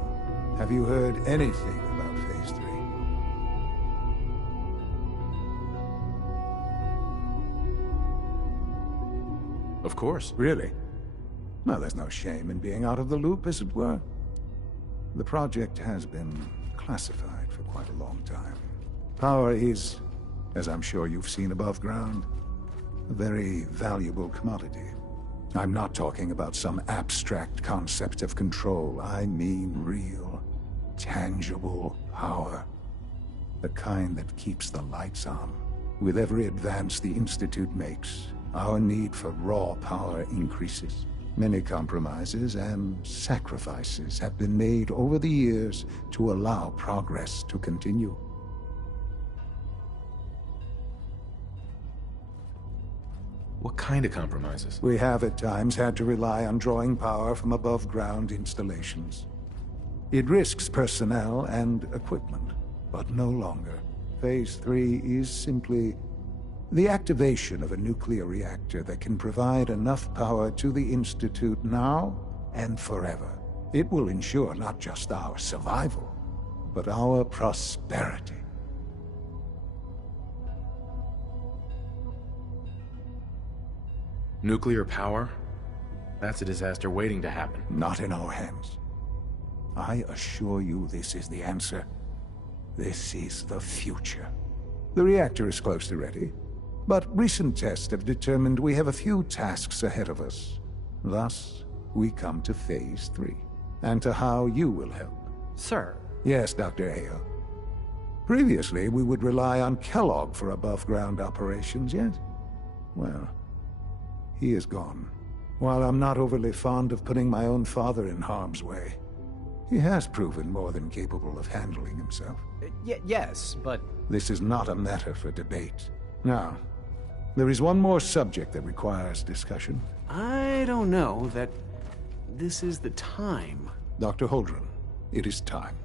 Have you heard anything about Phase 3? Of course. Really? Well, there's no shame in being out of the loop, as it were. The project has been classified for quite a long time. Power is, as I'm sure you've seen above ground, a very valuable commodity. I'm not talking about some abstract concept of control. I mean real, tangible power. The kind that keeps the lights on. With every advance the Institute makes, our need for raw power increases. Many compromises and sacrifices have been made over the years to allow progress to continue. What kind of compromises? We have at times had to rely on drawing power from above-ground installations. It risks personnel and equipment, but no longer. Phase 3 is simply the activation of a nuclear reactor that can provide enough power to the Institute now and forever. It will ensure not just our survival, but our prosperity. Nuclear power? That's a disaster waiting to happen. Not in our hands. I assure you this is the answer. This is the future. The reactor is close to ready. But recent tests have determined we have a few tasks ahead of us. Thus, we come to Phase 3, and to how you will help. Sir? Yes, Dr. Ao. Previously, we would rely on Kellogg for above-ground operations, yet? Well, he is gone. While I'm not overly fond of putting my own father in harm's way, he has proven more than capable of handling himself. Yes, but... This is not a matter for debate. Now, there is one more subject that requires discussion. I don't know that this is the time. Dr. Holdren, it is time.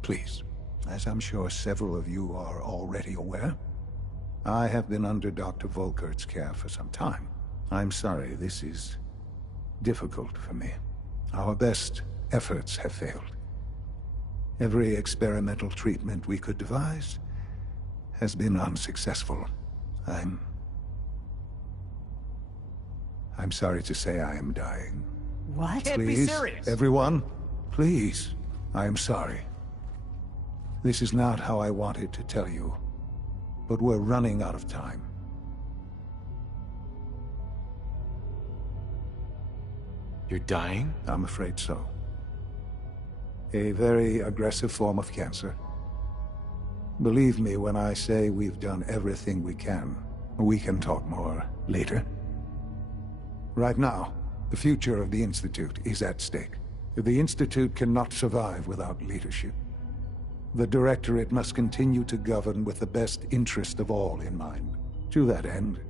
Please, as I'm sure several of you are already aware, I have been under Dr. Volkert's care for some time. I'm sorry, this is difficult for me. Our best efforts have failed. Every experimental treatment we could devise has been unsuccessful. I'm sorry to say I am dying. What? Can't be serious. Everyone, please. I am sorry. This is not how I wanted to tell you, but we're running out of time. You're dying? I'm afraid so. A very aggressive form of cancer. Believe me when I say we've done everything we can. We can talk more later. Right now, the future of the Institute is at stake. The Institute cannot survive without leadership. The Directorate must continue to govern with the best interest of all in mind. To that end,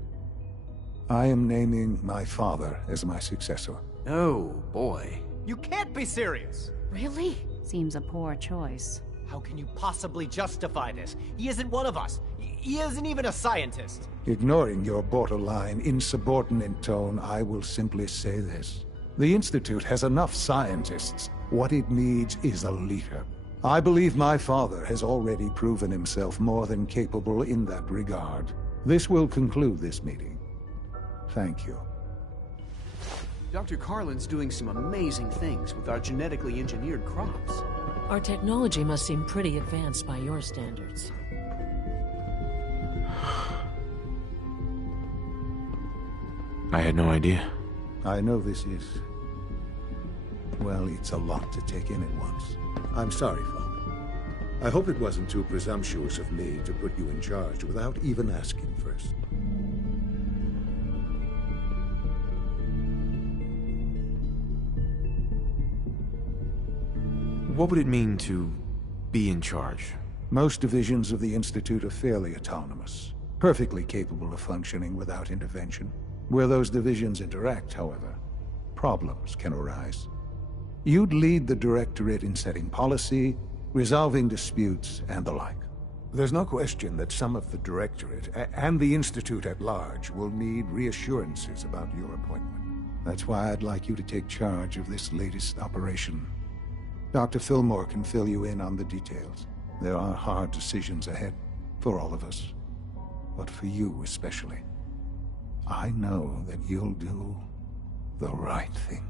I am naming my father as my successor. Oh, boy. You can't be serious! Really? Seems a poor choice. How can you possibly justify this? He isn't one of us. He isn't even a scientist. Ignoring your borderline, insubordinate tone, I will simply say this. The Institute has enough scientists. What it needs is a leader. I believe my father has already proven himself more than capable in that regard. This will conclude this meeting. Thank you. Dr. Carlin's doing some amazing things with our genetically engineered crops. Our technology must seem pretty advanced by your standards. I had no idea. I know this is... well, it's a lot to take in at once. I'm sorry, Father. I hope it wasn't too presumptuous of me to put you in charge without even asking first. What would it mean to be in charge? Most divisions of the Institute are fairly autonomous, perfectly capable of functioning without intervention. Where those divisions interact, however, problems can arise. You'd lead the Directorate in setting policy, resolving disputes, and the like. There's no question that some of the Directorate, and the Institute at large, will need reassurances about your appointment. That's why I'd like you to take charge of this latest operation. Dr. Fillmore can fill you in on the details. There are hard decisions ahead, for all of us, but for you especially. I know that you'll do the right thing.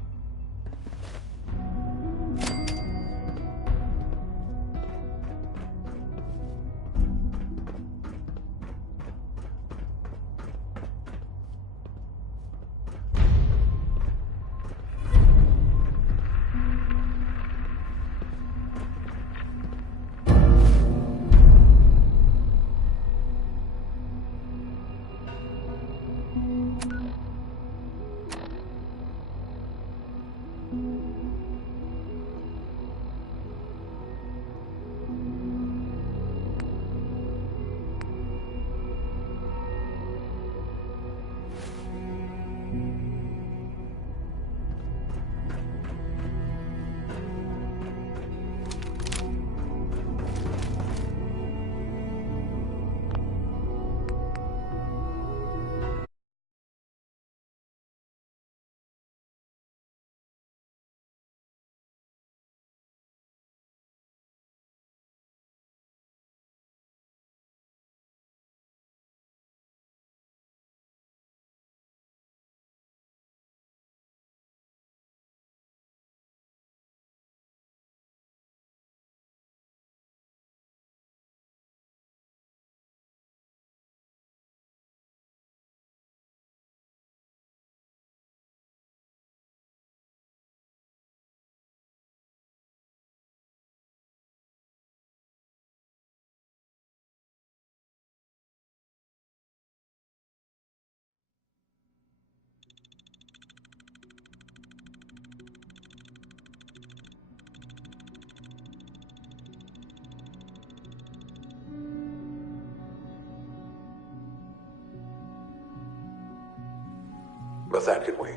But that can wait.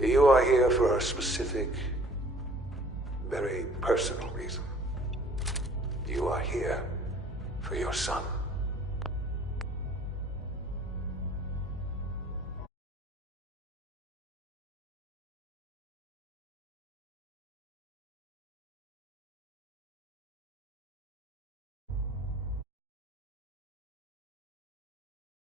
You are here for a specific, very personal reason. You are here for your son.